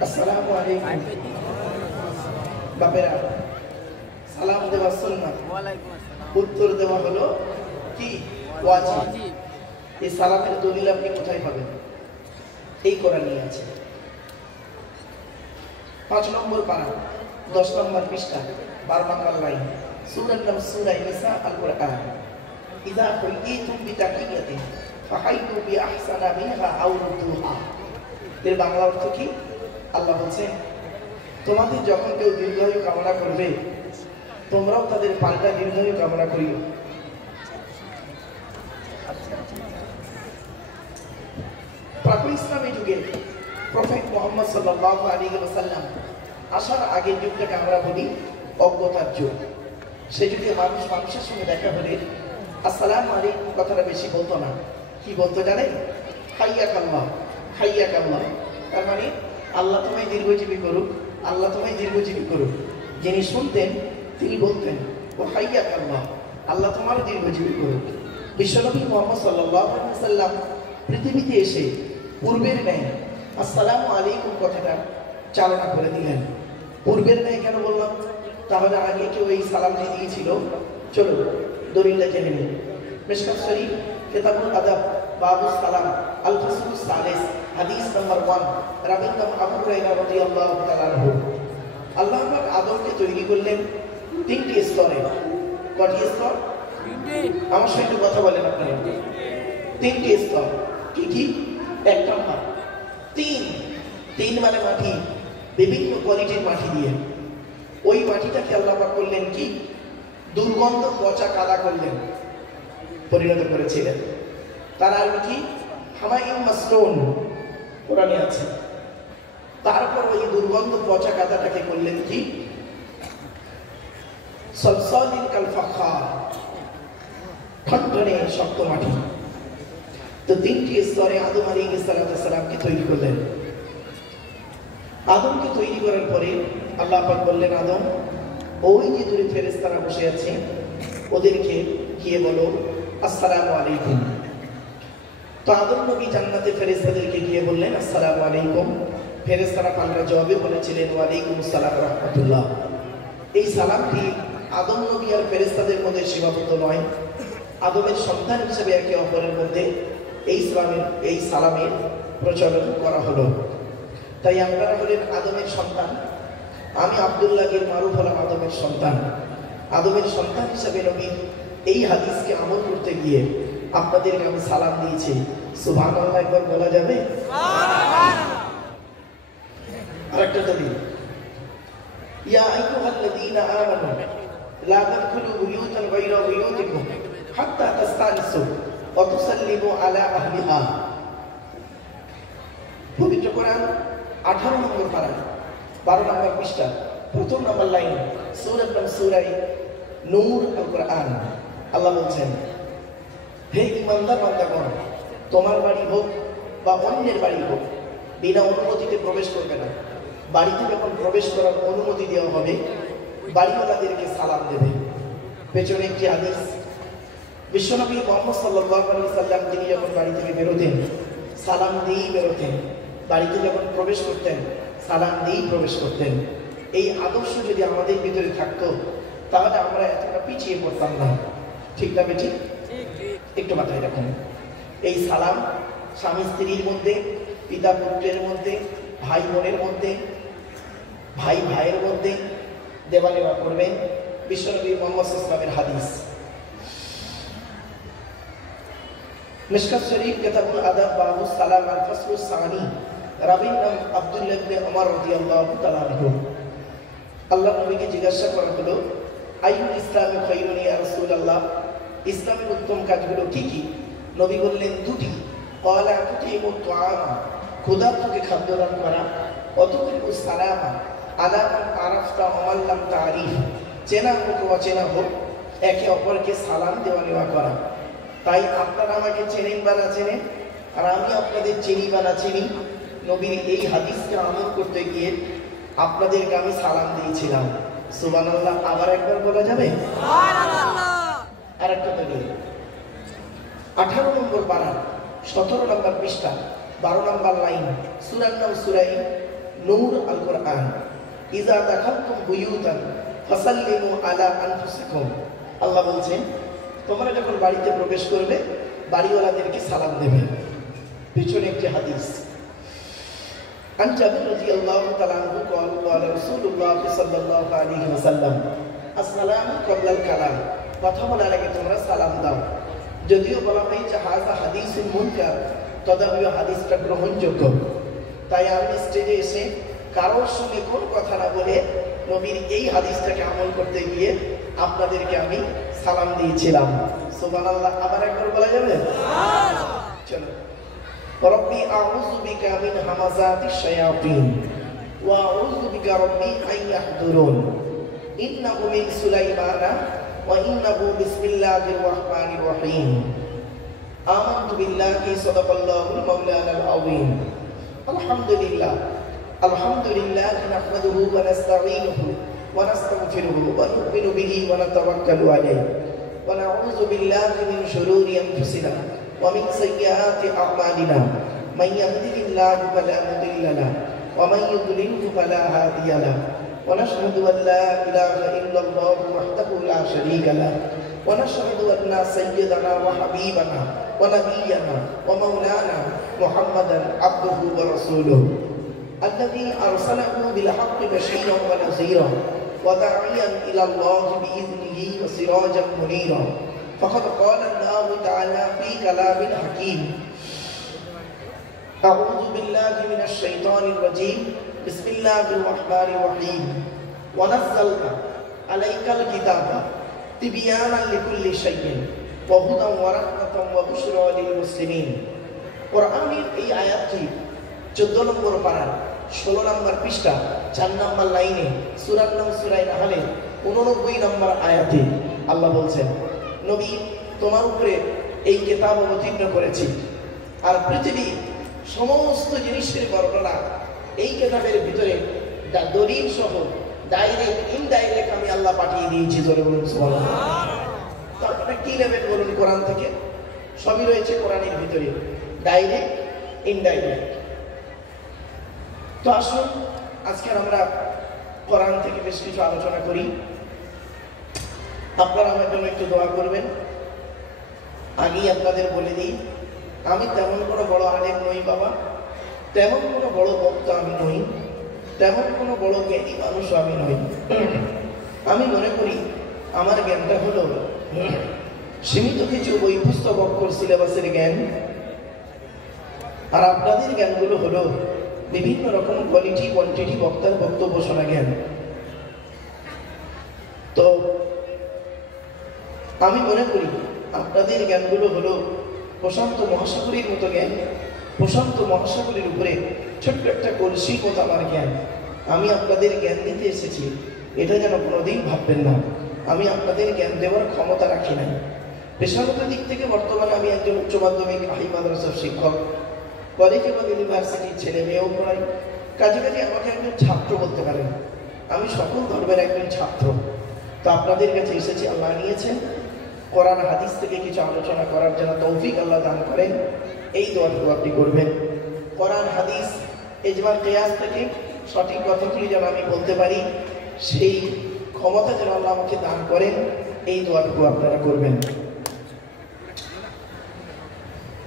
আসসালামু আলাইকুম। বাপেরা, সালাম দেওয়া সুন্নাত, উত্তর দেওয়া হলো কি ওয়াজিব। এই সালামের দলিল আপনি কোথায় পাবেন? এই কোরআনে আছে। 5 নম্বর পারা, 10 নম্বর পৃষ্ঠা, 12 নম্বর লাইন, সূরার নাম সূরা নিসা আল কোরআন। ইযা হুইতুম বিতাকিয়াতিন ফাহাইতু বিআহসানা মিনহা আও রুদ্দুহা। এর বাংলা অর্থ কি? আল্লাহ বলছেন, তোমাদের যখন কেউ দীর্ঘায়ু কামনা করবে, তোমরাও তাদের পাল্টা দীর্ঘায়ু কামনা করিও। প্রাক ইসলামী যুগে প্রফেট মুহাম্মদ সাল্লাল্লাহু আলাইহি ওয়াসাল্লাম আসার আগের যুগটাকে আমরা বলি অজ্ঞতার যুগ। সেই যুগে মানুষের সঙ্গে দেখা হলে আসসালামু আলাইকুম কথাটা বেশি বলতো না। কি বলতো জানেন? হাইয়াকাল্লাহ, হাইয়াকাল্লাহ। তার মানে আল্লাহ তোমায় দীর্ঘজীবী করুক, আল্লাহ তোমায় দীর্ঘজীবী করুক। যিনি শুনতেন তিনি বলতেন ও হাইয়াকাল্লাহ, আল্লাহ তোমারও দীর্ঘজীবী করুক। বিশ্বনবী মুহাম্মদ সাল্লাল্লাহু আলাইহি ওয়াসাল্লাম পৃথিবীতে এসে পূর্বের ন্যায় আসসালামু আলাইকুম কথাটা চালনা করে দিলেন। পূর্বের ন্যায় কেন বললাম? তাহলে আগে কেউ এই সালামটি দিয়েছিল। চলো দলিলটা জেনে নিন। মিশকাত শরীফ কিতাবুল আদাব বাবুস সালাম আল ফাসলুস সালিস হাদিস নাম্বার 1, রাবীর নাম আবু হুরায়রা রাদিয়াল্লাহু তাআলা আনহু। আল্লাহ পাক আদমকে তৈরি করলেন 3টি স্তরে। কয়টি স্তর? 3টি। আমার সঙ্গে কথা বলেন আপনারা। 3টি স্তর। কি কি? 1 নম্বর, 3 মানে মাটি, বিভিন্ন কোয়ালিটির মাটি দিয়ে। ওই মাটিটাকে আল্লাহ পাক করলেন কি? দুর্গন্ধ পচা কাদা করলেন, পরিণত করেছিলেন। তার আর কি? হামাইম মাসনুন কোরআনে আছে। তারপর ওই দুর্গন্ধ পচা কাদাটাকে করলেন কি? সলসলিন কাল ফাখার, খণ্ডনে শক্ত মাটি। তো 3টি স্তরে আদম আলাইহিস সালামকে তৈরি করলেন। আদমকে তৈরি করার পরে আল্লাহ পাক বললেন, আদম ওই যে দূরে ফেরেশতারা বসে আছে ওদেরকে গিয়ে বলো আসসালামু আলাইকুম। তো আদম নবী জান্নাতে ফেরেশতাদেরকে গিয়ে বললেন আসসালামু আলাইকুম। ফেরেশতারা পাল্টা জবাবে বলেছিলেন ওয়ালাইকুম আসসালাম ওয়া রাহমাতুল্লাহ। এই সালামটি আদম নবী আর ফেরেশতাদের মধ্যে সীমাবদ্ধ নয়, আদমের সন্তান হিসেবে একে অপরের মধ্যে এই সালামের প্রচলন করা হলো। তাই আপনারা হলেন আদমের সন্তান, আমি আব্দুল্লাহ বিন মারুফ হলাম আদমের সন্তান। আদমের সন্তান হিসেবে নবী এই হাদিসকে আমল করতে গিয়ে আপনাদেরকে আমি সালাম দিয়েছি। সুবহানাল্লাহ একবার বলা যাবে? আরেকটা দলিল, ইয়া আইয়ুহাল্লাযীনা আমানু লা তাদখুলু বুয়ুতান গায়রা বুয়ুতিকুম হাত্তা তাস্তানিসু ওয়া তুসাল্লিমু আলা আহলিহা। পবিত্র কোরআন 18 নম্বর পারা, 12 নম্বর পৃষ্ঠা, 1 নম্বর লাইন, সূরার নাম সূরা নূর আল কোরআন। আল্লাহ বলছেন, হে ঈমানদার বান্দাগণ, তোমার বাড়ি হোক বা অন্যের বাড়ি হোক, বিনা অনুমতিতে প্রবেশ করবে না। বাড়িতে যখন প্রবেশ করার অনুমতি দেওয়া হবে, বাড়িওয়ালাদেরকে সালাম দেবে। পেছনে একটি হাদিস, বিশ্বনবী মুহাম্মদ সাল্লাল্লাহু আলাইহি ওয়াসাল্লাম তিনি যখন বাড়ি থেকে বেরোতেন সালাম দিয়েই বেরোতেন, বাড়িতে যখন প্রবেশ করতেন সালাম দিয়েই প্রবেশ করতেন। এই আদর্শ যদি আমাদের ভিতরে থাকতো তাহলে আমরা এতটা পিছিয়ে পড়তাম না। ঠিক না বেটি? একটু মাথায় রাখুন। এই সালাম স্বামী স্ত্রীর মধ্যে, পিতা পুত্রের মধ্যে, ভাই বোনের মধ্যে, ভাই ভাইয়ের মধ্যে দেওয়া নেওয়া করবেন। বিশ্বনবী মুহাম্মদ সাল্লাল্লাহু আলাইহি ওয়াসাল্লামের হাদিস, মিশকাত শরীফ কিতাবুল আদাব বাবুস সালাম আল ফাসলুস সানি, রাবীর নাম আব্দুল্লাহ ইবনে ওমর রাদিয়াল্লাহু তাআলা আনহু। আল্লাহ নবীকে জিজ্ঞাসা করা হলো, আইয়ুল ইসলামি খায়রুন ইয়া রাসূলুল্লাহ, ইসলামের উত্তম কাজগুলো কি কি? নবী বললেন 2টি। ক্বালা তুতিমুত তুআমা, ক্ষুধার্তকে খাদ্য দান করা, ওয়াতুকরিমুস সালামা আলা মান আরাফতা ওয়া মান লাম তারিফ, চেনা হোক অচেনা হোক একে অপরকে সালাম দেওয়া নেওয়া করা। তাই আপনারা আমাকে চেনেন বা না চেনেন, আর আমি আপনাদের চিনি বা না চিনি, নবীর এই হাদিসকে আমল করতে গিয়ে আপনাদেরকে আমি সালাম দিয়েছিলাম। সুবহানাল্লাহ আবার একবার বলা যাবে? সুবহানাল্লাহ। আরেকটা দলিল, 18 নম্বর পারা, 17 নম্বর পৃষ্ঠা, 12 নম্বর লাইন, সূরার নাম সূরা নূর আল কোরআন, ইজা দাখালতুম বুয়ুতান ফাসাল্লিমু আলা আনফুসিকুম। আল্লাহ বলছেন তোমরা যখন বাড়িতে প্রবেশ করবে বাড়িওয়ালাদেরকে সালাম দেবে। পিছনে একটি হাদিস, আন জাবির রাদিয়াল্লাহু তাআলা আনহু قال قال رسول الله صلى الله عليه وسلم আসসালামু ক্বাবলাল কালাম, কথা বলার আগে তোমরা সালাম দাও। যদিও বলা হয় যে হাযা হাদিসুন মুনকার, তথাপিও হাদিসটা গ্রহণযোগ্য। তাই আমি স্টেজে এসে কারোর সঙ্গে কোন কথা না বলে নবীর এই হাদিসটাকে আমল করতে গিয়ে আপনাদেরকে আমি সালাম দিয়েছিলাম। সুবহানাল্লাহ। আবার একবার বলা যাবে? চলো। রব্বি আউযু বিকা মিন হামাযাতিশ শায়াতিন ওয়া আউযু বিকা রব্বি আন ইয়াহদুরুন। ইন্নাহু মিন সুলাইমানা ওয়া ইন্নাহু বিসমিল্লাহির রাহমানির রাহিম। আমানতু বিল্লাহি সাদাকাল্লাহুল মাওলানাল আযীম। আলহামদুলিল্লাহ আলহামদুলিল্লাহ নাহমাদুহু ওয়া নাস্তাঈনুহু ওয়া নাস্তাগফিরুহু ওয়া নু'মিনু বিহি ওয়া নাতাওয়াক্কালু আলাইহি ওয়া নাউযু বিল্লাহি মিন শুরুরি আনফুসিনা ওয়া মিন সাইয়্যাতি আ'মালিনা। মান ইয়াহদিহিল্লাহু ফালা মুদিল্লা লাহু ওয়া মান ইউদ্লিলহু ফালা হাদিয়া লাহু। ওয়া নাশহাদু আন লা ইলাহা ইল্লাল্লাহু ওয়াহদাহু লা শারীকা লাহু ওয়া নাশহাদু আন্না সাইয়্যিদানা ওয়া হাবিবানা ওয়া নাবিয়্যানা ওয়া মাওলানা মুহাম্মাদান আবদুহু ওয়া রাসূলুহু الذي أرسله بالحق بشيرا ونذيرا وداعيا إلى الله بإذنه وسراجا منيرا. فقد قال الله تعالى في كلام حكيم: أعوذ بالله من الشيطان الرجيم بسم الله الرحمن الرحيم ونزلنا عليك الكتاب تبيانا لكل شيء وهدى ورحمة وبشرى للمسلمين. কোরআনের এই আয়াতটি 14 নম্বর পারা 16 নম্বর পৃষ্ঠা 4 নম্বর লাইনে সূরার নাম সূরা নাহলে 89 নম্বর আয়াতে আল্লাহ বলছেন, নবী তোমার উপরে এই কিতাব অবতীর্ণ করেছি আর পৃথিবী সমস্ত জিনিসের বর্ণনা এই কিতাবের ভিতরে দলিল সহ ডাইরেক্ট ইনডাইরেক্ট আমি আল্লাহ পাঠিয়ে দিয়েছি। জোরে বলুন সুবহানাল্লাহ। তারপরে কি নেবেন বলুন? কোরআন থেকে সবই রয়েছে কোরআনের ভিতরে, ডাইরেক্ট ইনডাইরেক্ট। তো আসুন আজকে আমরা কোরআন থেকে বেশ কিছু আলোচনা করি। আপনারা আমার জন্য একটু দোয়া করবেন। আগেই আপনাদের বলে দিই, আমি তেমন কোনো বড় আলেম নই বাবা, তেমন কোনো বড় বক্তা আমি নই, তেমন কোনো বড় জ্ঞানী মানুষ আমি নই। আমি মনে করি আমার জ্ঞানটা হলো সীমিত কিছু বই পুস্তক অক্ষর সিলেবাসের জ্ঞান, আর আপনাদের জ্ঞানগুলো হলো বিভিন্ন রকম কোয়ালিটি কোয়ান্টিটি বক্তার বক্তব্য শোনা জ্ঞান। তো আমি মনে করি আপনাদের জ্ঞানগুলো হলো প্রশান্ত মহাসাগরীর মতো জ্ঞান। প্রশান্ত মহাসাগরীর উপরে ছোট্ট একটা কলসির মতো আমার জ্ঞান। আমি আপনাদের জ্ঞান দিতে এসেছি, এটা যেন কোনোদিন ভাববেন না আমি আপনাদের জ্ঞান দেওয়ার ক্ষমতা রাখি না। পেশাগত দিক থেকে বর্তমানে আমি একজন উচ্চ মাধ্যমিক হাই মাদ্রাসার শিক্ষক, কলেজ এবং ইউনিভার্সিটির ছেলে মেয়েও পড়াই। কাজে কাজে আমাকে একজন ছাত্র বলতে পারেন। আমি সকল ধর্মের একজন ছাত্র। তো আপনাদের কাছে এসেছি, আল্লাহ নিয়েছেন কোরআন হাদিস থেকে কিছু আলোচনা করার জন্য তৌফিক আল্লাহ দান করেন। এই দোয়াটুকু আপনি করবেন। কোরআন হাদিস ইজমা কিয়াস থেকে সঠিক কথাগুলি যেন আমি বলতে পারি, সেই ক্ষমতা যেন আল্লাহ আমাকে দান করেন। এই দোয়াটুকু আপনারা করবেন।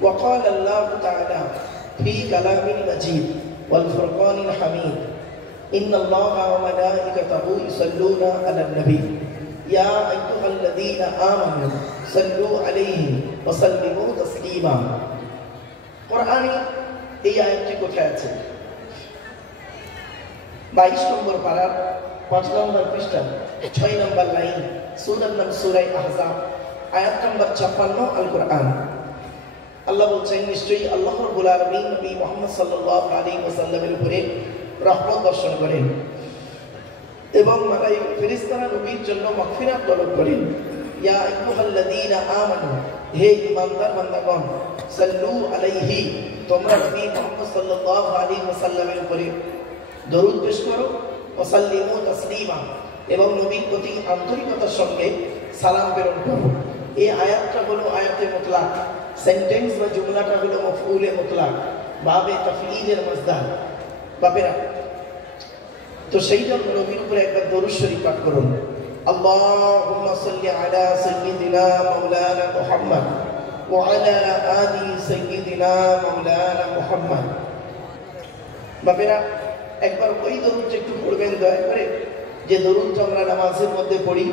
وقال الله تعالى في كلام المجيد والفرقان الحميد إن الله وملائكته يصلون على النبي يا أيها الذين آمنوا صلوا عليه وسلموا تسليما. কোরআনে এই আয়াতটি কোথায় আছে? 22 নম্বর পারার 5 নম্বর পৃষ্ঠা 6 নম্বর লাইন, সূরার নাম সূরা আহজাব, আয়াত নম্বর 56 আল কোরআন। আল্লাহ বলছেন, নিশ্চয়ই আল্লাহ রাব্বুল আলামিন নবী মুহাম্মদ সাল্লাল্লাহু আলাইহি ওয়াসাল্লামের উপরে রহমত বর্ষণ করেন এবং মালায়েকা ফেরেশতারা নবীর জন্য মাগফিরাত তলব করেন। ইয়া আইয়ুহাল্লাযীনা আমানু, হে ঈমানদার বান্দাগণ, সাল্লু আলাইহি, তোমরা নবী মুহাম্মদ সাল্লাল্লাহু আলাইহি ওয়াসাল্লামের উপরে দরুদ পেশ করো, ওয়া সাল্লিমু তাসলিমা, এবং নবীর প্রতি আন্তরিকতার সঙ্গে সালাম প্রেরণ করো। এই আয়াতটা হলো আয়াতে মুতলাক, সেন্টেন্স বা জুমলাটা হলো মফউলে মুতলাক, বাবে তাফঈলের মাসদার। বাপেরা তো সেই জন্য নবীর উপরে একবার দরুদ শরীফ পাঠ করুন। আল্লাহুম্মা সাল্লি আলা সাইয়্যিদিনা মাওলানা মুহাম্মদ ওয়া আলা আলি সাইয়্যিদিনা মাওলানা মুহাম্মদ। বাপেরা একবার ওই দরুদ একটু পড়বেন দয়া করে, যে দরুদ আমরা নামাজের মধ্যে পড়ি।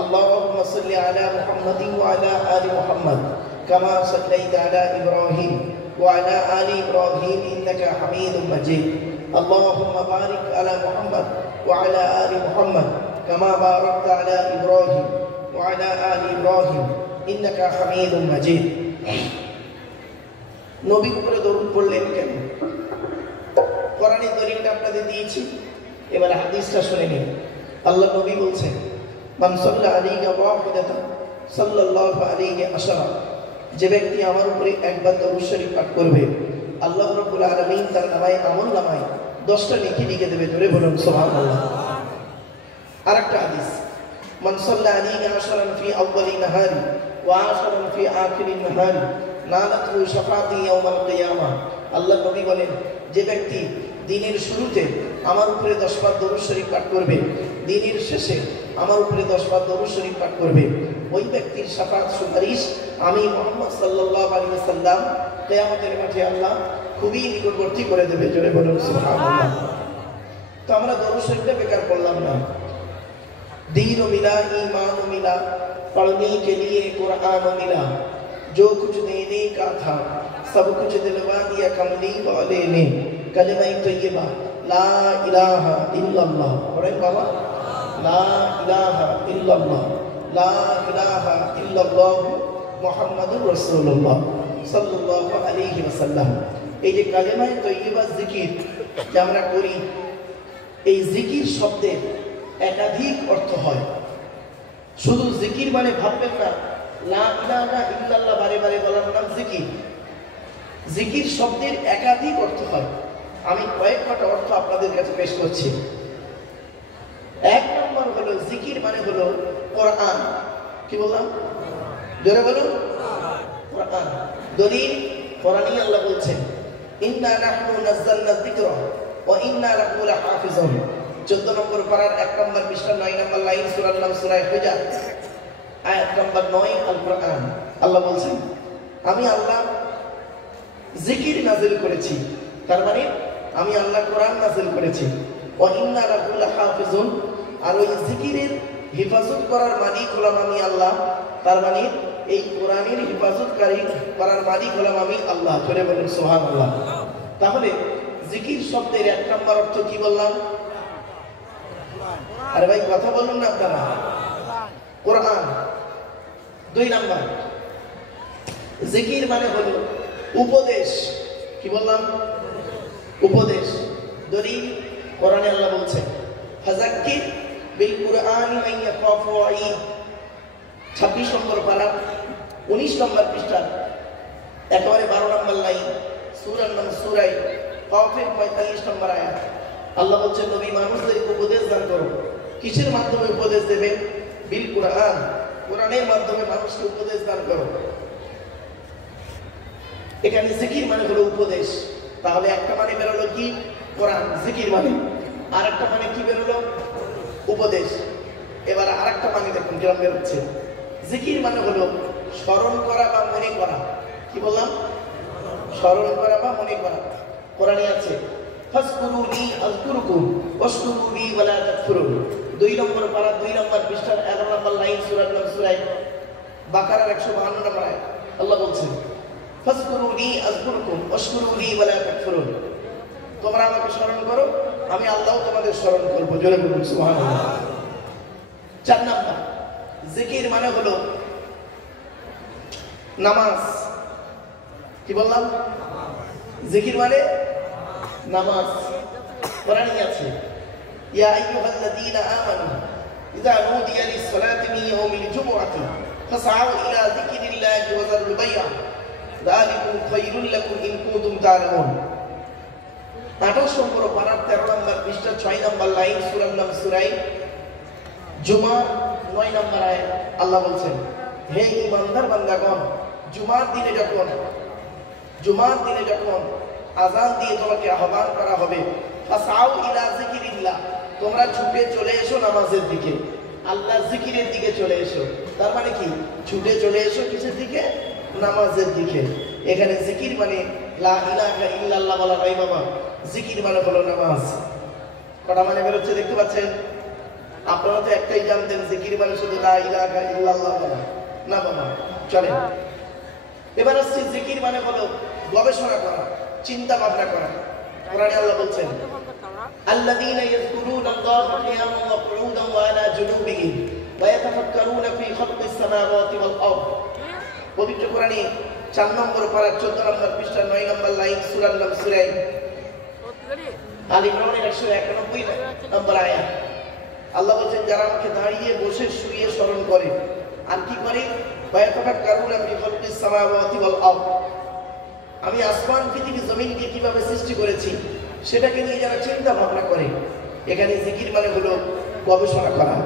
আল্লাহুম্মা সাল্লি আলা মুহাম্মাদিন ওয়া আলা আলি মুহাম্মদ কামা সাল্লাইতা আলা ইব্রাহিম ওয়া আলা আলি ইব্রাহিম ইন্নাকা হামিদুম মাজিদ। আল্লাহুম্মা বারিক আলা মুহাম্মদ ওয়া আলা আলি মুহাম্মদ কামা বারাকতা আলা ইব্রাহিম ওয়া আলা আলি ইব্রাহিম ইন্নাকা হামিদুম মাজিদ। নবীর উপরে দরুদ পড়লেন কেন? কোরআনের দলিলটা আপনাদের দিয়েছি, এবার হাদিসটা শুনে নিন। আল্লাহ নবী বলছেন, মান সাল্লা আলাইহি ওয়াহিদাতান সাল্লাল্লাহু আলাইহি আশরা, যে ব্যক্তি আমার উপরে একবার দরুদ শরীফ পাঠ করবে, আল্লাহ রাব্বুল আলামিন তার আমলনামায় 10টা নেকি লিখে দেবে। জোরে বলুন সুবহানাল্লাহ। আরেকটা হাদিস, মান সাল্লা আলাইহি আশরান ফি আউয়ালি নাহারি ওয়া আশরান ফি আখিরি নাহারি নালাতু শাফাআতি ইয়াউমাল কিয়ামাহ। আল্লাহ নবী বলেন, যে ব্যক্তি দিনের শুরুতে আমার উপরে 10 বার দরুদ শরীফ পাঠ করবে, দিনের শেষে আমার উপরে 10 বার দরুদ শরীফ পাঠ করবে, ওই ব্যক্তির শাফাআত সুপারিশ আমি মুহাম্মদ সাল্লাল্লাহু আলাইহি ওয়াসাল্লাম কিয়ামতের মাঠে আল্লাহ খুবই নিকটবর্তী করে দেবে। জোরে বলুন সুবহানাল্লাহ। তো আমরা দরুদ শরীফটা বেকার পড়লাম না। दीन मिला ईमान मिला पढ़ने के लिए कुरान मिला, जो कुछ देने का था सब कुछ दिलवा दिया कमली वाले ने। कलिमा तय्यबा ला इलाहा इल्लल्लाह, पढ़ें बाबा, ला इलाहा इल्लल्लाह, ला इलाहा इल्लल्लाह मुहम्मदुर रसूलुल्लाह সাল্লাল্লাহু আলাইহি ওয়াসাল্লাম। এই যে কালিমা তয়্যিবা জিকির যা আমরা করি, এই জিকির শব্দের একাধিক অর্থ হয়। শুধু জিকির মানে ভাববেন না লা ইলাহা ইল্লাল্লাহ বারে বারে বলার নাম জিকির। জিকির শব্দের একাধিক অর্থ হয়। আমি কয়েকটা অর্থ আপনাদের কাছে পেশ করছি। এক নম্বর হলো জিকির মানে হলো কোরআন। কি বললাম? জোরে বলুন, কোরআন। দলিল কোরআনই আল্লাহ বলছেন, ইন্না নাহনু নাযালনা যিকরা ওয়া ইন্না লাহু লাহাফিজুন। 14 নম্বর পারার 1 নম্বর পৃষ্ঠা 9 নম্বর লাইন, সূরার নাম সূরা হুজুরাত, আয়াত নম্বর 9 আল কোরআন। আল্লাহ বলছেন, আমি আল্লাহ জিকির নাযিল করেছি, তার মানে আমি আল্লাহ কোরআন নাযিল করেছি। ওয়া ইন্না লাহু লাহাফিজুন, আর ওই জিকিরের হেফাজত করার মালিক হলাম আমি আল্লাহ, তার মানে এই কোরআনের হেফাজতকারী করার মালিক হলাম আমি আল্লাহ। জোরে বলুন সুবহানাল্লাহ। তাহলে জিকির শব্দের 1 নম্বর অর্থ কি বললাম? আরে ভাই কথা বলুন না আপনারা, কোরআন। 2 নম্বর জিকির মানে হলো উপদেশ। কি বললাম? উপদেশ। দলিল কোরআনে আল্লাহ বলছেন, ফাযাক্কির বিল কুরআনি মান ইয়াখাফু ওয়াঈদ। 26 নম্বর পারা 19 নম্বর পৃষ্ঠা একেবারে 12 নম্বর লাইন, সূরার নাম সূরা কাফের 45 নম্বর আয়াত। আল্লাহ বলছেন, নবী মানুষদেরকে উপদেশ দান করো। কিসের মাধ্যমে উপদেশ দেবে? বিল কুরআন, কোরআনের মাধ্যমে মানুষকে উপদেশ দান করো। এখানে জিকির মানে হলো উপদেশ। তাহলে একটা মানে বেরোলো কি? কোরআন, জিকির মানে। আর একটা মানে কি বেরোলো? উপদেশ। এবার আরেকটা মানে দেখুন কিরকম বেরোচ্ছে। জিকির মানে হলো স্মরণ করা বা মনে করা। কি বললাম? স্মরণ করা বা মনে করা। কোরআনে আছে, ফাসকুরুনি আযকুরুকুম ওয়াশকুরুনি ওয়ালা তাকফুরুন। 2 নম্বর পারা 2 নম্বর পৃষ্ঠার 11 নম্বর লাইন, সূরার নাম সূরা বাকারার 152 নম্বর আয়াত। আল্লাহ বলছেন, ফাসকুরুনি আযকুরুকুম ওয়াশকুরুনি ওয়ালা তাকফুরুন। তোমরা আমাকে স্মরণ করো, আমি আল্লাহও তোমাদের স্মরণ করব। জোরে বলুন সুবহানাল্লাহ। 4 নম্বর জিকির মানে হলো নামাজ। কি বললাম? জিকির মানে নামাজ। কোরআনে আছে, ইয়া আইয়ুহাল্লাযীনা আমানু ইযা নুদিয়া লিস-সালাতি মিন ইয়াউমিল জুমআতি ফাসআউ ইলা যিকরিল্লাহি ওয়া যারুল বাই'a যালিকুম খায়রুল লাকুম ইন কুনতুম তা'লামুন। 28 নম্বর পারা 13 নম্বর পৃষ্ঠা 6 নম্বর লাইন, সূরার নাম সূরা জুমা 9 নম্বর আয়াত। আল্লাহ বলছেন, হে ঈমানদার বান্দাগণ, জুমার দিনে যখন আযান দিয়ে তোমাকে আহ্বান করা হবে, ফাসাউ ইলা যিকিরিল্লাহ, তোমরা ছুটে চলে এসো নামাজের দিকে, আল্লাহর জিকিরের দিকে চলে এসো। তার মানে কি? ছুটে চলে এসো কিসের দিকে? নামাজের দিকে। এখানে জিকির মানে লা ইলাহা ইল্লাল্লাহ বলা নাই বাবা, জিকির মানে হলো নামাজ। কটা মানে বেরোচ্ছে দেখতে পাচ্ছেন? আপনারা তো একটাই জানতেন, জিকির মানে শুধু লা ইলাহা ইল্লাল্লাহ বলা না বাবা। চলেন এবার আসছে, জিকির মানে হলো গবেষণা করা, চিন্তা ভাবনা করা। কোরআনে আল্লাহ বলছেন, আল্লাযীনা ইয়াযকুরুনাল্লাহা কিয়ামান ওয়া কুউদান ওয়া আলা জুনুবিহিম ওয়া ইয়াতাফাক্কারুনা ফী খালকিস সামাওয়াতি ওয়াল আরদ। পবিত্র কোরআনে 4 নম্বর পারা 14 নম্বর পৃষ্ঠা 9 নম্বর লাইন, সূরার নাম সূরা আল ইমরানের 191 নম্বর আয়াত। আল্লাহ বলেন, যারা আমাকে দাঁড়িয়ে বসে শুয়ে স্মরণ করে আর কি করে, ওয়া ইয়াতাফাক্কারুনা ফী খালকিস সামাওয়াতি ওয়াল আরদ, আমি আসমান পৃথিবী জমিন দিয়ে কিভাবে সৃষ্টি করেছি সেটাকে নিয়ে যারা চিন্তা ভাবনা করে। এখানে জিকির মানে হলো গবেষণা করা।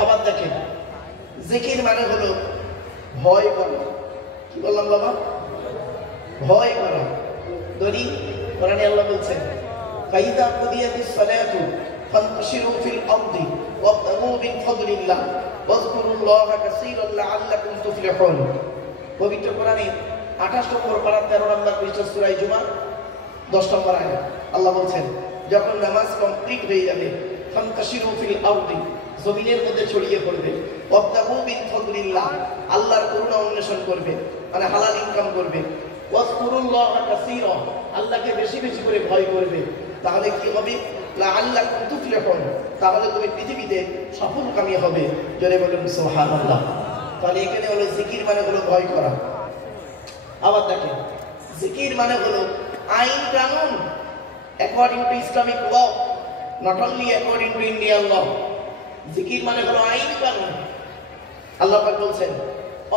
আবার দেখেন, জিকির মানে হলো ভয় করা। কি বললাম বাবা? ভয় করা। ধরি কোরআনে আল্লাহ বলছেন, ফাইদা কুদিয়াতিস সালাতু ফান্তাশিরু ফিল আরদি ওয়াবতাগু মিন ফাদলিল্লাহ ওয়াযকুরুল্লাহা কাসীরান লাআল্লাকুম তুফলিহুন। পবিত্র কোরআনে 28 নম্বর পারা 13 নম্বর পৃষ্ঠা সূরা জুমা 10 নম্বর আয়াত। আল্লাহ বলছেন, যখন নামাজ কমপ্লিট হয়ে যাবে, ফান্তাশিরু ফিল আরদি, জমিনের মধ্যে ছড়িয়ে পড়বে, ওয়াবতাগু মিন ফাদলিল্লাহ, আল্লাহর করুণা অন্বেষণ করবে, মানে হালাল ইনকাম করবে, ওয়াযকুরুল্লাহা কাসীরা, আল্লাহকে বেশি বেশি করে ভয় করবে। তাহলে কি হবে? লাআল্লাকুম তুফলিহুন, তাহলে তুমি পৃথিবীতে সফলকামী হবে। জোরে বলুন সুবহানাল্লাহ। তাহলে এখানে হলো জিকির মানে হলো ভয় করা। আবার দেখেন, জিকির মানে হলো আইন কানুন, according to Islamic law, not only according to Indian law. জিকির মানে হলো আইন কানুন। আল্লাহ পাক বলছেন,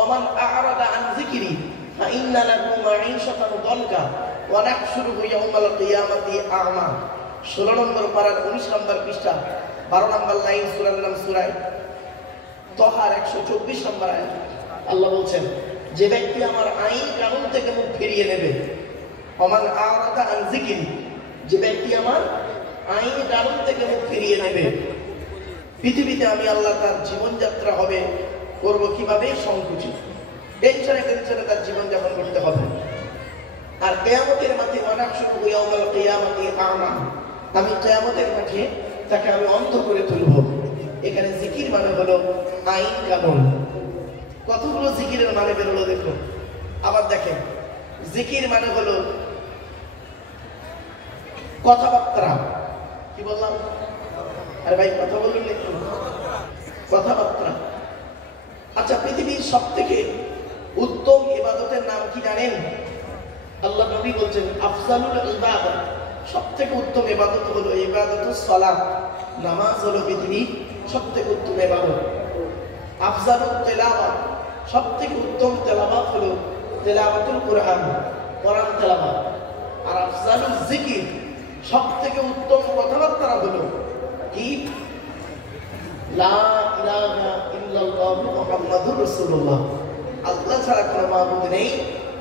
ওমান আ'রাদা আন যিকরি ফাইন্না লাহু মাঈশাতান দানকা ওয়া নাহশুরুহু ইয়াওমাল কিয়ামাতি আ'মা। 16 নম্বর পারার 19 নম্বর পৃষ্ঠা 12 নম্বর লাইন, সূরার নাম সূরা তাহা 124 নম্বর আয়াত। আল্লাহ বলছেন, যে ব্যক্তি আমার আইন কানুন থেকে মুখ ফিরিয়ে নেবে, ওমান আ'রাদা আন যিকরি, যে ব্যক্তি আমার আইন কানুন থেকে মুখ ফিরিয়ে নেবে, পৃথিবীতে আমি আল্লাহ তার জীবনযাত্রা হবে করবো কিভাবে? সংকুচিত, টেনশনে টেনশনে তার জীবনযাপন করতে হবে। আর কিয়ামতের মাঠে ওয়ানাহশুরু ইয়াওমাল কিয়ামাতি আ'মা, আমি কিয়ামতের মাঠে তাকে আমি অন্ধ করে তুলব। এখানে জিকির মানে হলো আইন কানুন। কতগুলো জিকিরের মানে বেরোলো দেখুন। আবার দেখেন, জিকির মানে হলো কথাবার্তা। কি বললাম? আরে ভাই কথা বলুন একটু। কথাবার্তা। আচ্ছা, পৃথিবীর সবথেকে উত্তম ইবাদতের নাম কি জানেন? আল্লাহ নবী বলছেন, আফজালুল ইবাদত, সবথেকে উত্তম ইবাদত হলো ইবাদতুস সালাত, নামাজ হলো পৃথিবীর সবথেকে উত্তম ইবাদত। আফজালুত তিলাওয়াত, সবথেকে উত্তম তেলাওয়াত হলো তেলাওয়াতুল কুরআন, কোরআন তেলাওয়াত। আর আফজালুল জিকির, সবথেকে উত্তম কথাবার্তা হলো কি? লা ইলাহা ইল্লাল্লাহু মুহাম্মাদুর রাসূলুল্লাহ, আল্লাহ ছাড়া কোনো মাবুদ নেই,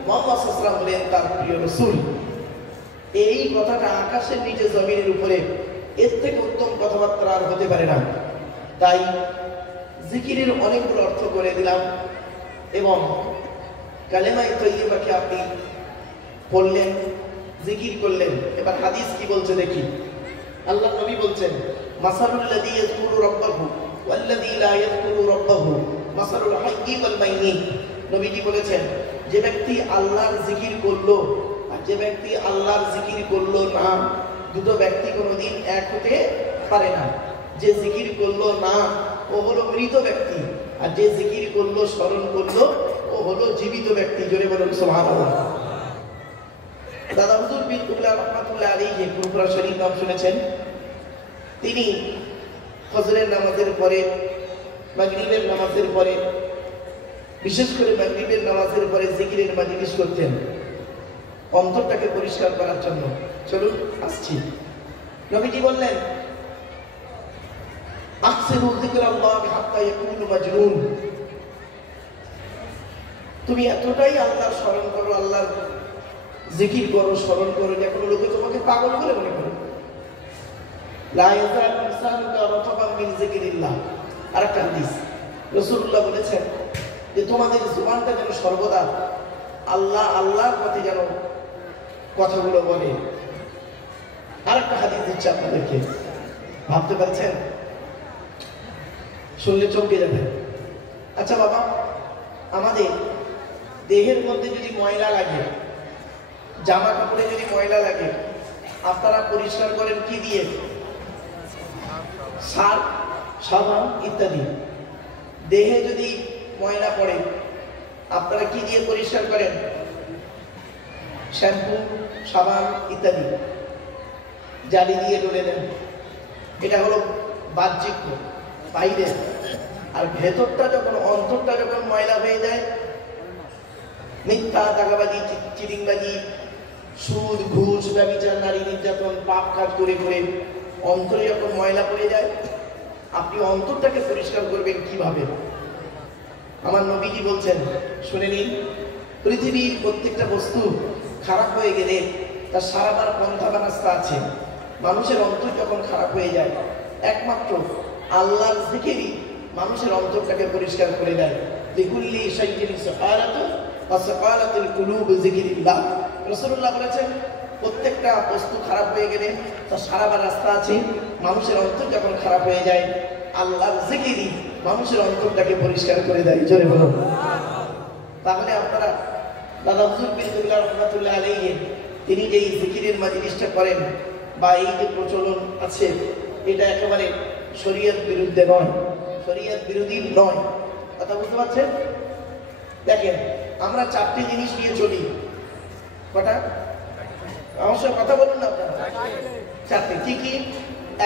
মুহাম্মদ সাল্লাল্লাহু আলাইহি ওয়াসাল্লাম হলেন তার প্রিয় রাসূল। এই কথাটা আকাশের নিচে জমিনের উপরে এর থেকে উত্তম কথাবার্তা আর হতে পারে না। তাই জিকিরের অনেকগুলো অর্থ করে দিলাম এবং কালেমায়ে তাইয়্যিবাকে আপনি পড়লেন, জিকির করলেন। এবার হাদিস কি বলছে দেখি। আল্লাহ নবী বলছেন, মাসালুল লাযী ইয়াযকুরু রাব্বাহু ওয়াল্লাযী লা ইয়াযকুরু রাব্বাহু মাসালুল হাইয়্যি ওয়াল মাইয়্যিত। নবীজি বলেছেন, যে ব্যক্তি আল্লাহর জিকির করলো আর যে ব্যক্তি আল্লাহর জিকির করলো না, দুটো ব্যক্তি কোনোদিন এক হতে পারে না। যে জিকির করলো না ও হলো মৃত ব্যক্তি, আর যে জিকির করলো, স্মরণ করলো, ও হলো জীবিত ব্যক্তি। জোরে বলুন সুবহানাল্লাহ। দাদা হুজুর পীর কুবলা রহমাতুল্লাহ আলাইহি ফুরফুরা শরীফ নাম শুনেছেন। তিনি ফজরের নামাজের পরে, মাগরিবের নামাজের পরে, বিশেষ করে মাগরিবের নামাজের পরে জিকিরের মাজলিস করতেন অন্তরটাকে পরিষ্কার করার জন্য। চলুন আসছি। নবীজি বললেন, আকসিরু যিকরাল্লাহ হাত্তা ইয়াকুনু মাজনুন, তুমি এতটাই আল্লাহর স্মরণ করো, আল্লাহর জিকির করো, স্মরণ করো, যে কোনো লোকে তোমাকে পাগল বলে মনে করে। লা ইয়াজালু লিসানুকা রাতাবান মিন যিকরিল্লাহ। আরেকটা হাদিস রাসূলুল্লাহ বলেছেন যে তোমাদের জবানটা যেন সর্বদা আল্লাহ আল্লাহর পথে যেন কথাগুলো বলে। আরেকটা হাদিস দিচ্ছি আপনাদেরকে, ভাবতে পারছেন? শুনলে চমকে যাবেন। আচ্ছা বাবা, আমাদের দেহের মধ্যে যদি ময়লা লাগে, জামা কাপড়ে যদি ময়লা লাগে, আপনারা পরিষ্কার করেন কি দিয়ে? সার্ফ, সাবান ইত্যাদি। দেহে যদি ময়লা পড়ে আপনারা কি দিয়ে পরিষ্কার করেন? শ্যাম্পু, সাবান ইত্যাদি জালি দিয়ে ডলে দেন। এটা হলো বাহ্যিক, বাইরে। আর ভেতরটা যখন, অন্তরটা যখন ময়লা হয়ে যায়, মিথ্যা, দাগাবাজি, চিটিংবাজি, সুদ, ঘুষ, ব্যভিচার, নারী নির্যাতন, পাপ কাজ করে করে অন্তরে যখন ময়লা পড়ে যায়, আপনি অন্তরটাকে পরিষ্কার করবেন কিভাবে? আমার নবীজি বলছেন, শুনে নিন, পৃথিবীর প্রত্যেকটা বস্তু খারাপ হয়ে গেলে তার সারাবার পন্থা বা রাস্তা আছে। মানুষের অন্তর যখন খারাপ হয়ে যায়, একমাত্র আল্লাহর জিকিরই মানুষের অন্তরটাকে পরিষ্কার করে দেয়। লিকুল্লি শাইইন সাকালাতুন ওয়া সাকালাতুল কুলুব যিকরিল্লাহ। রাসূলুল্লাহ বলেছেন প্রত্যেকটা বস্তু খারাপ হয়ে গেলে তার সারাবার রাস্তা আছে। মানুষের অন্তর যখন খারাপ হয়ে যায়, আল্লাহর জিকিরই মানুষের অন্তরটাকে পরিষ্কার করে দেয়। জোরে বলুন। তাহলে আপনারা দাদা হুজুর বিল্লাহ রাহমাতুল্লাহ আলাইহি তিনি যে জিকিরের মাজলিসটা করেন বা এই যে প্রচলন আছে, এটা একেবারে শরীয়ত বিরুদ্ধে নয়, শরীয়ত বিরোধী নয়। কথা বুঝতে পারছেন? দেখেন, আমরা চারটি জিনিস নিয়ে চলি। কটা? আমার সঙ্গে কথা বলুন না আপনারা। চারটি। কি কি?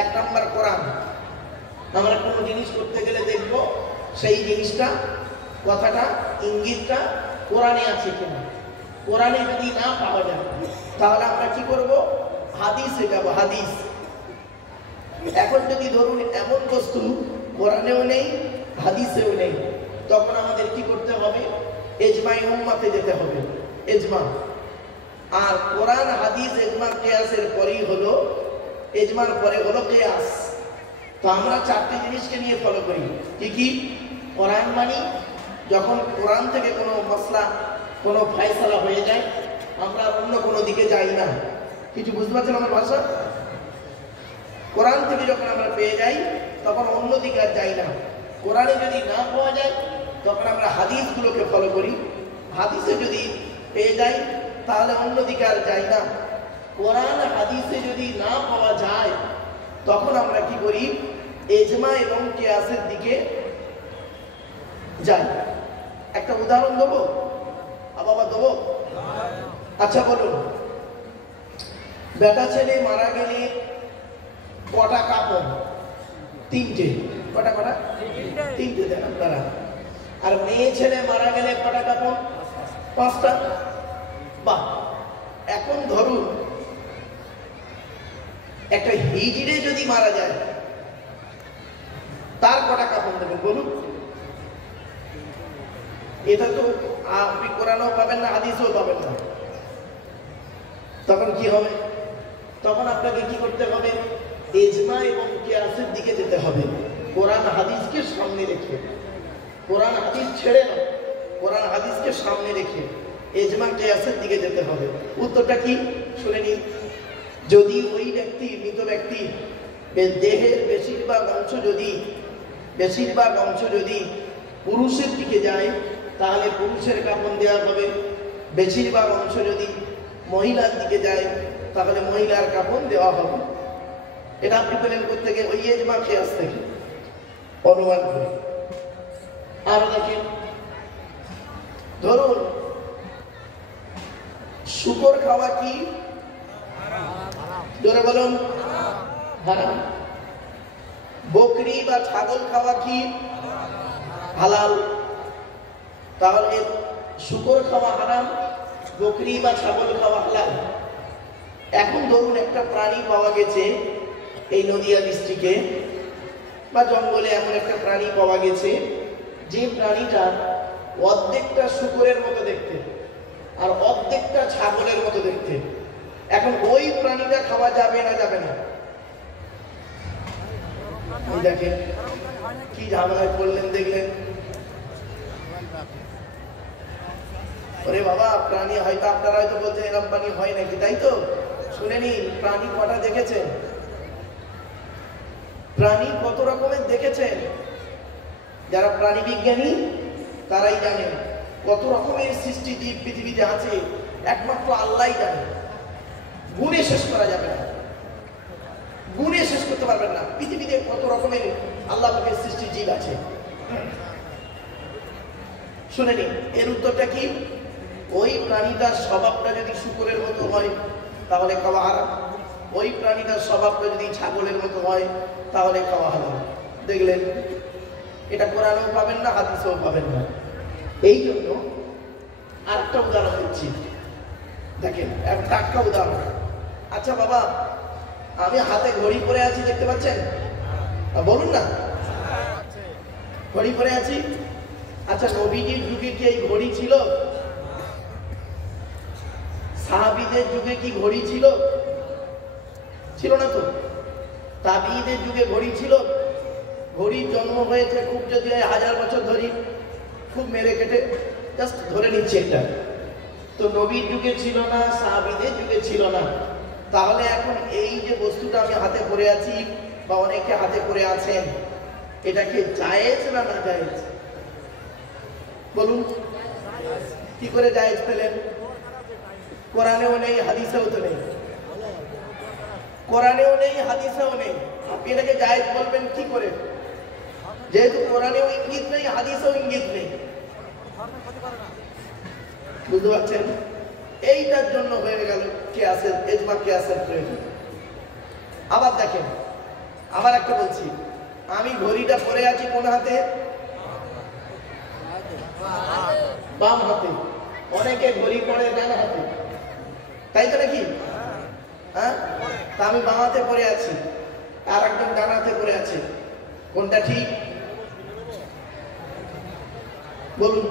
এক নাম্বার কোরআন। আমরা কোনো জিনিস করতে গেলে দেখব সেই জিনিসটা, কথাটা, ইঙ্গিতটা কোরআনে আছে কিনা। কোরআনে যদি না পাওয়া যায় তাহলে আমরা কি করব? হাদিসে যাব। হাদিস। এখন যদি ধরুন এমন বস্তু কোরআনেও নেই, হাদিসেও নেই, তখন আমাদের কি করতে হবে? ইজমাই উম্মাতে যেতে হবে। ইজমা। আর কোরআন, হাদিস, ইজমা, কিয়াসের পরেই হলো, ইজমার পরে হলো কিয়াস। তো আমরা চারটি জিনিসকে নিয়ে ফলো করি। কি কি? কোরআন মানি, যখন কোরআন থেকে কোনো মাসলা, কোনো ফায়সালা হয়ে যায়, আমরা অন্য কোনো দিকে যাই না। কিছু বুঝতে পারছেন আমার ভাষা? কোরআন থেকে যখন আমরা পেয়ে যাই তখন অন্য দিকে আর যাই না। কোরআনে যদি না পাওয়া যায় তখন আমরা হাদিসগুলোকে ফলো করি। হাদিসে যদি পেয়ে যাই তাহলে অন্য দিকে আর যাই না। কোরআন হাদিসে যদি না পাওয়া যায় তখন আমরা কি করি? ইজমা এবং কিয়াসের দিকে যাই। একটা উদাহরণ দেবো? বাবা দেবো? আচ্ছা বলুন, বেটা ছেলে মারা গেলে কটা কাপড়? তিনটে। কটা কটা? তিনটে দেন আপনারা। আর মেয়ে ছেলে মারা গেলে কটা কাপড়? পাঁচটা। বাহ। এখন ধরুন একটা হিজড়ে যদি মারা যায় তার কটা কাপড় দেবেন বলুন? এটা তো আপনি কোরআনও পাবেন না, হাদিসও পাবেন না। তখন কি হবে? তখন আপনাকে কি করতে হবে? ইজমা এবং কিয়াসের দিকে যেতে হবে। কোরআন হাদিসকে সামনে রেখে, কোরআন হাদিস ছেড়ে না, কোরআন হাদিসকে সামনে রেখে ইজমা কিয়াসের দিকে যেতে হবে। উত্তরটা কি শুনে নিন। যদি ওই ব্যক্তি, মৃত ব্যক্তি, দেহের বেশিরভাগ অংশ যদি পুরুষের দিকে যায় তাহলে পুরুষের কাফন দেওয়া হবে। বেশিরভাগ অংশ যদি মহিলার দিকে যায় তাহলে মহিলার কাফন দেওয়া হবে। এটা আপনি পেলেন করতে গিয়ে ওই ইজমা কিয়াস থেকে অনুমান করে। আরো দেখেন, ধরুন শুকর খাওয়া কি? জোরে বলুন। হারাম। বকরি বা ছাগল খাওয়া কি? হালাল। তাহলে শুকর খাওয়া হারাম, বকরি বা ছাগল খাওয়া হালাল। এখন ধরুন একটা প্রাণী পাওয়া গেছে এই নদিয়া ডিস্ট্রিক্টে বা জঙ্গলে, এমন একটা প্রাণী পাওয়া গেছে যে প্রাণীটা অর্ধেকটা শুকরের মতো দেখতে আর অর্ধেকটা ছাগলের মতো দেখতে। এখন ওই প্রাণীটা দেখেন কি ঝামেলায় পড়লেন দেখলেন। ওরে বাবা, প্রাণী হয়তো আপনারা হয়তো বলছেন এরকম প্রাণী হয় নাকি, তাই তো? শুনে নিন, প্রাণী কটা দেখেছেন? প্রাণী কত রকমের দেখেছেন? যারা প্রাণী বিজ্ঞানী তারাই জানেন কত রকমের সৃষ্টি জীব পৃথিবীতে আছে, একমাত্র আল্লাহই জানে। গুণে শেষ করা যাবে না, গুণে শেষ করতে পারবেন না পৃথিবীতে কত রকমের আল্লাহ পাকের সৃষ্টি জীব আছে। শুনে নিন, এর উত্তরটা কি? ওই প্রাণীটার স্বভাবটা যদি শুকরের মতো হয় তাহলে খাওয়া হারাম, ওই প্রাণীটার স্বভাবটা যদি ছাগলের মতো হয় তাহলে খাওয়া হারাম। দেখলেন, এটা কোরআনেও পাবেন না, হাদিসেও পাবেন না। এই জন্য আরেকটা উদাহরণ দিচ্ছি, দেখেন একটা উদাহরণ। আচ্ছা বাবা, আমি হাতে ঘড়ি পরে আছি, দেখতে পাচ্ছেন? বলুন না, ঘড়ি পরে আছি। আচ্ছা, নবীজির যুগে কি এই ঘড়ি ছিল? সাহাবীদের যুগে কি ঘড়ি ছিল? ছিল না তো। তাবিঈদের যুগে ঘড়ি ছিল? ঘড়ির জন্ম হয়েছে খুব যদি 1000 বছর ধরি, খুব মেরে কেটে জাস্ট ধরে নিচ্ছে এটা। তো নবীর যুগে ছিল না, সাহাবীদের যুগে ছিল না। তাহলে এখন এই যে বস্তুটা আমি হাতে পরে আছি বা অনেকে হাতে পরে আছেন, এটা কি জায়েজ না না জায়েজ? বলুন, কি করে জায়েজ পেলেন? কোরআনেও নেই, হাদিসেও তো নেই। কোরআনেও নেই, হাদিসেও নেই, আপনি এটাকে জায়েজ বলবেন কি করে? যেহেতু কোরআনেও ইঙ্গিত নেই, হাদিসেও ইঙ্গিত নেই। বুঝতে পারছেন? এইটার জন্য হয়ে গেল কিয়াসের, ইজমা কিয়াসের প্রয়োজন। আবার দেখেন, আবার একটা বলছি, আমি ঘড়িটা পরে আছি কোন হাতে? বাম হাতে। অনেকে ঘড়ি পরে ডান হাতে, তাই তো নাকি? হ্যাঁ, তা আমি বাম হাতে পরে আছি, আর একদম ডান হাতে পরে আছে, কোনটা ঠিক? বলুন,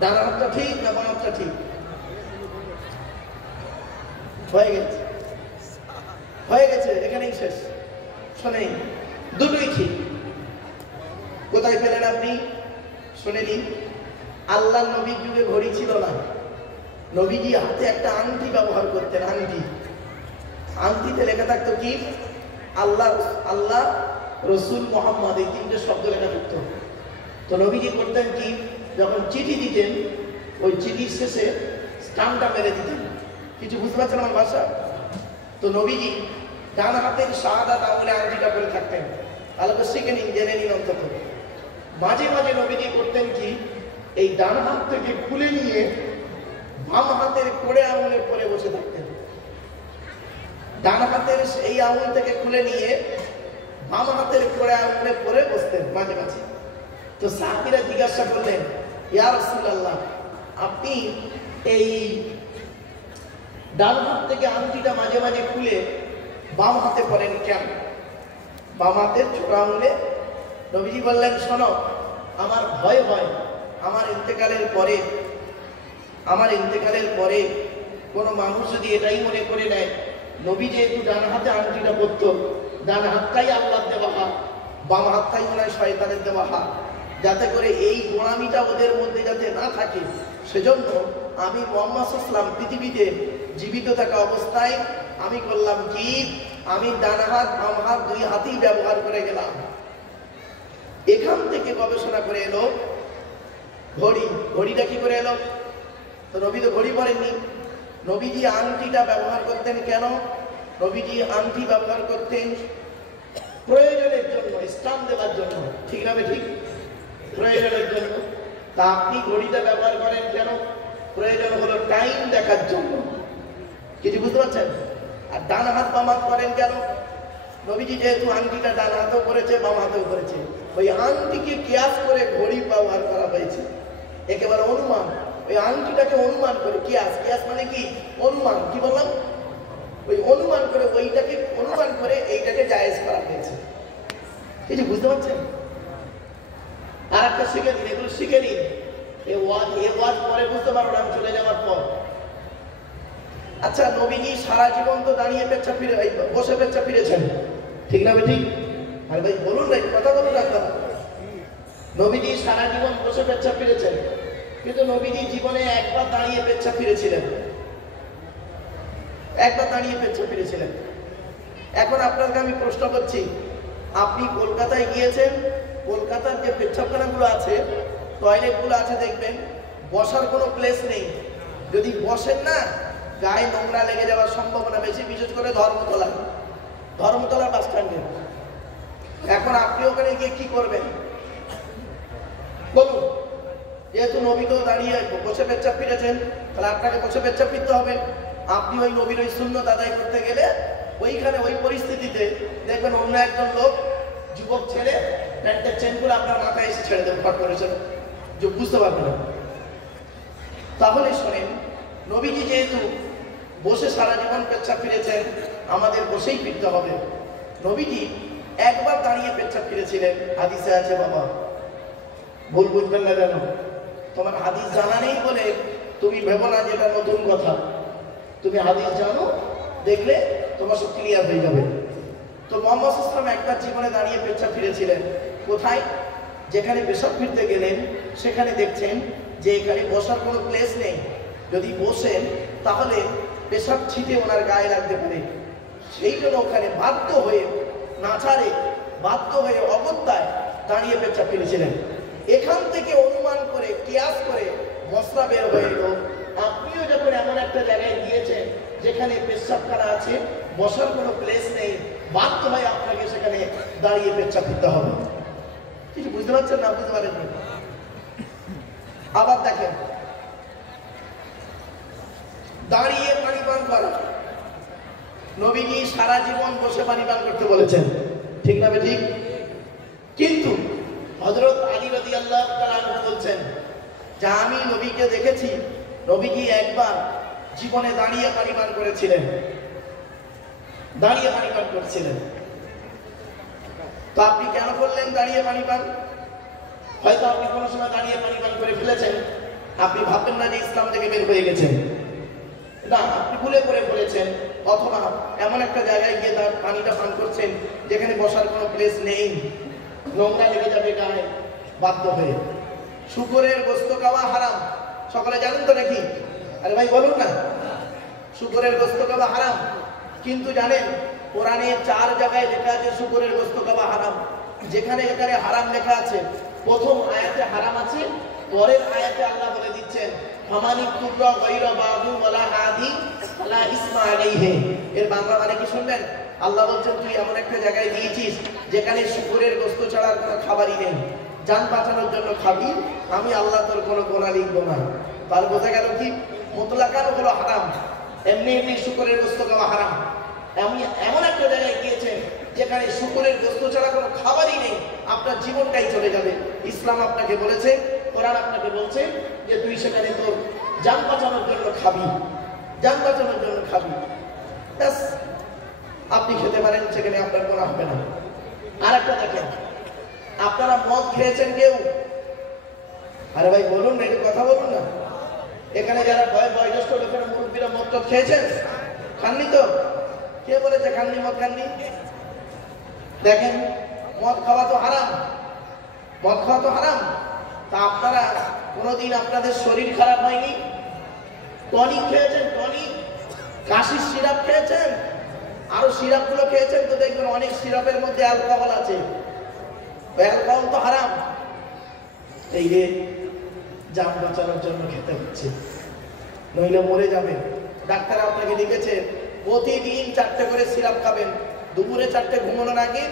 ডান হাতটা ঠিক না বাম হাতটা ঠিক? হয়ে গেছে, হয়ে গেছে, এখানেই শেষ। শোনেন, দুটোই ঠিক। কোথায় পেলেন আপনি? শুনে নিন, আল্লাহ নবীর যুগে ঘড়ি ছিল না। নবীজি হাতে একটা আংটি ব্যবহার করতেন, আংটি। আংটিতে লেখা থাকতো কি? আল্লাহ, আল্লাহ, রসুল, মোহাম্মদ, এই তিনটে শব্দ লেখা থাকতো। তো নবীজি করতেন কি? যখন চিঠি দিতেন, ওই চিঠির শেষে স্টাম্পটা মেরে দিতেন। কিছু বুঝতে পারছেন আমার ভাষা? তো নবীজি ডান হাতের শাহাদাত আঙুলে আংটিটা করে থাকতেন। তাহলে তো শিখে নিন, জেনে নিন অন্তত। মাঝে মাঝে নবীজি করতেন কি? এই ডান হাত থেকে খুলে নিয়ে বাম হাতের কোড়ে আঙুলের পরে বসে থাকতেন। ডান হাতের এই আঙুল থেকে খুলে নিয়ে বাম হাতের কোড়ে আঙুলের পরে বসতেন মাঝে মাঝে। তো সাহাবীরা জিজ্ঞাসা করলেন, ইয়া রাসূলুল্লাহ, আপনি এই ডান হাত থেকে আংটিটা মাঝে মাঝে খুলে বাম হাতে পরেন কেন? বাম হাতের ছোট আঙুলে। নবীজি বললেন, শোনো, আমার ভয় হয় আমার ইন্তেকালের পরে কোনো মানুষ যদি এটাই মনে করে নেয় নবী যেহেতু ডান হাতে আংটিটা পরত, ডান হাতটাই আল্লাহর দেওয়া হাত, বাম হাতটাই মনে হয় শয়তানের দেওয়া হাত, যাতে করে এই গোঁড়ামিটা ওদের মধ্যে যাতে না থাকে, সেজন্য আমি মুহাম্মদ সাল্লাল্লাহু আলাইহি ওয়াসাল্লাম পৃথিবীতে জীবিত থাকা অবস্থায় আমি করলাম কি? আমি ডান হাত বাম হাত দুই হাতেই ব্যবহার করে গেলাম। এখান থেকে গবেষণা করে এলো ঘড়ি। ঘড়িটা কি করে এলো? তো নবী তো ঘড়ি পরেননি। নবীজি আংটিটা ব্যবহার করতেন কেন? নবীজি আংটি ব্যবহার করতেন প্রয়োজনের জন্য, স্টাম্প দেওয়ার জন্য। ঠিক না? ঠিক, প্রয়োজনের জন্য। তা আপনি ঘড়িটা ব্যবহার করেন কেন? প্রয়োজন হলো টাইম দেখার জন্য। কিছু বুঝতে পারছেন? আর ডান হাত বাম হাত করেন কেন? নবীজি যেহেতু আংটিটা ডান হাতেও করেছে, বাম হাতেও করেছে, ওই আংটিকে কিয়াস করে ঘড়ি ব্যবহার করা হয়েছে। একেবারে অনুমান, ওই আংটিটাকে অনুমান করে কিয়াস। কিয়াস মানে কি? অনুমান। কি বললাম? ওই অনুমান করে, ওইটাকে অনুমান করে এইটাকে জায়েজ করা হয়েছে। কিছু বুঝতে পারছেন? আর একটা শিখে দিন, এগুলো শিখে নিন। এ ওয়াজ পরে বুঝতে পারবো না, আমি চলে যাওয়ার পর। আচ্ছা, নবীজি সারা জীবন তো দাঁড়িয়ে পেচ্ছা ফিরে, বসে পেচ্ছা ফিরেছেন, ঠিক না? ঠিক। আর ভাই বলুন না, কথা বলুন না আপনারা। নবীজি সারা জীবন বসে পেচ্ছাপ ফিরেছেন, কিন্তু নবীজি জীবনে একবার দাঁড়িয়ে পেচ্ছাপ ফিরেছিলেন, একবার দাঁড়িয়ে পেচ্ছাপ ফিরেছিলেন। এখন আপনাকে আমি প্রশ্ন করছি, আপনি কলকাতায় গিয়েছেন, কলকাতার যে পেচ্ছাপখানাগুলো আছে, টয়লেটগুলো আছে, দেখবেন বসার কোনো প্লেস নেই। যদি বসেন না, গায়ে নোংরা লেগে যাওয়ার সম্ভাবনা বেশি, বিশেষ করে ধর্মতলা বাস স্ট্যান্ডে। এখন আপনি ওখানে গিয়ে কি করবেন বলুন? যেহেতু নবী তো দাঁড়িয়ে বসে পেচ্ছাপ ফিরেছেন, তাহলে আপনাকে বসে পেচ্ছাপ ফিরতে হবে। আপনি ওই নবীর ওই সুন্নত আদায় করতে গেলে ওইখানে ওই পরিস্থিতিতে দেখবেন অন্য একজন লোক, যুবক ছেলে, প্যান্টের চেনগুলো আপনার মাথায় এসে ছেড়ে দেবেন, ফট করেছেন, যে বুঝতে পারবেন না। তাহলে শোনেন, নবীজি যেহেতু বসে সারা জীবন পেচ্ছাপ ফিরেছেন, আমাদের বসেই ফিরতে হবে। নবীজি একবার দাঁড়িয়ে পেচ্ছাপ ফিরেছিলেন, হাদিসে আছে। বাবা ভুল বুঝবেন না যেন, তোমার হাদিস জানা নেই বলে তুমি ভেবো না যে এটা নতুন কথা। তুমি হাদিস জানো, দেখলে তোমার সব ক্লিয়ার হয়ে যাবে। তো মুহাম্মদ সাল্লাল্লাহু আলাইহি ওয়াসাল্লাম একবার জীবনে দাঁড়িয়ে পেচ্ছাপ ফিরেছিলেন। কোথায়? যেখানে পেশাব ফিরতে গেলেন সেখানে দেখছেন যে এখানে বসার কোনো প্লেস নেই। যদি বসেন তাহলে পেশাব ছিটে ওনার গায়ে লাগতে পারে। সেই জন্য ওখানে বাধ্য হয়ে, না ছাড়ে বাধ্য হয়ে অগত্যায় দাঁড়িয়ে পেচ্ছাপ ফিরেছিলেন। এখান থেকে অনুমান করে, কিয়াস করে মশলা বের হয়ে এলো, আপনিও যখন এমন একটা জায়গায় গিয়েছেন যেখানে পেচ্ছাপখানা আছে, বসার কোনো প্লেস নেই, বাধ্য হয়ে আপনাকে সেখানে দাঁড়িয়ে পেচ্ছাপ ফিরতে হবে। কিছু বুঝতে পারছেন না? বুঝতে পারেন? আবার দেখেন, দাঁড়িয়ে পানি পান করা, নবীজি সারা জীবন বসে পানি পান করতে বলেছেন, ঠিক না ঠিক? কিন্তু হযরত আলী রাদিয়াল্লাহু তাআলা আনহু বলছেন যে আমি নবীকে দেখেছি, নবীজি একবার জীবনে দাঁড়িয়ে পানি পান করেছিলেন, দাঁড়িয়ে পানি পান করেছিলেন। তো আপনি কেন করলেন দাঁড়িয়ে পানি পান? হয়তো আপনি কোনো সময় দাঁড়িয়ে পানি পান করে ফেলেছেন, আপনি ভাববেন না যে ইসলাম থেকে বের হয়ে গেছেন, না, আপনি ভুলে করে ফেলেছেন। অথবা এমন একটা জায়গায় গিয়ে তার পানিটা পান করছেন যেখানে বসার কোনো প্লেস নেই, নোংরা লেগে যাবে গায়ে, বাধ্য হয়ে। শুকরের গোশত খাওয়া হারাম, সকলে জানেন তো নাকি? আরে ভাই বলুন না, শুকরের গোশত খাওয়া হারাম। কিন্তু জানেন কোরআনে 4 জায়গায় লেখা আছে শুকরের গোশত খাওয়া হারাম। যেখানে এখানে হারাম লেখা আছে, প্রথম আয়াতে হারাম আছে, পরের আয়াতে আল্লাহ বলে দিচ্ছেন ফামানিকুররা গায়রা বাগু ওয়ালা আদি ফালা ইসমা আলাইহি। এর বাংলা মানে কি শুনবেন? আল্লাহ বলছেন তুই এমন একটা জায়গায় গিয়েছিস যেখানে শুকরের গোশত ছাড়া কোনো খাবারই নেই, জান বাঁচানোর জন্য খাবি, আমি আল্লাহ তোর কোনো গোনা লিখবো না। তার বোঝা গেল কি মুতলাকান হলো হারাম, এমনি এমনি শুকরের গোশত খাওয়া হারাম। এমন একটা জায়গায় গিয়েছেন যেখানে শুকরের গোশত ছাড়া কোনো খাবারই নেই, আপনার জীবনটাই চলে যাবে। ইসলাম আপনাকে বলেছে, কোরআন আপনাকে বলছে যে তুই সেখানে তোর জান বাঁচানোর জন্য খাবি, জান বাঁচানোর জন্য খাবি, ব্যাস আপনি খেতে পারেন, সেখানে আপনার গোনা হবে না। আর একটা দেখেন, আপনারা মদ খেয়েছেন কেউ? আরে ভাই বলুন না, একটু কথা বলুন না। এখানে যারা বয়োজ্যেষ্ঠ লোকেরা, মুরব্বীরা মদ টদ খেয়েছেন? খাননি তো? কে বলেছে খাননি? মদ খাননি? দেখেন, মদ খাওয়া তো হারাম, মদ খাওয়া তো হারাম। তা আপনারা কোনোদিন আপনাদের শরীর খারাপ হয়নি? টনিক খেয়েছেন? টনিক, কাশির সিরাপ খেয়েছেন? আরো সিরাপগুলো খেয়েছেন তো দেখবেন অনেক সিরাপের মধ্যে অ্যালকোহল আছে, অ্যালকোহল তো হারাম। এই যে জান বাঁচানোর জন্য খেতে হচ্ছে, নইলে মরে যাবেন। ডাক্তার আপনাকে লিখেছে প্রতিদিন 4টে করে সিরাপ খাবেন, দুপুরে 4টে ঘুমানোর আগে,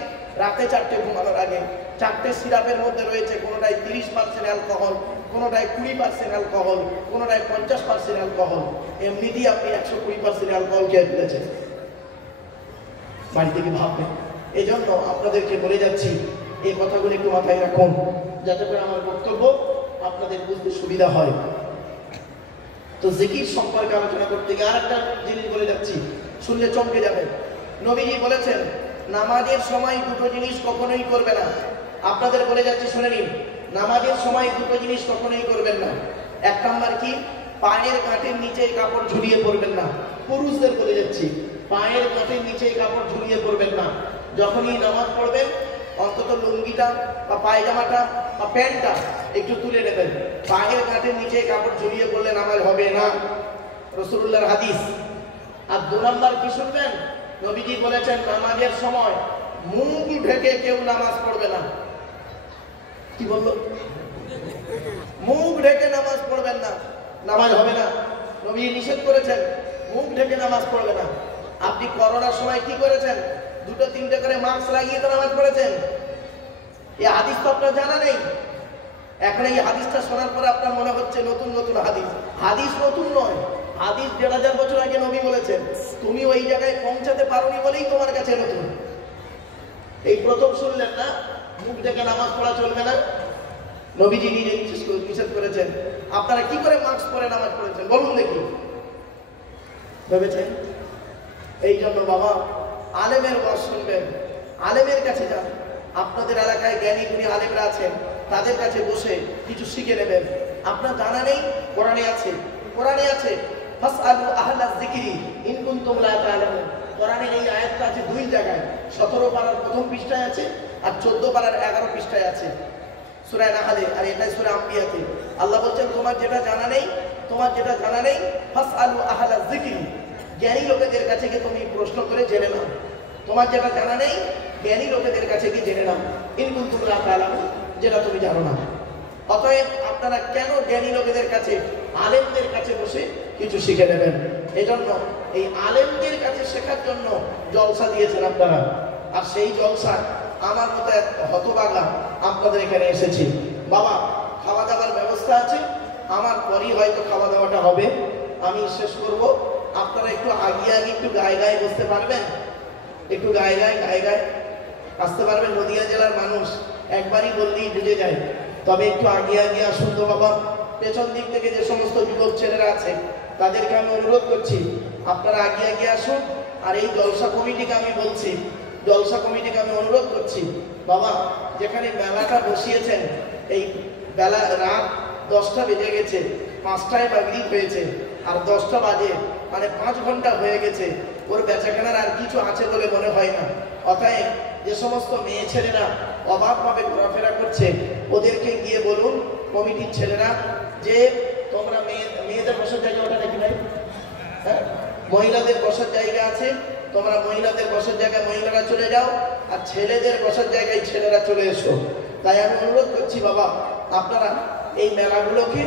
রাতে 4টে ঘুমানোর আগে। 4টে সিরাপের মধ্যে রয়েছে কোনোটায় 30% অ্যালকোহল, কোনোটায় 20% অ্যালকোহল, কোনোটায় 50% অ্যালকোহল। এমনিতেই আপনি 120% অ্যালকোহল খেয়ে ফেলেছেন, বাড়ি থেকে ভাববেন। এই জন্য আপনাদেরকে বলে যাচ্ছি, এই কথাগুলো একটু মাথায় রাখুন, যাতে করে আমার বক্তব্য আপনাদের বুঝতে সুবিধা হয়। তো জিকির সম্পর্কে আলোচনা করতে গিয়ে আর একটা জিনিস বলে যাচ্ছি, শুনলে চমকে যাবেন। নবীজি বলেছেন নামাজের সময় 2টো জিনিস কখনোই করবে না। আপনাদের বলে যাচ্ছি, শুনে নিন। নামাজের সময় 2টো জিনিস কখনোই করবেন না। 1 নাম্বার কি? পায়ের কাঁটের নিচে কাপড় ঝুলিয়ে পড়বেন না। পুরুষদের বলে যাচ্ছি, পায়ের কাঁটের নিচে কাপড় ঝুলিয়ে পড়বেন না। যখনই নামাজ পড়বেন অন্তত লুঙ্গিটা বা পায়জামাটা বা প্যান্টটা একটু তুলে নেবেন। পায়ের কাঁধের নিচে কাপড় ঝুলিয়ে পড়লে নামাজ হবে না, রাসূলুল্লাহর হাদিস। আর 2 নাম্বার কি শুনবেন? নবীজি বলেছেন নামাজের সময় মুখ ঢেকে কেউ নামাজ পড়বে না। কি বললো? মুখ ঢেকে নামাজ পড়বেন না, নামাজ হবে না। নবী নিষেধ করেছেন মুখ ঢেকে নামাজ পড়বে না। আপনি করোনার সময় কি করেছেন? 2-3টে করে মাস্ক লাগিয়ে তো নামাজ পড়েছেন। এই হাদিস তো আপনার জানা নেই। এখন এই হাদিসটা শোনার পরে আপনার মনে হচ্ছে নতুন নতুন হাদিস। হাদিস নতুন নয়, হাদিস 1500 বছর আগে নবী বলেছেন। তুমি ওই জায়গায় পৌঁছাতে পারোনি বলেই তোমার কাছে নতুন। এই প্রথম শুনলেন না মুখ ঢেকে নামাজ পড়া চলবে না? নবীজি নিজে নিষেধ করেছেন। আপনারা কি করে মাস্ক পরে নামাজ পড়েছেন বলুন দেখি, ভেবেছেন? এই জন্য বাবা আলেমের ওয়াজ শুনবেন, আলেমের কাছে যান। আপনাদের এলাকায় জ্ঞানী গুণী আলেমরা আছেন, তাদের কাছে বসে কিছু শিখে নেবেন। আপনার জানা নেই, কোরআনে আছে, কোরআনে আছে ফাসআলু আহলায যিকরি ইন কুনতুম লা তা'লামুন। কোরআনের এই আয়াতটা আছে 2 জায়গায়, 17 পারার প্রথম পৃষ্ঠায় আছে আর 14 পারার 11 পৃষ্ঠায় আছে সূরা নাহলে, আর এটা সূরা আম্বিয়াতে। আল্লাহ বলছেন তোমার যেটা জানা নেই, তোমার যেটা জানা নেই ফাসআলু আহলায যিকরি, জ্ঞানী লোকেদের কাছে গিয়ে তুমি প্রশ্ন করে জেনে নাও। তোমার যেটা জানা নেই জ্ঞানী লোকেদের কাছে গিয়ে জেনে নাও। ইন কুনতুম লা তা'লামুন, যেটা তুমি জানো না। অতএব আপনারা কেন জ্ঞানী লোকেদের কাছে, আলেমদের কাছে বসে কিছু শিখে নেবেন? এজন্য এই আলেমদের কাছে শেখার জন্য জলসা দিয়েছেন আপনারা। আর সেই জলসা আমার মতো এক হতভাগা আপনাদের এখানে এসেছি। বাবা খাওয়া দাওয়ার ব্যবস্থা আছে, আমার পরই হয়তো খাওয়া দাওয়াটা হবে, আমি শেষ করব। আপনারা একটু আগিয়ে আগে একটু গায়ে গায়ে বসতে পারবেন? একটু গায়ে গায়ে আসতে পারবেন? নদিয়া জেলার মানুষ একবারই বললেই বুঝে যায়, তবে একটু আগিয়ে আগিয়ে আসুন তো বাবা। পেছন দিক থেকে যে সমস্ত যুবক ছেলেরা আছে তাদেরকে আমি অনুরোধ করছি আপনারা আগিয়ে আগিয়ে আসুন। আর এই জলসা কমিটিকে আমি বলছি, জলসা কমিটিকে আমি অনুরোধ করছি বাবা, যেখানে মেলাটা বসিয়েছেন এই বেলা রাত 10টা বেজে গেছে, 5টায় মাগরিব হয়েছে, আর 10টা বাজে, মানে 5 ঘন্টা হয়ে গেছে। ওর বেচাকেনার আর কিছু আছে বলে মনে হয় না। অতএব যে সমস্ত মেয়ে ছেলেরা অবাকভাবে ঘোরাফেরা করছে ওদেরকে গিয়ে বলুন, কমিটির ছেলেরা, যে তোমরা মেয়েদের বসার জায়গা ওটা নাকি নাই, হ্যাঁ মহিলাদের বসার জায়গা আছে, তোমরা মহিলাদের বসার জায়গায় মহিলারা চলে যাও, আর ছেলেদের বসার জায়গায় ছেলেরা চলে এসো। তাই আমি অনুরোধ করছি বাবা, আপনারা এই মেলাগুলোকে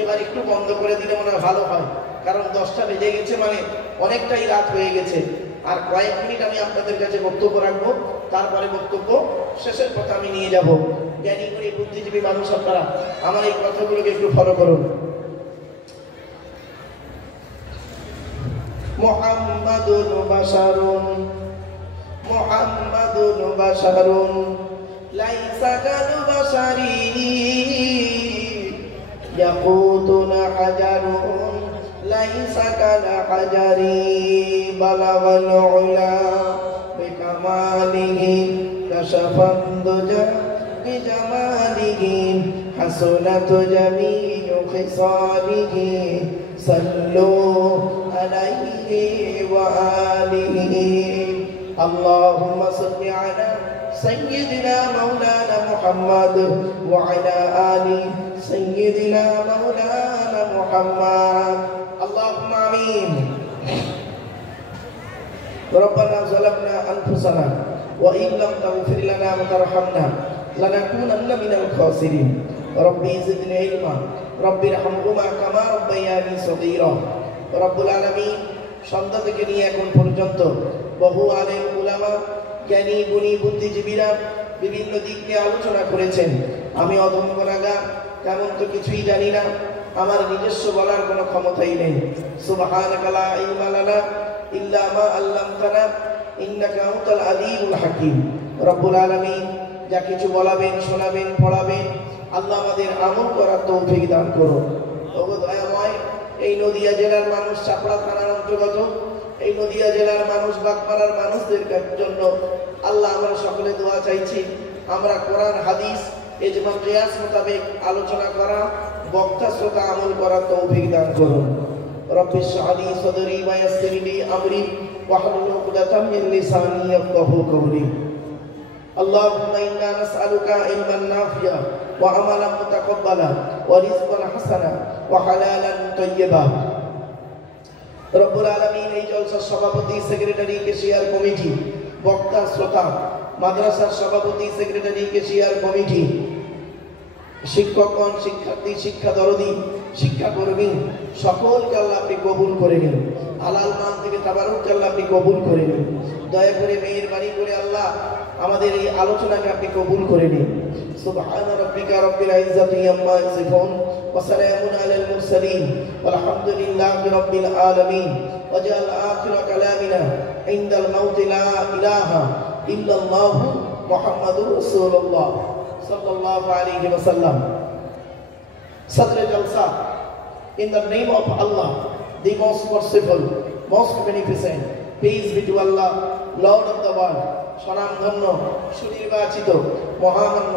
এবার একটু বন্ধ করে দিলে মনে হয় ভালো হয়। কারণ 10টা বেজে গেছে, মানে অনেকটাই রাত হয়ে গেছে। আর কয়েক মিনিট আমি আপনাদের কাছে বক্তব্য রাখবো, তারপরে বক্তব্য শেষের কথা আমি নিয়ে যাব। জ্ঞানী গুণী বুদ্ধিজীবী মানুষ আপনারা আমার এই কথাগুলোকে একটু ফলো করুন। মুহাম্মাদুন বাশারুন, মুহাম্মাদুন বাশারুন লাইসা কাল বাশারি ইয়াকুতুনা হাজারুন লাইসা কাল হাজারি বালাগাল উলা বিকামালিহি কাশাফান দুজা বিজামালিহি হাসনাতু জামিউ খিসালিহি সাল্লু আলাইহি ওয়া আলিহি আল্লাহুম্মা সাল্লি আলা সাইয়্যিদিনা মাওলানা মুহাম্মাদ ওয়া আলা আলি সাইয়্যিদিনা মাওলানা মুহাম্মাদ। আল্লাহুম্মা আমিন। ربنا ظلمنا أنفسنا وإن لم تغفر لنا وترحمنا لنكونن من الخاسرين ربي زدني علما ربي ارحمهما كما ربياني صغيرا। রব্বুল আলামিন সন্ধ্যা থেকে নিয়ে এখন পর্যন্ত বহু আলেম উলামা, জ্ঞানী গুণী বুদ্ধিজীবীরা বিভিন্ন দিক নিয়ে আলোচনা করেছেন। আমি অধম গুনাহগার, তেমন তো কিছুই জানি না, আমার নিজস্ব বলার কোনো ক্ষমতাই নেই। সুবহানাকা লা ইলমা লানা ইল্লা মা আল্লামতানা ইন্নাকা আনতাল আলিমুল হাকিম। রব্বুল আলামিন যা কিছু বলাবেন, শোনাবেন, পড়াবেন, আল্লাহ আমাদের আমল করার তৌফিক দান করুন। ওগো দয়াময়, এই নদিয়া জেলার মানুষ, চাপড়া থানার অন্তর্গত এই নদিয়া জেলার মানুষ, বাগপাড়ার মানুষদের জন্য আল্লাহ আমরা সকলে দোয়া চাইছি। আমরা কোরআন হাদিস ইজমা কিয়াস মোতাবেক আলোচনা করা, বক্তা শ্রোতা আমল করার তৌফিক দান করুন। রব্বি ইশরাহ লি সাদরি ওয়া ইয়াসসির লি আমরি ওয়াহলুল উকদাতাম মিন লিসানি ইয়াফকাহু কওলি। আল্লাহুম্মা ইন্না নাসআলুকা ইলমান নাফিয়া ওয়া আমালান মুতাকাব্বালা ওয়া রিজকান হাসানা ওয়া হালালান তাইয়্যিবা। রব্বুল আলামিন এই জলসার সভাপতি, সেক্রেটারি, কেশিয়ার কমিটি, বক্তা, শ্রোতা, মাদ্রাসার সভাপতি, সেক্রেটারি, কেশিয়ার কমিটি, শিক্ষকগণ, শিক্ষার্থী, শিক্ষা দরদি, শিক্ষাকর্মী সকলকে আল্লাহ আপনি কবুল করে নিন। হালাল মাল থেকে তাবারুক আল্লাহ আপনি কবুল করে নিন। দয়া করে মেহেরবানি করে আল্লাহ আমাদের এই আলোচনাকে আপনি কবুল করে নিন। সুবহান রাব্বিকা রাব্বিল ইজ্জাতি আম্মা ইয়াসিফুন ওয়া সালামুন আলাল মুরসালিন ওয়ালহামদুলিল্লাহি রাব্বিল আলামিন। ওয়াজআল আখিরা কালামিনা ইনদাল মাউতি লা ইলাহা ইল্লাল্লাহু মুহাম্মাদুর রাসূলুল্লাহ sallallahu alaihi wasallam. Sadr Jalsa, in the name of Allah, the most merciful, most beneficent, peace be to Allah, Lord of the world, স্বনামধন্য, সুনির্বাচিত, মহামান্য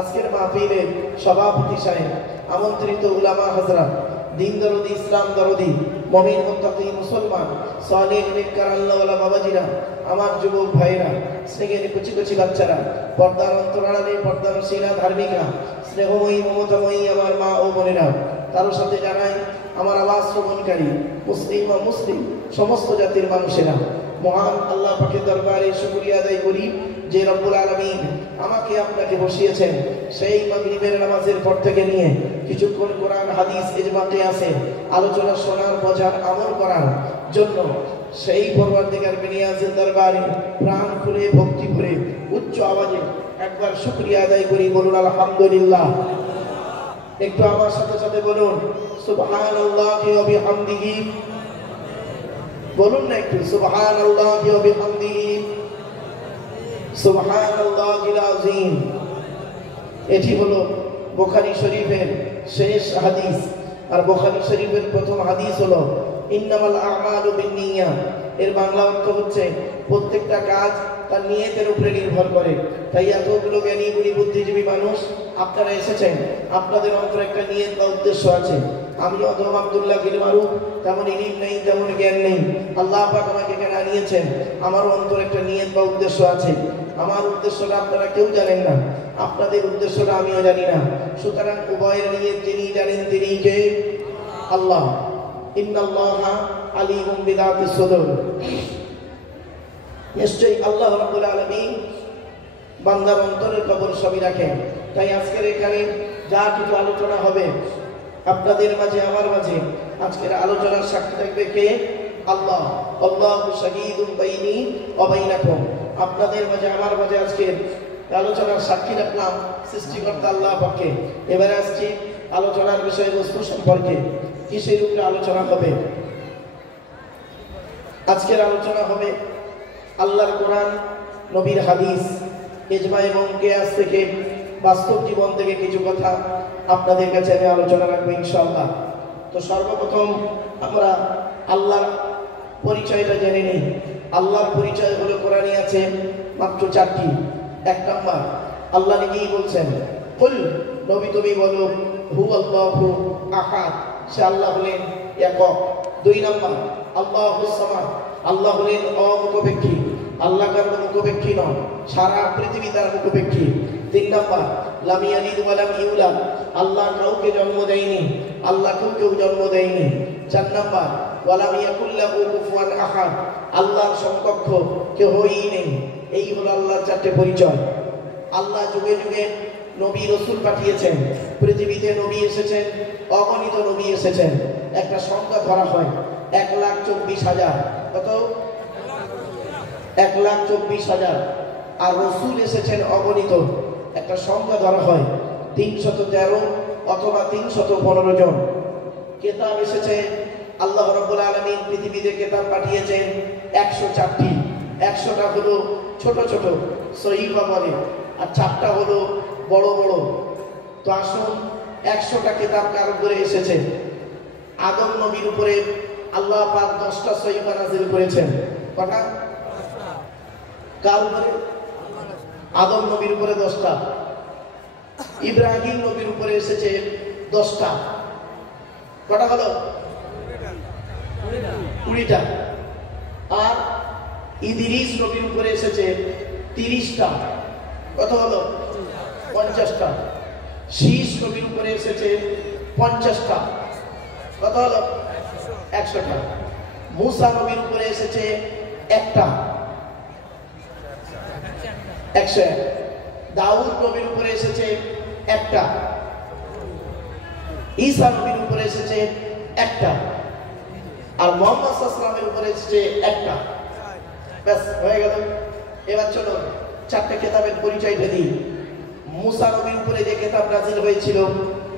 আজকের মাহফিলের সভাপতি সাহেব, আমন্ত্রিত উলামা হযরত, দিন দরদি, ইসলাম দরদি, মুমিন মুত্তাকি মুসলমান, সালেহ নেককার আল্লাহওয়ালা বাবাজিরা, আমার যুবক ভাইরা, স্নেহের কুচি কুচি বাচ্চারা, পর্দার অন্তরালে পর্দানশীলা ধার্মিকা, স্নেহময়ী মমতাময়ী আমার মা ও বোনেরা, তার সাথে জানাই আমার আওয়াজ শ্রবণকারী মুসলিম ও মুসলিম সমস্ত জাতির মানুষেরা, মহান আল্লাহ পাকের দরবারে শুকরিয়া আদায় করি যে রব্বুল আলামিন আমাকে আপনাকে বসিয়েছেন সেই মাগরিবের নামাজের পর থেকে নিয়ে কিছুক্ষণ কোরআন হাদিস ইজমা কিয়াসের আলোচনা শোনার, বোঝার, আমল করার জন্য। সেই পরওয়ারদিগার বিনিয়াজের দরবারে প্রাণ খুলে ভক্তি ভরে উচ্চ আওয়াজে একবার শুকরিয়া আদায় করি, বলুন আলহামদুলিল্লাহ। একটু আমার সাথে সাথে বলুন সুবহানাল্লাহি ওয়া বিহামদিহি, বলুন না একটু সুবহানাল্লাহি ওয়া বিহামদিহি সুবহানাল্লাহিল আযীম। এটি হলো বুখারী শরীফের শেষ হাদিস। আর বুখারী শরীফের প্রথম হাদিস হলো ইন্নামাল আ'মালু বিন্নিয়াত। এর বাংলা অর্থ হচ্ছে প্রত্যেকটা কাজ তার নিয়তের উপরে নির্ভর করে। তাই এতগুলো জ্ঞানী গুণী বুদ্ধিজীবী মানুষ আপনারা এসেছেন, আপনাদের অন্তরে একটা নিয়ত বা উদ্দেশ্য আছে। আমি অথবা আব্দুল্লাহ বিন মারুফ তেমন ইলম নেই, তেমন জ্ঞান নেই। আল্লাহ পাক আমাকে এখানে আনিয়েছেন, আমার অন্তরে একটা নিয়ত বা উদ্দেশ্য আছে। আমার উদ্দেশ্যটা আপনারা কেউ জানেন না, আপনাদের উদ্দেশ্যটা আমিও জানি না। সুতরাং উভয়ের নিয়ত যিনি জানেন তিনি কে? আল্লাহ। ইন্নাল্লাহা আলিমুম বিযাতিস সুদূর। নিশ্চয়ই আল্লাহ রাব্বুল আলামিন বান্দার অন্তরের খবর সবই রাখেন। তাই আজকের এখানে যা কিছু আলোচনা হবে আপনাদের মাঝে, আমার মাঝে, আজকের আলোচনার সাক্ষী থাকবে কে? আল্লাহ। আল্লাহু শাহীদুন বাইনি ওয়া বাইনাকুম। আপনাদের মাঝে, আমার মাঝে আজকের আলোচনার সাক্ষী রাখলাম সৃষ্টিকর্তা আল্লাহ পাককে। এবারে আসছি আলোচনার বিষয়বস্তু সম্পর্কে। কিসের উপরে আলোচনা হবে? আজকের আলোচনা হবে আল্লাহর কোরআন, নবীর হাদিস, ইজমা এবং কিয়াস থেকে, বাস্তব জীবন থেকে কিছু কথা আপনাদের কাছে আমি আলোচনা রাখবো ইনশাআল্লাহ। তো সর্বপ্রথম আমরা আল্লাহর পরিচয়টা জেনে নিই। আল্লাহর পরিচয় হলো কোরআনে আছে মাত্র 4টি। 1 নাম্বার, আল্লাহ নিজেই বলছেন, কুল, নবী তুমি বলো, হু আল্লাহু আহাদ, সে আল্লাহ হলেন একক। 2 নাম্বার, আল্লাহুস সামাদ, আল্লাহ হলেন অমুখাপেক্ষী, আল্লাহ কারো মুখাপেক্ষী নন, সারা পৃথিবী তার মুখাপেক্ষী। 3 নাম্বার, লাম ইয়ালিদ ওয়া লাম ইউলাদ, আল্লাহ কাউকে জন্ম দেয়নি, আল্লাহ কেউ জন্ম দেয়নি। 4 নাম্বার, ওয়া লাম ইয়াকুল লাহু কুফুয়ান আহাদ, আল্লাহর সমকক্ষ কেউই নেই। এই হলো আল্লাহর 4টে পরিচয়। আল্লাহ যুগে যুগে নবী রাসূল পাঠিয়েছেন, পৃথিবীতে নবী এসেছেন, অগণিত নবী এসেছেন। একটা সংখ্যা ধরা হয় 1,24,000। কত? 1,24,000। আর রাসূল এসেছেন অগণিত। একটা সংখ্যা ধরা হয় 313 অথবা 315 জন। কিতাব এসেছে, আল্লাহ রাব্বুল আলামিন পৃথিবীতে কিতাব পাঠিয়েছেন 104টি। 100টা হলো ছোট ছোট সহিফা বলে, আর 4টা হলো বড় বড়। তো আসুন 100টা কিতাব কার উপরে এসেছে? আদম নবীর উপরে আল্লাহ পাক 10টা সহিফা নাযিল করেছেন। কটা? কার উপরে? আদম নবীর উপরে 10টা। ইব্রাহিম নবীর উপরে এসেছে 10টা। কটা হলো? 20টা। আর ইদ্রিস নবীর উপরে এসেছে 30টা। কত হলো? 50টা। শীষ নবীর উপরে এসেছে 50টা, কত হলো? 100টা। মুসা নবীর উপরে এসেছে একটা, 101। দাউদ নবীর উপরে এসেছে একটা, ঈসা নবীর উপরে এসেছে একটা, আর মুহাম্মদ সাল্লাল্লাহু আলাইহি ওয়াসাল্লামের উপরে এসেছে একটা। ব্যাস হয়ে গেল। এবার চলো 4টে কিতাবের পরিচয়টা দিই। মুসা নবীর উপরে যে কিতাব নাযিল হয়েছিল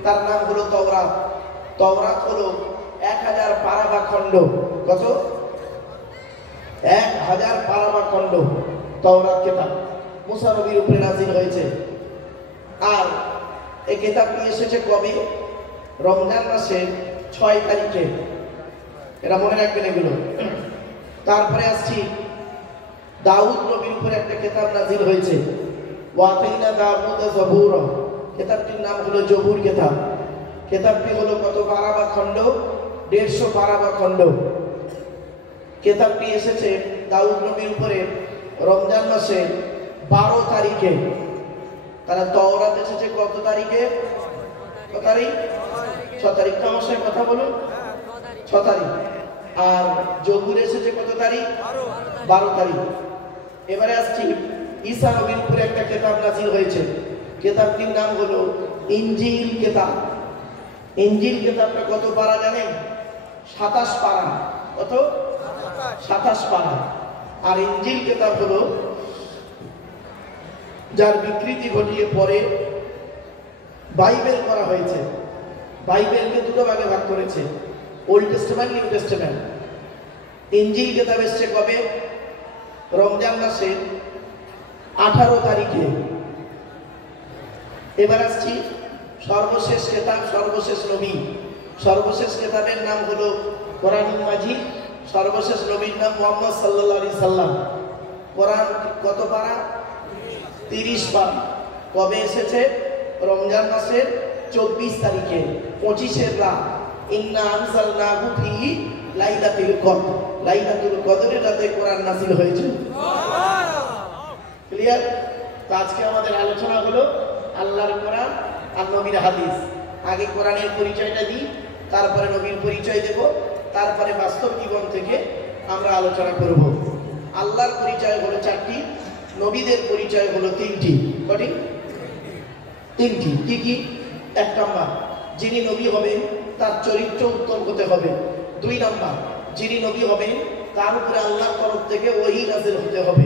তার নাম হলো তাওরাত। তাওরাত হলো 1000 পারা বা খণ্ড। কত? 1000 পারা বা খণ্ড তাওরাত কিতাব মুসা নবীর উপরে নাযিল হয়েছে। আর এই কিতাবটি এসেছে কবে? রমজান মাসের 6 তারিখে। এটা মনে রাখবেন এগুলো। তারপরে আসছি দাউদ নবীর উপরে একটা কিতাব নাযিল হয়েছে, ওয়াতাইনা দাউদ জাবুর। কিতাবটির নাম হলো জবুর কিতাব। কিতাবটি হলো কত পারা বা খণ্ড? 150 পারা বা খণ্ড। কিতাবটি এসেছে দাউদ নবীর উপরে রমজান মাসের 12 তারিখে। তাহলে তাওরাত এসেছে কত তারিখে? কত তারিখ? 6 তারিখ। আমার সাথে কথা বলুন। 6 তারিখ। আর জবুর এসেছে কত তারিখ? 12 তারিখ। এবারে আসছি ঈসা নবীর উপরে একটা কিতাব নাযিল হয়েছে। কিতাবটির নাম হলো ইনজিল কিতাব। ইনজিল কিতাবটা কত পারা জানেন? 27 পারা। কত? 27 পারা। আর ইনজিল কিতাব হলো যার বিকৃতি ঘটিয়ে পরে বাইবেল করা হয়েছে। বাইবেলকে দুটো ভাগে ভাগ করেছে, ওল্ড টেস্টামেন্ট, নিউ টেস্টামেন্ট। ইনজিল কিতাব এসেছে কবে? রমজান মাসের 18 তারিখে। এবার আসছি সর্বশেষ কিতাব, সর্বশেষ নবী। সর্বশেষ কিতাবের নাম হলো কোরআনুল মাজিদ। সর্বশেষ নবীর নাম মুহাম্মদ সাল্লাল্লাহু আলাইহি সাল্লাম। কোরআন কত পারা? 30 পারা। কবে এসেছে? রমজান মাসের 24 তারিখে, 25 রাত। ইন্না আনজালনাহু ফি লাইলাতুল কদর। লাইলাতুল কদরের রাতে কোরআন নাযিল হয়েছে। ক্লিয়ার? তো আজকে আমাদের আলোচনা হলো আল্লাহর কোরআন আর নবীর হাদিস। আগে কোরআনের পরিচয়টা দিই, তারপরে নবীর পরিচয় দেব, তারপরে বাস্তব জীবন থেকে আমরা আলোচনা করব। আল্লাহর পরিচয় হলো 4টি, নবীদের পরিচয় হলো 3টি। কটি? 3টি। কি কি? 1 নাম্বার, যিনি নবী হবেন তার চরিত্র উত্তম হতে হবে। 2 নাম্বার, যিনি নবী হবেন তার উপরে আল্লাহর তরফ থেকে ওহী নাযিল হতে হবে।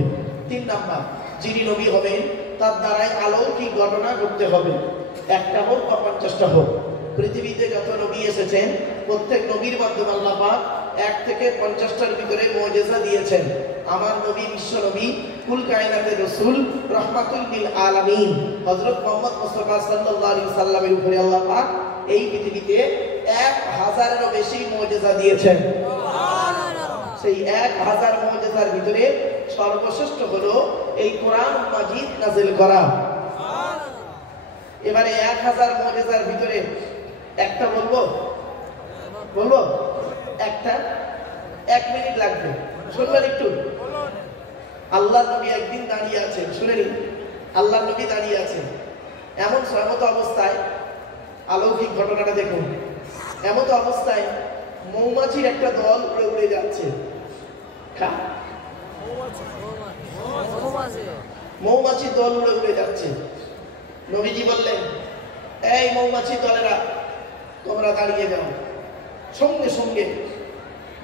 3 নাম্বার, যিনি নবী হবেন তার দ্বারাই অলৌকিক ঘটনা ঘটতে হবে। 1টা হোক বা 50টা হোক। পৃথিবীতে যত নবী এসেছেন প্রত্যেক নবীর মাধ্যমে আল্লাহ পাক 1 থেকে 50টার ভিতরে মুজিজা দিয়েছেন। আমার নবী বিশ্ব নবী কুল কায়নাতের রাসূল রাহমাতুল লিল আলামিন হযরত মুহাম্মদ মুস্তাফা সাল্লাল্লাহু আলাইহি সাল্লামের উপরে আল্লাহ পাক এই পৃথিবীতে 1000-এরও বেশি মুজিজা দিয়েছেন। সুবহানাল্লাহ। সেই 1000 মুজিজার ভিতরে সর্বশ্রেষ্ঠ হলো এই কোরআন মাজিদ নাযিল করা। সুবহানাল্লাহ। এবারে 1000 মুজিজার ভিতরে একটা বলবো? একটা 1 মিনিট লাগবে, শুনবেন একটু? আল্লাহ নবী একদিন দাঁড়িয়ে আছেন, শুনে নিন। আল্লাহ নবী দাঁড়িয়ে আছেন, এমন অবস্থায়, অলৌকিক ঘটনাটা দেখুন। এমন অবস্থায় মৌমাছির একটা দল উড়ে উড়ে যাচ্ছে। মৌমাছির দল উড়ে উড়ে যাচ্ছে। নবীজি বললেন, এই মৌমাছির দলেরা তোমরা দাঁড়িয়ে যাও। সঙ্গে সঙ্গে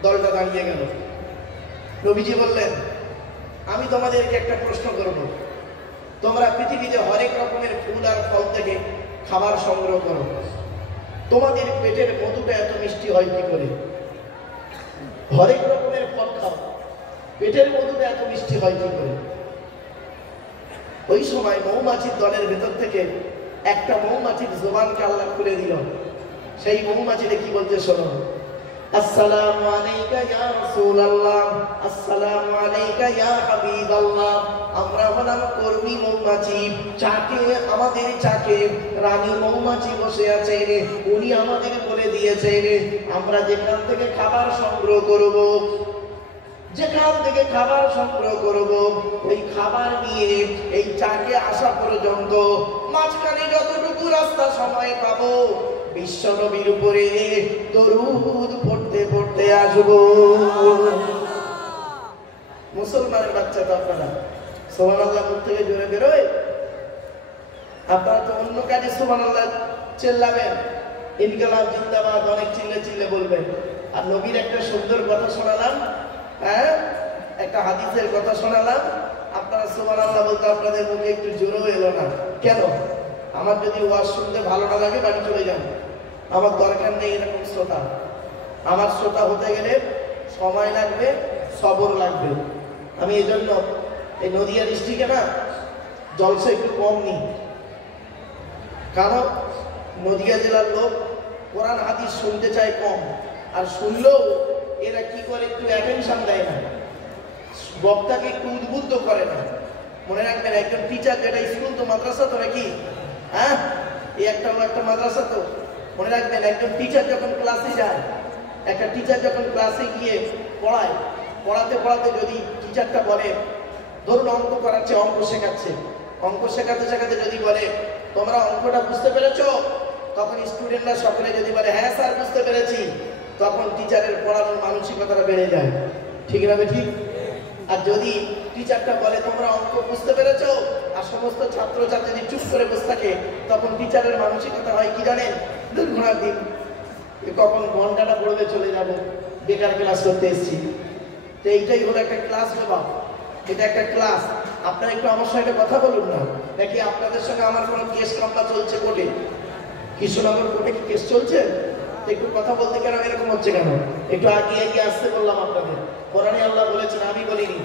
দলটা দাঁড়িয়ে গেল। নবীজি বললেন, আমি তোমাদেরকে একটা প্রশ্ন করব। তোমরা পৃথিবীতে হরেক রকমের ফুল আর ফল থেকে খাবার সংগ্রহ করো, তোমাদের পেটের মধুটা এত মিষ্টি হয় কি করে? হরেক রকমের ফল খাও, পেটের মধুটা এত মিষ্টি হয় কি করে? ওই সময় মৌমাছির দলের ভেতর থেকে একটা মৌমাছির জবানকে আল্লাহ খুলে দিল। সেই মৌমাছিটা কি বলতে শোনো, আসসালামু আলাইকা ইয়া রাসূলুল্লাহ, আসসালামু আলাইকা ইয়া হাবিবাল্লাহ। আমরা হলাম কর্মী মৌমাছি, চাকে আমাদের চাকে রানী মৌমাছি বসে আছে, উনি আমাদের বলে দিয়েছে আমরা যেখান থেকে খাবার সংগ্রহ করব, যেখান থেকে খাবার সংগ্রহ করব ওই খাবার নিয়ে এই চাকে আসা পর্যন্ত মাঝখানে যতটুকু রাস্তা সময় পাবো বিশ্ব নবীর উপরে দরুদ পড়তে পড়তে আসবো। মুসলমানের বাচ্চা তো আপনারা, সুবহানাল্লাহ মুখ থেকে জোরে বেরোয়। আপনারা তো অন্য কাজে সুবহানাল্লাহ চেল্লাবেন, ইনকালাব জিন্দাবাদ অনেক চিল্লে চিল্লে বলবেন। আর নবীর একটা সুন্দর কথা শোনালাম, হ্যাঁ একটা হাদিসের কথা শোনালাম, আপনারা সুবহানাল্লাহ বলতে আপনাদের মুখে একটু জোরও এলো না কেন? আমার যদি ওয়াজ শুনতে ভালো না লাগে বাড়ি চলে যান, আমার দরকার নেই এরকম শ্রোতা। আমার শ্রোতা হতে গেলে সময় লাগবে, সবর লাগবে। আমি এই জন্য এই নদিয়া ডিস্ট্রিক্টে না জলসা একটু কম নিই, কারণ নদিয়া জেলার লোক কোরআন হাদিস শুনতে চায় কম, আর শুনলেও এরা কি করে একটু অ্যাটেনশন দেয় না, বক্তাকে একটু উদ্বুদ্ধ করে না। মনে রাখবেন একজন টিচার, যেটা স্কুল তো মাদ্রাসা তো নাকি, হ্যাঁ এই একটা মাদ্রাসা তো, মনে রাখবেন একজন টিচার যখন ক্লাসে যায়, একটা টিচার যখন ক্লাসে গিয়ে পড়ায়, পড়াতে পড়াতে যদি টিচারটা বলে, ধরুন অঙ্ক করাচ্ছে, অঙ্ক শেখাচ্ছে, অঙ্ক শেখাতে শেখাতে যদি বলে তোমরা অঙ্কটা বুঝতে পেরেছো, তখন স্টুডেন্টরা সকলে যদি বলে হ্যাঁ স্যার বুঝতে পেরেছি, তখন টিচারের পড়ানোর মানসিকতাটা বেড়ে যায়। ঠিক না ঠিক? আর যদি টিচারটা বলে তোমরা অঙ্ক বুঝতে পেরেছো, আর সমস্ত ছাত্রছাত্রী চুপ করে বসে থাকে, তখন টিচারের মানসিকতা হয় কি জানেন, দুর্ঘটনার দিন কখন ঘন্টাটা পড়বে চলে যাবো, বেকার ক্লাস করতে এসেছি। তো এইটাই হলো একটা ক্লাস বাবা, এটা একটা ক্লাস। আপনারা একটু আমার সঙ্গে কথা বলুন না, নাকি আপনাদের সঙ্গে আমার কোনো কেস মামলা চলছে কোর্টে? কৃষ্ণনগর কোর্টে কি কেস চলছে? একটু কথা বলতে কেন এরকম হচ্ছে কেন? একটু এগিয়ে আসতে বললাম আপনাদের। কোরআনে আল্লাহ বলেছেন, আমি বলিনি,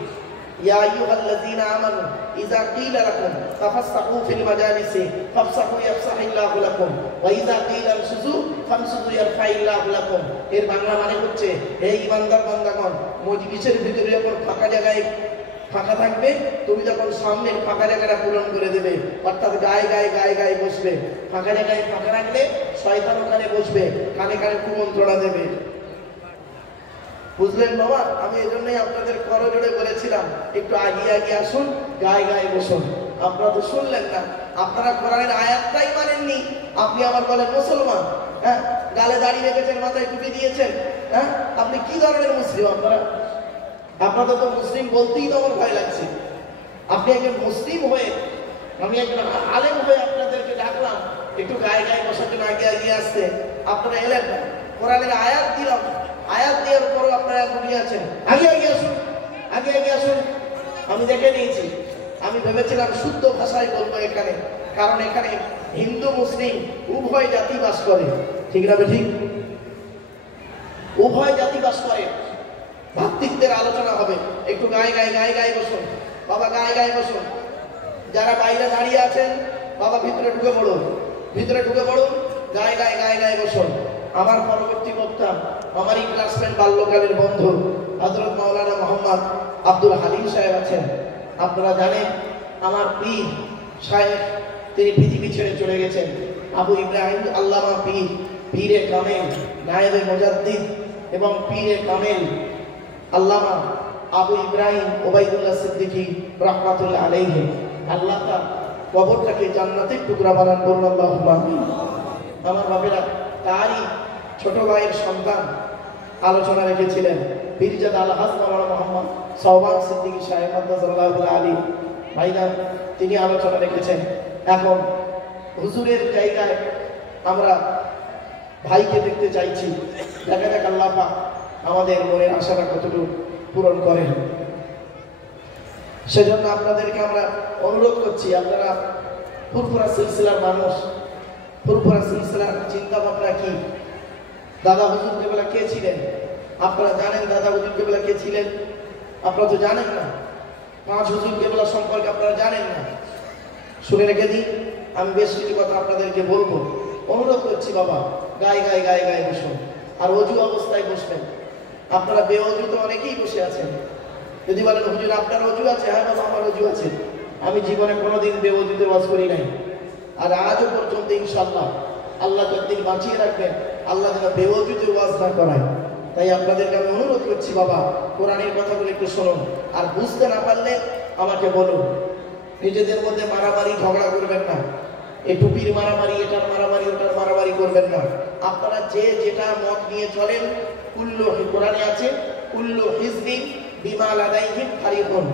ইয়া আইয়ুহাল্লাযীনা আমানু ইযা ক্বিলা লাকুম তাফাসসাহু ফিল মাজালিসি ফাফসাহু ইয়াফসাহিল্লাহু লাকুম ওয়া ইযা ক্বিলা আমশুযু ফামশুযু ইয়ারফাইল্লাহু লাকুম। এর বাংলা মানে হচ্ছে, হে ঈমানদার বান্দাগণ, মজলিসের ভিতরে যখন ফাঁকা জায়গায় ফাঁকা থাকবে, তুমি যখন সামনের ফাঁকা জায়গাটা পূরণ করে দেবে, অর্থাৎ গায়ে গায়ে গায়ে গায়ে বসবে। ফাঁকা জায়গায় ফাঁকা রাখলে শয়তান ওখানে বসবে, কানে কানে কুমন্ত্রণা দেবে। বুঝলেন বাবা? আমি এই জন্যই আপনাদের করজোড়ে বলেছিলাম একটু আগিয়ে আগিয়ে আসুন, গায়ে গায়ে বসুন। আপনারা তো শুনলেন না, আপনারা কোরআনের আয়াতটাই মানেননি। আপনি আবার বলেন মুসলমান, হ্যাঁ গালে দাঁড়িয়ে রেখেছেন, মাথায় টুপি দিয়েছেন, হ্যাঁ আপনি কি ধরনের মুসলিম? আপনাদের তো মুসলিম বলতেই তো আমার ভয় লাগছে। আপনি একজন মুসলিম হয়ে, আমি একজন আলেম হয়ে আপনাদেরকে ডাকলাম একটু গায়ে গায়ে বসার জন্য, আগে এগিয়ে আসতে, আপনারা এলেন না। কোরআনের আয়াত দিলাম, আয়াত দেওয়ার পরও আপনারা ঘুরিয়ে আছেন। আগে এগিয়ে আসুন, আগে এগিয়ে আসুন। আমি দেখে নিয়েছি, আমি ভেবেছিলাম শুদ্ধ ভাষায় বলবো এখানে, কারণ এখানে হিন্দু মুসলিম উভয় জাতি বাস করে। ঠিক না ঠিক? উভয় জাতি বাস করে, ভাতৃত্বের আলোচনা হবে। একটু গায়ে গায়ে গায়ে গায়ে বসুন বাবা, গায়ে গায়ে বসুন। যারা বাইরে দাঁড়িয়ে আছেন বাবা ভিতরে ঢুকে পড়ুন, ভিতরে ঢুকে পড়ুন, গায়ে গায়ে গায়ে গায়ে বসুন। আমার পরবর্তী বক্তা আমারই ক্লাসমেট, বাল্যকালের বন্ধু হযরত মাওলানা মোহাম্মদ আব্দুল হালিম সাহেব আছেন। আপনারা জানেন আমার পীর সাহেব, তিনি পৃথিবী ছেড়ে চলে গেছেন। আবু ইব্রাহিম আল্লামা পীর, পীরে কামেল, নায়েবে মুজাদ্দিদ এবং পীরে কামেল আল্লামা আবু ইব্রাহিম ওবাইদুল্লাহ সিদ্দিকী রাহমাতুল্লাহ আলাইহি। আল্লাহ তার কবরটাকে জান্নাতের টুকরা বানান, বলুন আল্লাহুম্মা আমিন। আমার বাবেরা, তারই ছোট ভাইয়ের সন্তান আলোচনা রেখেছিলেন পীরজাদা আলহাজ মাওলানা মোহাম্মদ সোহবান সিদ্দিকী সাহেব মাদ্দাসাল্লাহু আলী ভাইজান, তিনি আলোচনা রেখেছেন। এখন হুজুরের জায়গায় আমরা ভাইকে দেখতে চাইছি, দেখা যাক আল্লাহ পাক আমাদের মনের আশাটা কতটুকু পূরণ করেন। সেজন্য আপনাদেরকে আমরা অনুরোধ করছি, আপনারা ফুরফুরা সিলসিলার মানুষ, ফুরফুরা সিলসিলার চিন্তা ভাবনা কি? দাদা হুজুর কেবলা কে ছিলেন? আপনারা জানেন দাদা হুজুর কেবলা কে ছিলেন? আপনারা তো জানেন না। পাঁচ হুজুর কেবলা সম্পর্কে আপনারা জানেন না। শুনে রেখে দিই, আমি বেশ কিছু কথা আপনাদেরকে বলবো। অনুরোধ করছি বাবা, গায়ে গায়ে গায়ে গায়ে বসুন, আর অজু অবস্থায় বসবেন। আপনারা বেঅজু তো অনেকেই বসে আছেন। যদি বলেন হুজুর আপনার অজু আছে, হ্যাঁ বাবা আমার অজু আছে। আমি জীবনে কোনোদিন বেঅজুতে ওয়াজ করি নাই, আর আজও পর্যন্ত ইনশাআল্লাহ আল্লাহ যতদিন বাঁচিয়ে রাখবেন, আল্লাহ যেন বেঅজুতে ওয়াজ না করায়। তাই আপনাদেরকে আমি অনুরোধ করছি বাবা, কোরআনের কথাগুলো একটু শুনুন। আর বুঝতে না পারলে আমাকে বলুন। নিজেদের মধ্যে মারামারি ঝগড়া করবেন না, এই টুপির মারামারি, এটার মারামারি, ওটার মারামারি করবেন না। আপনারা যে যেটা মত নিয়ে চলেন, কুল্লু কোরআনে আছে কুল্লু হিজবিন বিমা লাদাইহিম ফারিহুন।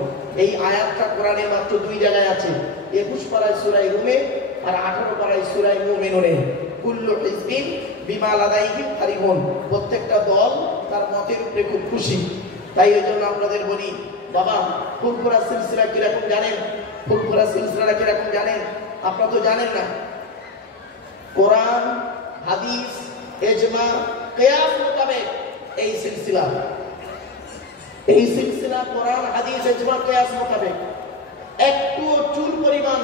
এই আয়াতটা কোরআনে মাত্র 2 জায়গায় আছে, 21 পারায় সূরা রুমে আর 18 পারায় সূরা মুমিনুনে। কুল্লু হিজবিন বিমা লাদাইহিম ফারিহুন, প্রত্যেকটা দল তার মতের উপরে খুব খুশি। তাই এই জন্য আপনাদের বলি, বাবা ফুরফুরা সিলসিলা কিরকম জানেন? ফুরফুরা সিলসিলাটা কিরকম জানেন? আপনারা তো জানেন না। কোরআন, হাদিস, ইজমা, কিয়াস মোতাবেক এই সিলসিলা, এই সিলসিলা কোরআন, হাদিস, ইজমা, কিয়াস মোতাবেক একটু চুল পরিমাণ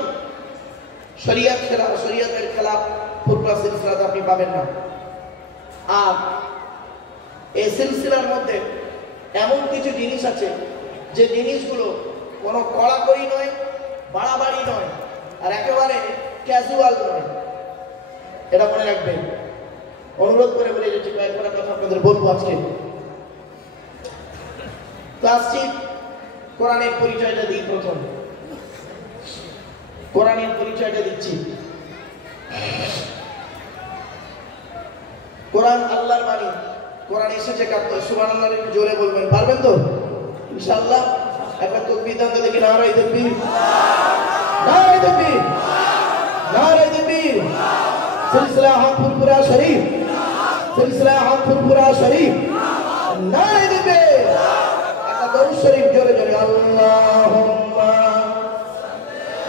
শরীয়ত খেলাফ, শরীয়তের খেলাফ ফুরফুরা সিলসিলাতে আপনি পাবেন না। আর এই সিলসিলার মধ্যে এমন কিছু জিনিস আছে যে জিনিসগুলো কোনো কড়াকড়ি নয়, বাড়াবাড়ি নয়, আর একেবারে ক্যাজুয়াল নয়। এটা মনে রাখবেন। অনুরোধ করে বলে যাচ্ছি, কয়েকটা কথা আপনাদের বলবো আজকে। তো আসছি, কোরআনের পরিচয়টা দিই। প্রথম কোরআনের পরিচয়টা দিচ্ছি। কোরআন আল্লাহর বাণী। কোরআন এসেছে কার? সুবহানাল্লাহ, একটু জোরে বলবেন, পারবেন তো ইনশাআল্লাহ? একবার তাকবীর দেন তো দেখি। নারায়ে তাকবীর, নারায়ে তাকবীর, নারায়ে তাকবীর। সিলসিলা হাত ফুরফুরা শরীফ, সিলসিলা হাত ফুরফুরা শরীফ, নারায়ে তাকবীর। একটা দরুদ শরীফ জোরে জোরে, আল্লাহুম্মা,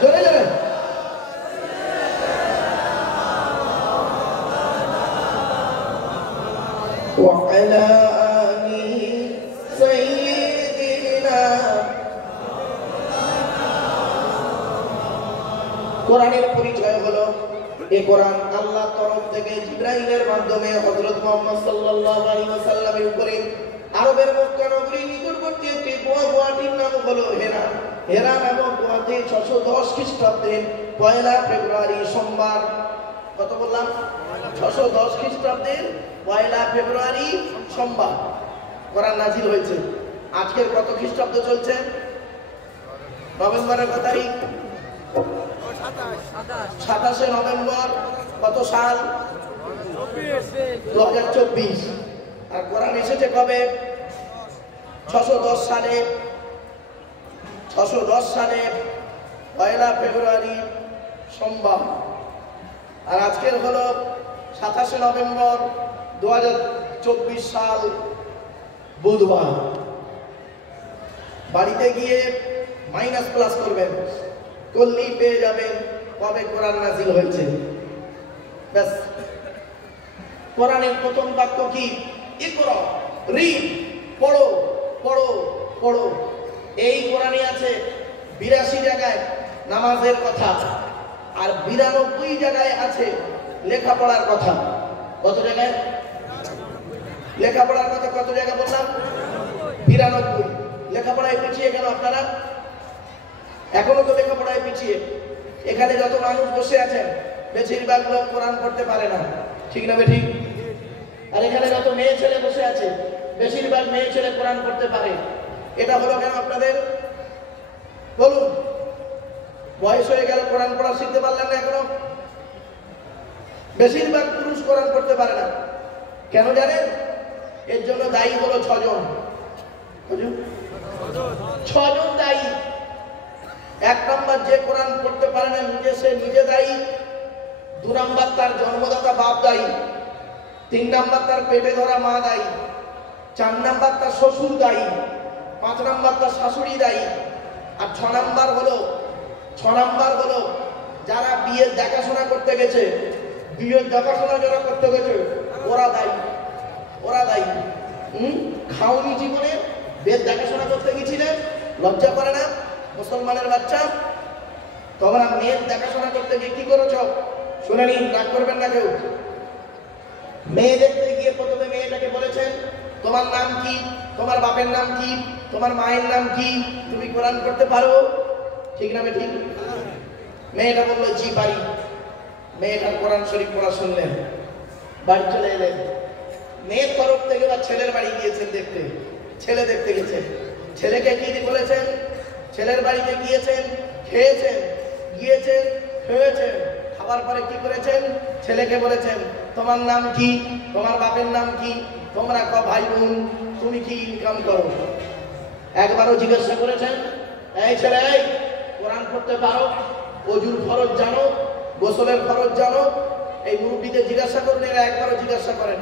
জোরে জোরে। وعلى آل سيدنا। কোরআনের পরিচয় হলো, এই কোরআন আল্লাহর তরফ থেকে জিবরাইলের মাধ্যমে হযরত মুহাম্মদ সাল্লাল্লাহু আলাইহি ওয়াসাল্লামের উপরে আরবের মক্কা নগরীর নিকটবর্তী একটি গুহাটির নাম হলো হেরা। হেরা নামক গুহাতে 610 খ্রিস্টাব্দে 1 ফেব্রুয়ারি সোমবার, কত বললাম? 610 খ্রিস্টাব্দের 1 ফেব্রুয়ারি সোমবার কোরআন নাজিল হয়েছে। আজকের কত খ্রিস্টাব্দ চলছে? নভেম্বরের কত তারিখ? 27 নভেম্বর। কত সাল? 2024। আর কোরআন এসেছে কবে? 610 সালে। 610 সালে 1 ফেব্রুয়ারি সোমবার। আর আজকের হলো 27 নভেম্বর 2024 সাল বুধবার। বাড়িতে গিয়ে মাইনাস প্লাস করবেন, করলেই পেয়ে যাবেন কবে কোরআন নাজিল হয়েছে। ব্যাস। কোরআনের প্রথম বাক্য কি? ইকরা, রিড, পড়ো, পড়ো, পড়ো। এই কোরআনে আছে 82 জায়গায় নামাজের কথা, আর 92 জায়গায় আছে লেখাপড়ার কথা। কত জায়গায় লেখাপড়ার কথা? কত জায়গা বললাম? 92। লেখাপড়ায় পিছিয়ে কেন আপনারা? এখনো তো লেখাপড়ায় পিছিয়ে। এখানে যত মানুষ বসে আছেন বেশিরভাগ লোক কোরআন পড়তে পারে না, ঠিক না বেঠিক? আর এখানে যত মেয়ে ছেলে বসে আছে বেশিরভাগ মেয়ে ছেলে কোরআন পড়তে পারে। এটা হলো কেন আপনাদের? বলুন। বয়স হয়ে গেল, কোরআন পড়া শিখতে পারলেন না এখনো? বেশিরভাগ পুরুষ কোরআন পড়তে পারে না। কেন জানেন? এর জন্য দায়ী হলো 6 জন। 6 জন দায়ী। 1 নাম্বার, যে কোরআন পড়তে পারে না সে নিজে দায়ী। 2 নাম্বার, তার জন্মদাতা বাপ দায়ী। 3 নাম্বার, তার পেটে ধরা মা দায়ী। 4 নাম্বার, তার শ্বশুর দায়ী। 5 নাম্বার, তার শাশুড়ি দায়ী। আর 6 নাম্বার হলো যারা বিয়ের দেখাশোনা করতে গেছে, বিয়ের দেখাশোনা যারা করতে গেছে ওরা দায়ী, ওরা দায়ী। খাওনি জীবনে, বিয়ের দেখাশোনা করতে গেছিলেন, লজ্জা করে না মুসলমানের বাচ্চা? তোমরা মেয়ের দেখাশোনা করতে গিয়ে কি করেছ শুনে নিন, রাগ করবেন না কেউ। মেয়ে দেখতে গিয়ে প্রথমে মেয়েটাকে বলেছেন, তোমার নাম কি, তোমার বাপের নাম কি, তোমার মায়ের নাম কি, তুমি কোরআন পড়তে পারো? ঠিক না ঠিক? মেয়েটা বললো জি পারি। মেয়েটার কোরআন শরীফ পড়া শুনলেন, বাড়ি চলে এলেন। মেয়ের তরফ থেকে বা ছেলের বাড়ি গিয়েছেন দেখতে, ছেলে দেখতে গেছে। ছেলেকে কি বলেছেন? ছেলের বাড়িতে গিয়েছেন, খেয়েছেন, গিয়েছেন, খেয়েছেন, খাবার পরে কি করেছেন? ছেলেকে বলেছেন তোমার নাম কি, তোমার বাপের নাম কি, তোমরা ক ভাই বোন, তুমি কি ইনকাম করো? একবারও জিজ্ঞাসা করেছেন এই ছেলে কোরআন পড়তে পারো, ওজুর ফরজ জানো, গোসলের ফরজ জানো? এই মুরব্বীদের জিজ্ঞাসা করলে এরা একবারও জিজ্ঞাসা করেন,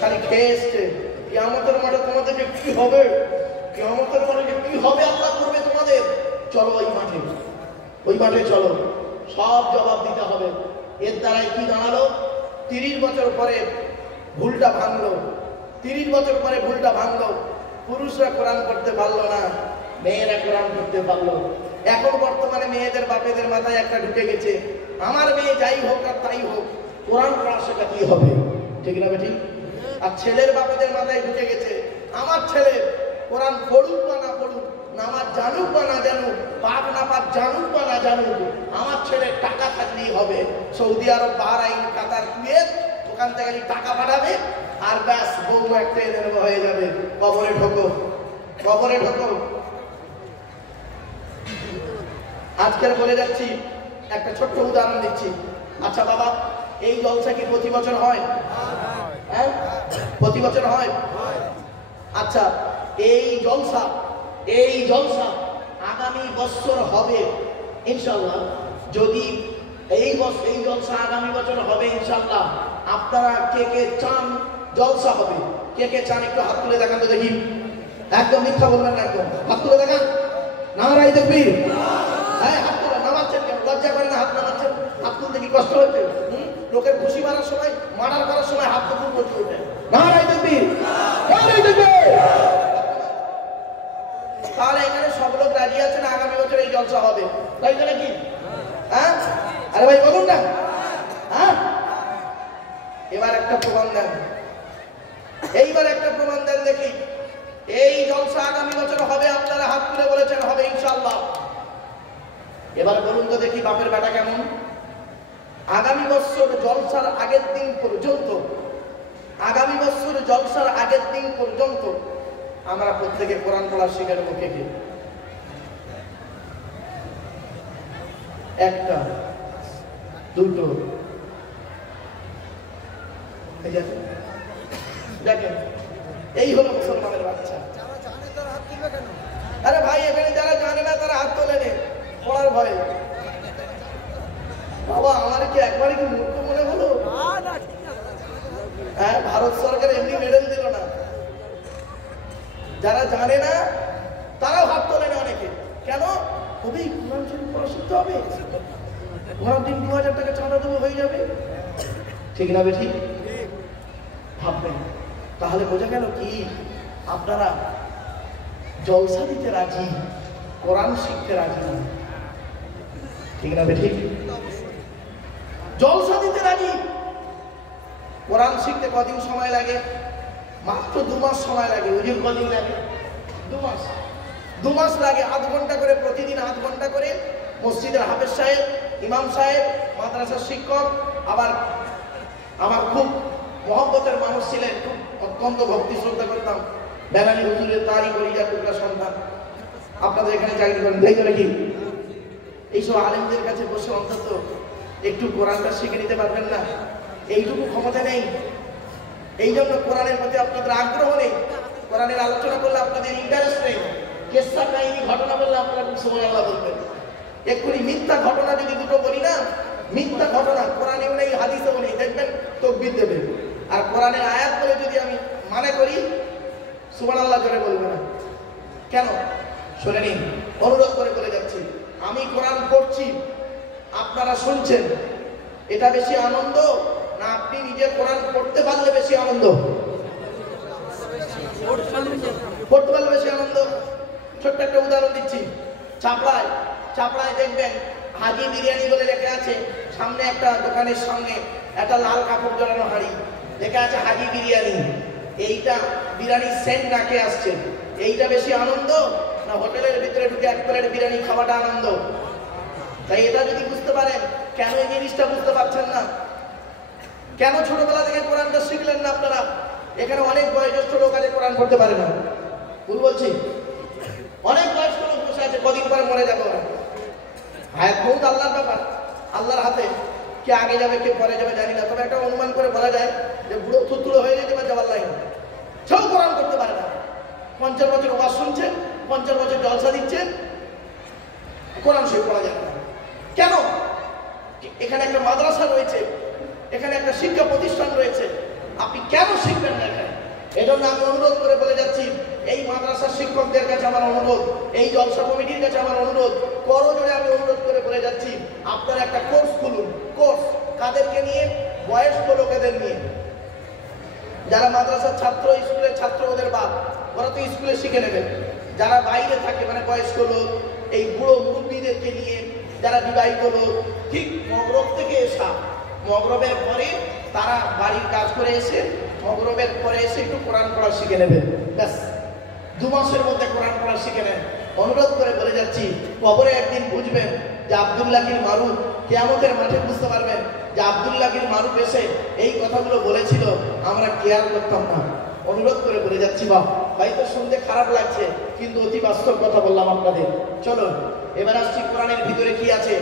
খালি খেয়ে এসছে। কিয়ামতের মাঠে তোমাদেরকে কি হবে? কিয়ামতের মাঠে কি হবে আল্লাহ করবে তোমাদের? চলো ওই মাঠে, ওই মাঠে চলো, সব জবাব দিতে হবে। এর দ্বারাই কি দাঁড়ালো? 30 বছর পরে ভুলটা ভাঙলো, 30 বছর পরে ভুলটা ভাঙলো। পুরুষরা কোরআন পড়তে পারলো না, মেয়েরা কোরআন পড়তে পারলো। এখন বর্তমানে মেয়েদের বাপেদের মাথায় একটা ঢুকে গেছে, আমার মেয়ে যাই হোক আর তাই হোক কোরআন পড়া শেখাতেই হবে, ঠিক না ঠিক? আর ছেলের বাপেদের মাথায় ঢুকে গেছে, আমার ছেলে কোরআন পড়ুক বা না পড়ুক, নামাজ জানুক বা না জানুক, পাক না পাক জানুক বা না জানুক, আমার ছেলে টাকা থাকলেই হবে। সৌদি আরব, বাহরাইন, কাতার, কুয়েত, ওখান থেকে টাকা পাঠাবে আর ব্যাস বউ একটা এনে নেবো, হয়ে যাবে। কবরে ঢোকো, কবরে ঢোকো। আজকের বলে যাচ্ছি, একটা ছোট্ট উদাহরণ দিচ্ছি। আচ্ছা বাবা, এই জলসা কি প্রতি বছর হয়? হ্যাঁ, প্রতি বছর হয়। আচ্ছা, এই জলসা আগামী বছর হবে ইনশাআল্লাহ। যদি এই জলসা আগামী বছর হবে ইনশাআল্লাহ, আপনারা কে কে চান জলসা হবে? কে কে চান একটু হাত তুলে দেখান তো দেখি। একদম মিথ্যা বলবেন না, একদম হাত তুলে দেখান। নারাই তাকবীর। হ্যাঁ, হাত তুলে নামাচ্ছেন কেন? লজ্জা করে না হাত নামাচ্ছেন? হাত তুলতে কি কষ্ট হচ্ছে? লোকের খুশি মারার সময়, মার্ডার করার সময় হাত তো খুব কষ্ট হচ্ছে। নারাই তাকবীর, নারাই তাকবীর। তাহলে এখানে সব লোক রাজি আছেন আগামী বছর এই জলসা হবে, তাই তো নাকি? হ্যাঁ, আরে ভাই বলুন না। হ্যাঁ, এবার একটা প্রমাণ দেন, এইবার একটা প্রমাণ দেন দেখি। এই জলসা আগামী বছর হবে, আপনারা হাত তুলে বলেছেন হবে ইনশাআল্লাহ। এবার বলুন তো দেখি বাপের বেটা কেমন? আগামী বছর জলসার আগের দিন পর্যন্ত, আগামী বছর জলসার আগের দিন পর্যন্ত আমরা প্রত্যেকে কোরআন পড়া শিখে নেবো। কে কে? একটা, দুটো, দেখেন এই হলো মুসলমানের বাচ্চা। আরে ভাই, এখানে যারা জানে না তারা হাত তোলে নে পড়ার ভয়ে। বাবা, আমার কি একবারে কি মূর্খ মনে হলো? হ্যাঁ, ভারত সরকার এমনি মেডেল দিল না। যারা জানে না তারাও হাত তোলে না অনেকে। কেন? কবি কোরআন শরীফ পড়া শিখতে হবে, ঘোরার দিন 2000 টাকা চাঁদা দেবো, হয়ে যাবে, ঠিক না বেঠিক? ভাববেন। তাহলে বোঝা গেল কি আপনারা জলসা দিতে রাজি, কোরআন শিখতে রাজি না, ঠিক না বেঠিক? জলসা দিতে রাজি, কোরআন শিখতে কদিন সময় লাগে? মাত্র 2 মাস সময় লাগে। হুজুর কদিন লাগে? 2 মাস। 2 মাস লাগে। 8 ঘন্টা করে প্রতিদিন, 8 ঘন্টা করে মসজিদের হাফেজ সাহেব, ইমাম সাহেব, মাদ্রাসার শিক্ষক, আবার আমার খুব মহব্বতের মানুষ ছিলেন, খুব অত্যন্ত ভক্তি শ্রদ্ধা করতাম, বেলানি হুজুরের তারই কলিজার টুকরা সন্তান, আপনাদের এখানে চাকরি করেন, তাই তো নাকি? এইসব আলেমদের কাছে বসে অন্তত একটু কোরআনটা শিখে নিতে পারবেন না? এইটুকু ক্ষমতা নেই। এই জন্য কোরআনের প্রতি আপনাদের আগ্রহ নেই, কোরআনের আলোচনা করলে আপনাদের ইন্টারেস্ট নেই, কেসা কাহিনী ঘটনা বললে আপনারা খুব সুবহানাল্লাহ বলবেন। এক্ষুনি মিথ্যা ঘটনা যদি দুটো বলি না, মিথ্যা ঘটনা কোরআনেও নেই, হাদিসেও নেই, দেখবেন তাকবীর দেবে। আর কোরআনের আয়াত বলে যদি আমি মানে করি, সুবহানাল্লাহ জোরে বলবে না। কেন? শুনে নিন, অনুরোধ করে বলে যাচ্ছি, আমি কোরআন পড়ছি, আপনারা শুনছেন, এটা বেশি আনন্দ না আপনি নিজে কোরআন পড়তে পারলে বেশি আনন্দ? পড়তে পারলে বেশি আনন্দ। ছোট্ট একটা উদাহরণ দিচ্ছি। চাপড়ায় দেখবেন হাজি বিরিয়ানি বলে লেখা আছে, সামনে একটা দোকানের সামনে একটা লাল কাপড় জড়ানো হাড়ি, লেখা আছে হাজি বিরিয়ানি। এইটা বিরিয়ানির সেন্ট নাকে আসছে, এইটা বেশি আনন্দ না হোটেলের ভিতরে ঢুকে 1 প্লেট বিরিয়ানি খাওয়াটা আনন্দ? তাই এটা যদি বুঝতে পারেন, কেন এই জিনিসটা বুঝতে পারছেন না? কেন ছোটবেলা থেকে কোরআনটা শিখলেন না আপনারা? এখানে অনেক বয়োজ্যেষ্ঠ লোক আছে কোরআন পড়তে পারে না, ভুল বলছি? অনেক বয়স্ক লোক বসে আছে, কদিন পরে মরে যাবে ওরা। হায়াত মৌত আল্লাহর ব্যাপার, আল্লাহর হাতে। কে আগে যাবে কে পরে যাবে জানি না, তবে একটা অনুমান করে বলা যায় যে বুড়ো থুতুলো হয়ে যেতে পারে যাবার লাইন, সব কোরআন করতে পারে না। 50 বছর ওয়াজ শুনছেন, 50 বছর জলসা দিচ্ছেন, কোরআন শরীফ পড়া যায় না। কেন? এখানে একটা মাদ্রাসা রয়েছে, এখানে একটা শিক্ষা প্রতিষ্ঠান রয়েছে, আপনি কেন শিখবেন না এখানে? এজন্য আমি অনুরোধ করে বলে যাচ্ছি, এই মাদ্রাসার শিক্ষকদের কাছে আমার অনুরোধ, এই জলসা কমিটির কাছে আমার অনুরোধ, করজোড়ে আমি অনুরোধ করে বলে যাচ্ছি, আপনারা একটা কোর্স খুলুন। কোর্স কাদেরকে নিয়ে? বয়স্ক লোকেদের নিয়ে। যারা মাদ্রাসার ছাত্র, স্কুলের ছাত্র, ওদের বাপ, ওরা তো স্কুলে শিখে নেবে। যারা বাইরে থাকে মানে বয়স্ক লোক, এই বুড়ো মুরব্বীদেরকে নিয়ে, যারা বিবাহিত লোক, ঠিক মগরব থেকে এসা, মগরবের পরে তারা বাড়ির কাজ করে এসে, মগরবের পরে এসে একটু কোরআন পড়া শিখে নেবে, ব্যাস 2 মাসের মধ্যে কোরআন পড়া শিখে নেন। অনুরোধ করে বলে যাচ্ছি, কবরে একদিন বুঝবেন যে আব্দুল্লাহিল মারুফ, কিয়ামতের মাঠে বুঝতে পারবেন যে আব্দুল্লাহিল মারুফ এসে এই কথাগুলো বলেছিল, আমরা কেয়ার করতাম না। অনুরোধ করে বলে যাচ্ছি, বাহ হয়তো শুনতে খারাপ লাগছে, কিন্তু অতি বাস্তব কথা বললাম আপনাদের। চলো এবার আসছি কোরআনের ভিতরে কি আছে।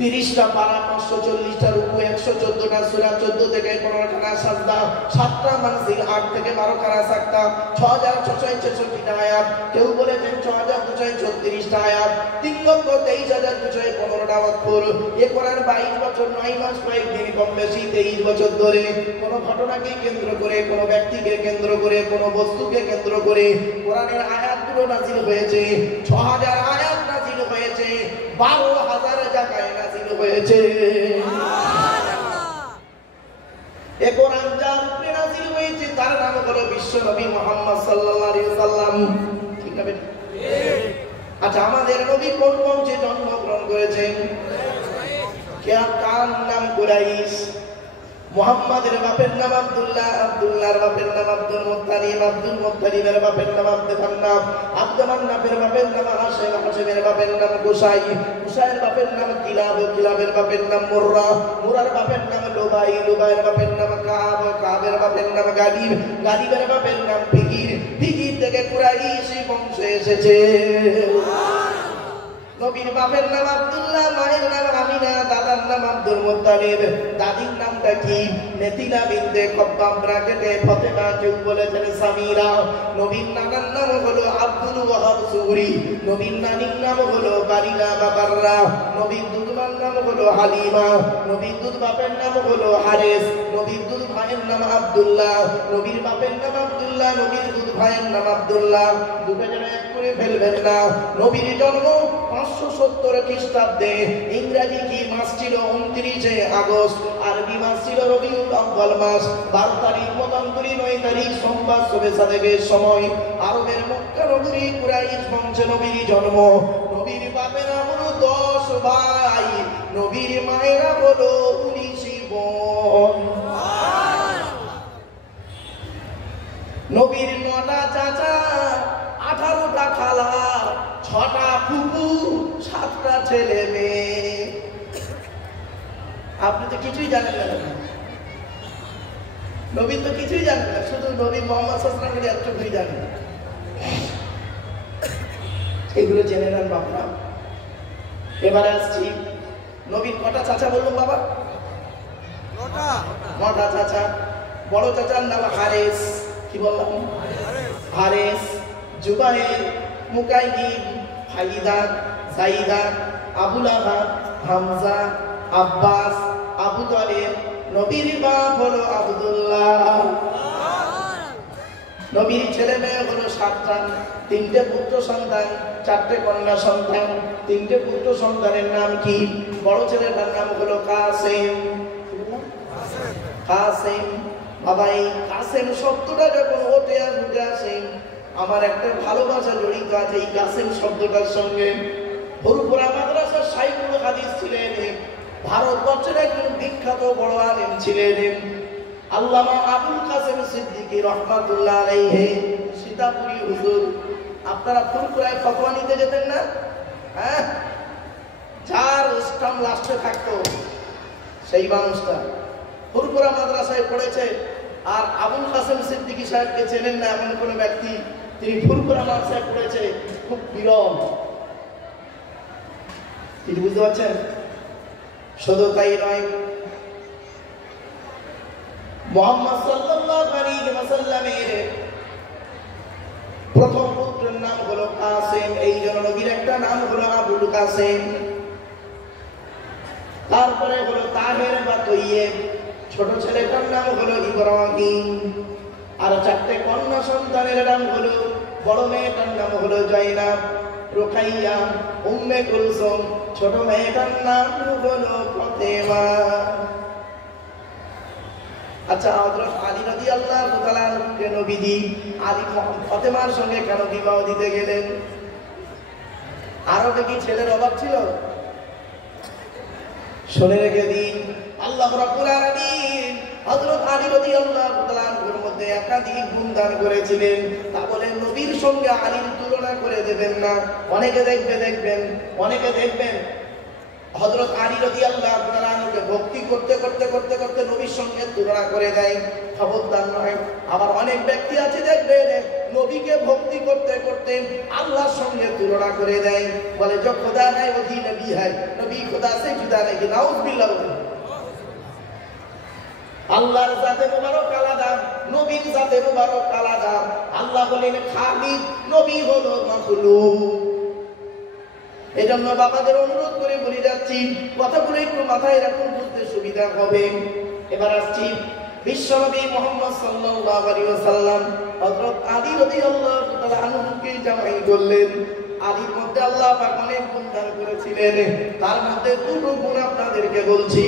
30টা পারা, 540টা রুকু, 114টা সূরা, 14 থেকে 15খানা সাজদা, 7টা মানজিল, 8 থেকে 12খানা সাকতা, 6666টা আয়াত, কেউ বলেছেন 6234টা আয়াত, 3,23,215টা অক্ষর। এ কোরআন 22 বছর 9 মাস কয়েকদিন কম বেশি 23 বছর ধরে কোন ঘটনাকে কেন্দ্র করে, কোন ব্যক্তিকে কেন্দ্র করে, কোন বস্তুকে কেন্দ্র করে কোরআনের আয়াতগুলো নাযিল হয়েছে। 6000 আয়াত নাযিল হয়েছে, 12,000 জায়গায় নাযিল হয়েছে। এ কোরআন যার উপরে নাযিল হয়েছে তার নাম হলো বিশ্ব নবী মুহাম্মদ সাল্লাল্লাহু আলাইহি ওয়াসাল্লাম। ঠিক না? আচ্ছা, আমাদের নবী কোন বংশে জন্মগ্রহণ করেছেন? কার নাম? কুরাইশ। মুহাম্মাদের বাপের নাম আব্দুল্লাহ, আব্দুল্লাহর বাপের নাম আব্দুল মুত্তালিব, আব্দুল মুত্তালিবের বাপের নাম আব্দুল মান্নাফ, আব্দুল মান্নাফের বাপের নাম হাশিম, হাশিমের বাপের নাম কুসাই, কুসাইয়ের বাপের নাম কিলাব, কিলাবের বাপের নাম মুররা, মুরার বাপের নাম লুবাই, লুবাইয়ের বাপের নাম কাব, কাবের বাপের নাম গালিব, গালিবের বাপের নাম ফিকির, ফিকির থেকে কুরাইশ বংশ এসেছে। নবীর বাপের নাম আব্দুল্লাহ, মায়ের নাম আমিনা, দাদার নাম আব্দুল মুত্তালিব, দাদির নামটা কি? নেতিলা বিনতে কব্বাব, ব্র্যাকেটে ফাতেমা, কেউ বলেছেন সামিরা। নবীর নানার নাম হলো আব্দুল ওয়াহাব সুহরি, নবীর নানির নাম হলো বারিরা বা বাররা, নবীর দুধমার নাম হলো হালিমা, নবীর দুধ বাপের নাম হলো হারেস, নবীর দুধ ভাইয়ের নাম আব্দুল্লাহ, নবীর বাপের নাম আব্দুল্লাহ, নবীর দুধ ভাইয়ের নাম আব্দুল্লাহ। দুটো যেন এক করে ফেলবেন না। নবীর জন্ম 570 খ্রিস্টাব্দে। ইংরেজি কি মাস ছিল? 29 আগস্ট। আরবি মাস ছিল রবিউল আউয়াল মাস। 12 তারিখ মতান্তরী, 9 তারিখ সোমবার শবে সাদেকের সময়। আরবের মক্কা নগরী কুরাইশ বংশে নবীর জন্ম। নবীর বাপেরা হলো 10 ভাই, নবীর মায়েরা হলো 19 বোন। নবীর 9টা চাচা, 18টা খালা, 6টা ফুফু, 7টা ছেলে মেয়ে। আপনি তো কিছুই জানেন না, নবী তো কিছুই জানেন না, শুধু নবী মুহাম্মদ সাল্লাল্লাহু আলাইহি ওয়াসাল্লামের এতটুকুই জানেন। এগুলো জেনে নেন বাবা। এবারে আসছি, নবীর কটা চাচা বললাম বাবা? 9টা চাচা। বড় চাচার নাম হারেস, কি বললাম? হারেস, জুবাইর, মুকাইব, ফাইদা, সাইদা, আবুল আহাব, হামজা, আব্বাস, আবু তালিব। নবীর বাপ হলো আব্দুল্লাহ। নবীর ছেলে মেয়ে হলো 7টা, 3টে পুত্র সন্তান, 4টে কন্যা সন্তান। 3টে পুত্র সন্তানের নাম কি? বড় ছেলেটার নাম হলো কাসেম। কাসেম। বাবা, এই কাসেম শব্দটা যখন ওঠে আর উঠে আসে, আমার একটা ভালোবাসা জড়িত আছে এই কাসেম শব্দটার সঙ্গে। হুরপুরা মাদ্রাসার শাইখুল হাদিস ছিলেন, ভারতবর্ষের একজন বিখ্যাত বড় আলেম ছিলেন আল্লামা আবুল কাসেম সিদ্দিকী রহমাতুল্লাহ আলাইহি, সীতাপুরী হুজুর। আপনারা ফুরফুরায় ফতোয়া নিতে যেতেন না? হ্যাঁ, যার স্টাম লাস্টে থাকতো সেই মানুষটা ফুরফুরা মাদ্রাসায় পড়েছে। আর আবুল কাসেম সিদ্দিকী সাহেবকে চেনেন না এমন কোনো ব্যক্তি তিনি ফুরফুরা মাদ্রাসায় পড়েছে, খুব বিরল। কি বুঝতে পারছেন? শুধু তাই নয়, মুহাম্মদ সাল্লাল্লাহু আলাইহি ওয়াসাল্লামের প্রথম পুত্রের নাম হলো কাসেম, এই জন্য নবীর একটা নাম হলো আবুল কাসেম। তারপরে হলো তাহের বা তৈয়েব, ছোট ছেলেটার নাম হলো ইব্রাহিম। আর চারটে কন্যা সন্তানের নাম হলো, বড় মেয়েটার নাম হলো জয়নাব, রুকাইয়া, উম্মে কুলসুম, ছোট মেয়েটার নাম হলো ফাতেমা। আচ্ছা, হযরত আলী রাদিয়াল্লাহু তাআলা কে নবীজি আলী ফাতেমার সঙ্গে কেন বিবাহ দিতে গেলেন? আরবে কি ছেলের অভাব ছিল? শুনে রেখে দিন, আল্লাহ রাব্বুল আলামিন হযরত আলী রাদিয়াল্লাহু তাআলা এর মধ্যে একাধিক গুণ দান করেছিলেন। তা বলে নবীর সঙ্গে আলীর তুলনা করে দেবেন না। অনেকে দেখবেন হযরত আলী রাদিয়াল্লাহু তাআলা কে ভক্তি করতে করতে করতে করতে নবীর সঙ্গে তুলনা করে দেয়। খবরদার নয়। আবার অনেক ব্যক্তি আছে দেখবেন নবীকে ভক্তি করতে করতে আল্লাহর সঙ্গে তুলনা করে দেয়, বলে যে খোদা হ্যায় ওহি নবী হ্যায়, নবী খোদা সে জুদা নেই। নাউযুবিল্লাহ। আল্লাহর জাতে মুবারক আলাদা, নবীর জাতে মুবারক আলাদা। আল্লাহ বলেন খালিক, নবী হলো মাখলুক। এজন্য বাবাদের অনুরোধ করে বলে যাচ্ছি, কথাগুলো একটু মাথায় রাখুন, বুঝতে সুবিধা হবে। এবার আসছি বিশ্বনবী মুহাম্মদ সাল্লাল্লাহু আলাইহি ওয়াসাল্লাম হযরত আলী রাদিয়াল্লাহু তাআলা আনহুকে জামাই করলেন। আলীর মধ্যে আল্লাহ পাক অনেক গুণ দান করেছিলেন, তার মধ্যে দুটো গুণ আপনাদেরকে বলছি।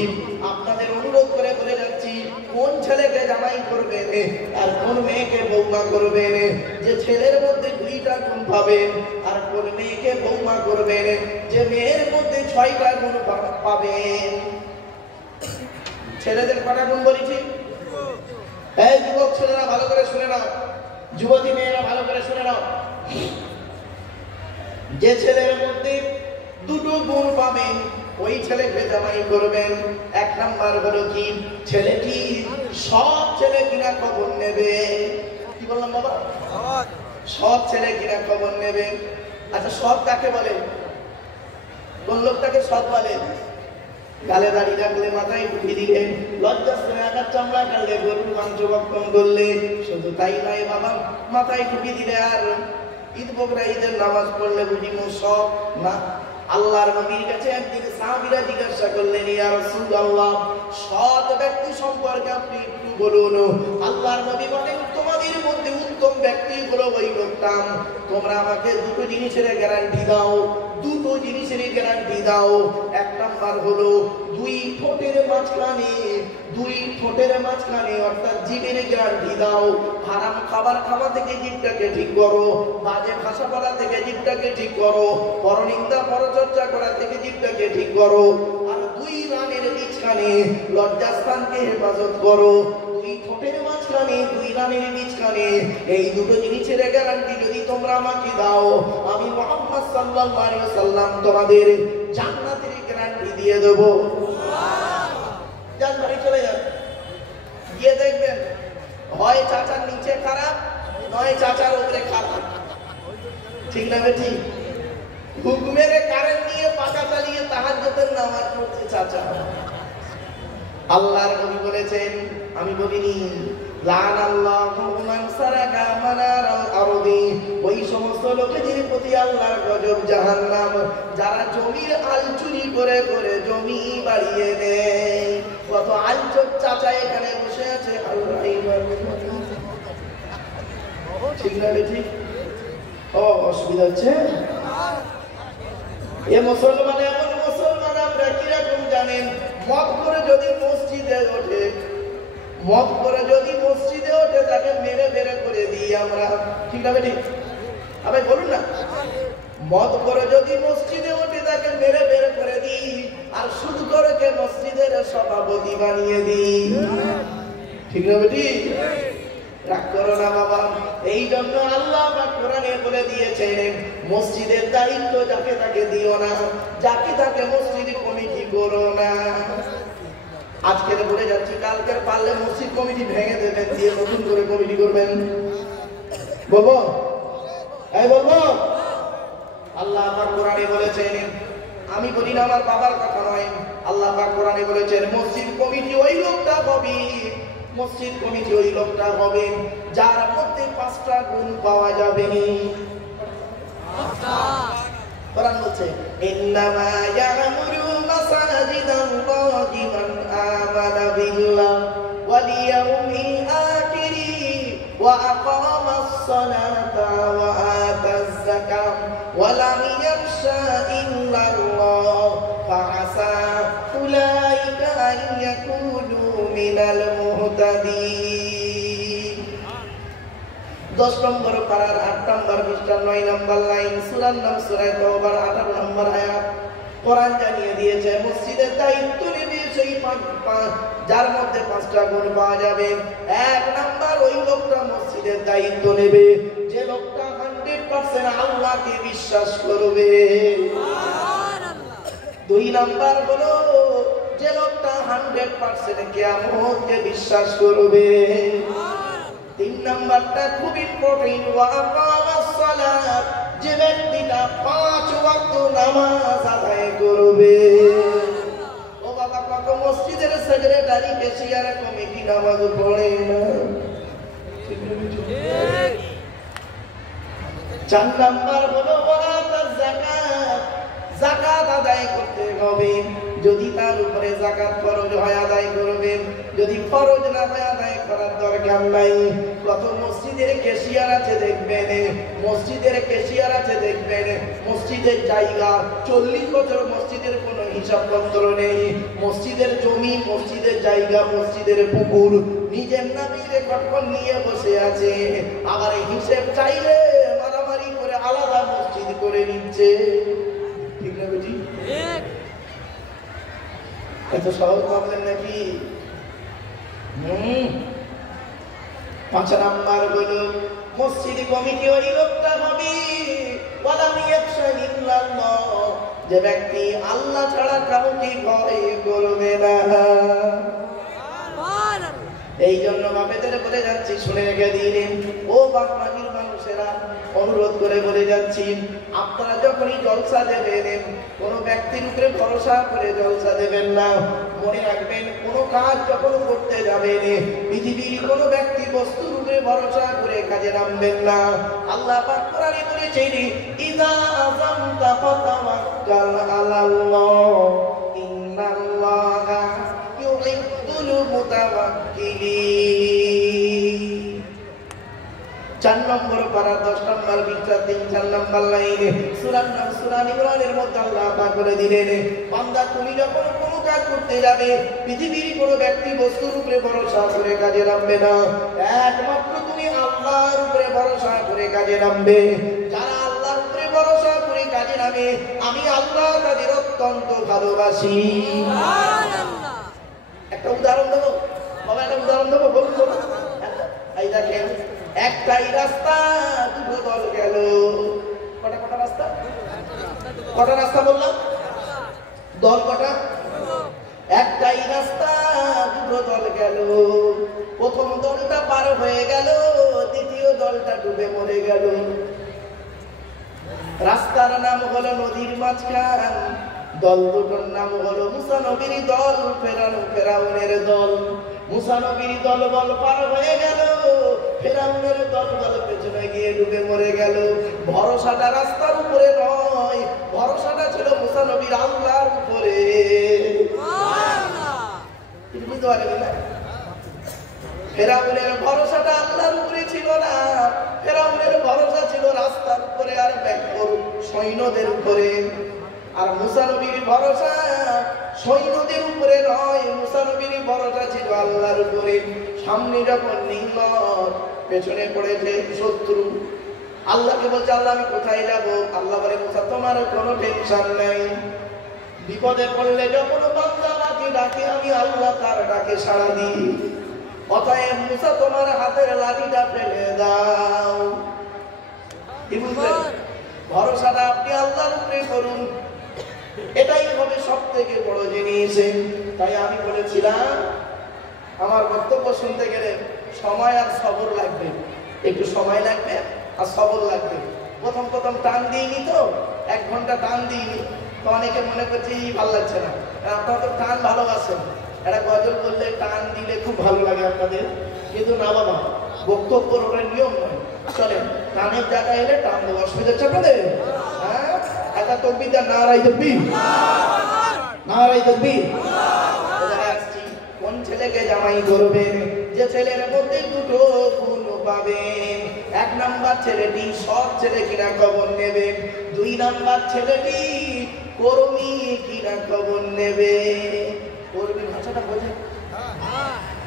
আপনাদের অনুরোধ করে বলে যাচ্ছি, কোন ছেলেকে জামাই করবেন আর কোন মেয়েকে বৌমা করবেন। যে ছেলের মধ্যে দুইটা গুণ পাবেন, আর কোন মেয়েকে বৌমা করবেন যে মেয়ের মধ্যে 6টা গুণ পাবেন। ছেলেদের কটা গুণ বলেছি? এই যুবক ছেলেরা ভালো করে শুনে নাও, যুবতী মেয়েরা ভালো করে শুনে নাও। যে ছেলের মধ্যে দুটো গুণ পাবেন ওই ছেলেকে জামাই করবেন। এক নাম্বার হলো কি, ছেলেটি সব ছেলে কিনা খবর নেবে। কি বললাম বাবা? সব ছেলে কিনা খবর নেবে। আচ্ছা, সব কাকে বলে? কোন লোকটাকে সৎ বলে? গালে দাড়ি রাখলে, মাথায় টুপি দিলে, লজ্জাস্থানে আঘাত চামড়া কাটলে, গরুর মাংস ভক্ষণ করলে, শুধু তাই নয় বাবা, মাথায় টুপি দিলে আর ঈদ বকরা ঈদের নামাজ পড়লে বুঝি সব না। আল্লাহর নবীর কাছে একদিন সাহাবীরা জিজ্ঞাসা করলেন, ইয়া রাসূলুল্লাহ, সৎ ব্যক্তি সম্পর্কে আপনি একটু বলুন। আল্লাহর নবী বলেন, তোমাদের মধ্যে উত্তম ব্যক্তি হলো ওই লোকটা, তোমরা আমাকে দুটো জিনিসের গ্যারান্টি দাও, দুটো জিনিসের গ্যারান্টি দাও। এক নাম্বার হলো দুই ঠোঁটের মাঝখানে অর্থাৎ জিভের গ্যারান্টি দাও। হারাম খাবার খাওয়া থেকে জিভটাকে ঠিক করো, বাজে ভাষা বলা থেকে জিভটাকে ঠিক করো, পরনিন্দা পরচর্চা করা থেকে জিভটাকে ঠিক করো। আর দুই রানের মাঝখানে লজ্জাস্থানকে হেফাজত করো। দুই ঠোঁটের মাঝখানে, দুই রানের মাঝখানে এই দুটো জিনিসের গ্যারান্টি যদি তোমরা আমাকে দাও, আমি মুহাম্মদ সাল্লাল্লাহু আলাইহি ওয়াসাল্লাম তোমাদের জান্নাতের গ্যারান্টি দিয়ে দেব। যান বাড়ি চলে যান, গিয়ে দেখবেন হয় চাচার নিচে খারাপ, নয় চাচার উপরে খারাপ। ঠিক না বেটি? হুকুমের কারেন্ট নিয়ে পাকা চালিয়ে তাহাজ্জুদের নামাজ পড়ছে চাচা। আল্লাহর নবী বলেছেন, আমি বলিনি, লানাল্লাহু মান সারাকা মানারাল আরদি, ওই সমস্ত লোকেদের প্রতি আল্লাহর গজব জাহান্নাম যারা জমির আল চুরি করে করে জমি বাড়িয়ে দেয়। কত আলচোর চাচা এখানে বসে আছে, আল্লাহ ঠিক না ঠিক? ও অসুবিধা হচ্ছে? এ মুসলমান এমন মুসলমান আমরা কিরকম জানেন? মদ করে যদি মসজিদে ওঠে তাকে মেরে বেরে করে দিই আমরা। ঠিক না বেটি? আবার বলুন না, মদ করে যদি মসজিদে ওঠে তাকে মেরে বেরে করে দিই, আর সুদ করে কে মসজিদের সভাপতি বানিয়ে দিই। ঠিক না বেটি? রাগ করো না বাবা। এই জন্য আল্লাহ পাক কোরআনে বলে দিয়েছেন, মসজিদের দায়িত্ব যাকে তাকে দিও না, যাকে তাকে মসজিদ কমিটি করো না। আজকের বলে যাচ্ছি, কালকের পারলে মসজিদ কমিটি ভেঙে দেবেন, দিয়ে নতুন করে কমিটি করবেন। বলবো এই বলবো আল্লাহ পাক কোরআনে বলেছেন, আমি বলি না, আমার বাবার কথা নয়, আল্লাহ পাক কোরআনে বলেছেন মসজিদ কমিটি ওই লোকটা হবে, মসজিদ কমিটি ওই লোকটা হবে যার মধ্যে 5টা গুণ পাওয়া যাবে। কোরআন বলছে ইন্নামা ইয়ামুরু মাসাজিদাল্লাহি মান আমানা বিল্লাহ ওয়াল ইয়াউমিল আখির ওয়া আকামাস সালাতা ওয়া আতাজ যাকাত ওয়া লাম ইয়াখশা ইল্লাল্লাহ ফাআসা উলাইকা আন ইয়াকুনু মিনাল মুহতাদিন। 10 নম্বর পারার 8 নম্বর পৃষ্ঠা 9 নম্বর লাইন, সূরার নাম সূরা তাওবার 18 নম্বর আয়াত। কোরআন জানিয়ে দিয়েছে মসজিদের দায়িত্ব নেবে সেই যার মধ্যে 5টা গুণ পাওয়া যাবে। 1 নাম্বার ওই লোকটা মসজিদের দায়িত্ব নেবে যে লোকটা 100% আল্লাহকে বিশ্বাস করবে। সুবহানাল্লাহ। 2 নাম্বার হলো যে লোকটা 100% কিয়ামতকে বিশ্বাস করবে। 3 নাম্বারটা খুব ইম্পর্টেন্ট, ওয়া আকামাস সালাত, যে ব্যক্তিটা 5 ওয়াক্ত নামাজ আদায় করবে। ও বাবা, কত মসজিদের সেক্রেটারি ক্যাশিয়ার কমিটি নামাজ পড়ে না। ঠিক। 4 নাম্বার হলো ওয়াতাজ যাকাত, যাকাত আদায় করতে হবে। যদি তার উপরে যাকাত ফরজ হয় আদায় করবেন, যদি ফরজ না হয় আদায় করার দরকার নাই। কত মসজিদের ক্যাশিয়ার আছে দেখবেন, মসজিদের ক্যাশিয়ার আছে দেখবেন, মসজিদের জায়গা 40 বছর মসজিদের কোনো হিসাবপত্র নেই, মসজিদের জমি, মসজিদের জায়গা, মসজিদের পুকুর নিজের নামে রেকর্ড নিয়ে বসে আছে, আবার হিসেব চাইলে মারামারি করে আলাদা মসজিদ করে নিচ্ছে। ঠিক না বুঝি? এত সহজ ভাবলেন নাকি? 5 নাম্বার হলো মসজিদ কমিটি ওই লোকটা হবে ওয়ালাম ইয়াখশা ইল্লাল্লাহ, যে ব্যক্তি আল্লাহ ছাড়া কাউকে ভয় করবে না। এই জন্য বাপেদের বলে যাচ্ছি, শুনে রেখে দিলেন ও বাপমাগির মানুষেরা, অনুরোধ করে বলে যাচ্ছি, আপনারা যখনই জলসা দেবেন কোনো ব্যক্তির উপরে ভরসা করে জলসা দেবেন না। মনে রাখবেন, কোনো কাজ যখন করতে যাবেন পৃথিবীর কোনো ব্যক্তি বস্তুর উপরে ভরসা করে কাজে নামবেন না। আল্লাহ পাক কোরআনে বলেছেন ইযা আযামতা ফাতাওয়াক্কাল আলাল্লাহ ইন্নাল্লাহা ইউহিব্বুল মুতাওয়াক্কিলিন। 4 নম্বর পারা 10 নম্বর পৃষ্ঠা 3-4 নম্বর লাইনে সূরার নাম সূরা ইমরানের মধ্যে আল্লাহ পাক বলে দিলেন, বান্দা তুমি যখন কোনো কাজ করতে যাবে পৃথিবীর কোনো ব্যক্তি বস্তুর উপরে ভরসা করে কাজে নামবে না, একমাত্র তুমি আল্লাহর উপরে ভরসা করে কাজে নামবে। যারা আল্লাহর উপরে ভরসা করে কাজে নামে আমি আল্লাহ তাদের অত্যন্ত ভালোবাসি। সুবহানাল্লাহ। একটা উদাহরণ দেবো বাবা, একটা উদাহরণ দেবো, বলুন তো। এই দেখেন, একটাই রাস্তা, 2 দল গেল। কটা রাস্তা? কটা রাস্তা বললাম? দল কটা? একটাই রাস্তা, 2 দল গেল। প্রথম দলটা পার হয়ে গেল, দ্বিতীয় দলটা ডুবে মরে গেল। রাস্তার নাম হলো নদীর মাঝখান। দল দুটোর নাম হলো মুসা নবীর দল, ফেরাউনের দল। মুসা নবীর দল বল পার হয়ে গেল, ফেরাউনের দল বল পেছনে গিয়ে ডুবে মরে গেল। ভরসাটা রাস্তার উপরে নয়, ভরসাটা ছিল মুসা নবীর আল্লাহর উপরে। বুঝতে পারলেন না? ফেরাউনের ভরসাটা আল্লাহর উপরে ছিল না, ফেরাউনের ভরসা ছিল রাস্তার উপরে আর সৈন্যদের উপরে। আর মুসা নবীর ভরসা সৈন্যদের উপরে নয়, মুসা নবীর ভরসা ছিল আল্লাহর উপরে। সামনে যখন নিমত, পেছনে পড়েছে শত্রু। আল্লাহকে বলছে, আল্লাহ আমি কোথায় যাব? আল্লাহ বলে, মুসা তোমার কোনো টেনশন নাই, বিপদে পড়লে যখন বান্দা আমাকে ডাকে আমি আল্লাহ তার ডাকে সাড়া দিই। অতএব মুসা তোমার হাতের লাঠিটা ফেলে দাও। কি বুঝলেন? ভরসাটা আপনি আল্লাহর উপরে করুন, এটাই হবে সব থেকে বড় জিনিস। তাই আমি বলেছিলাম, আমার বক্তব্য শুনতে গেলে সময় আর সবর লাগবে, একটু সময় লাগবে আর সবর লাগবে। প্রথম প্রথম টান দিইনি তো, 1 ঘন্টা টান দিইনি তো অনেকে মনে করছে ভালো লাগছে না। আপনারা তো টান ভালোবাসেন, একটা গজল বললে টান দিলে খুব ভালো লাগে আপনাদের, কিন্তু না বাবা, বক্তব্যর ওটা নিয়ম নয়। চলেন টানের জায়গা এলে টান দেবো, অসুবিধা হচ্ছে আপনাদের? হ্যাঁ, একটা তকবীর দেন, নারাই তাকবীর, নারাই তাকবীর। কোন ছেলেকে জামাই করবেন? যে ছেলের মধ্যে দুটো গুণ পাবেন। 1 নাম্বার ছেলেটি সৎ ছেলে কিনা খবর নেবে, 2 নাম্বার ছেলেটি কর্মী কিনা খবর নেবে। কর্মী ভাষাটা বোঝে?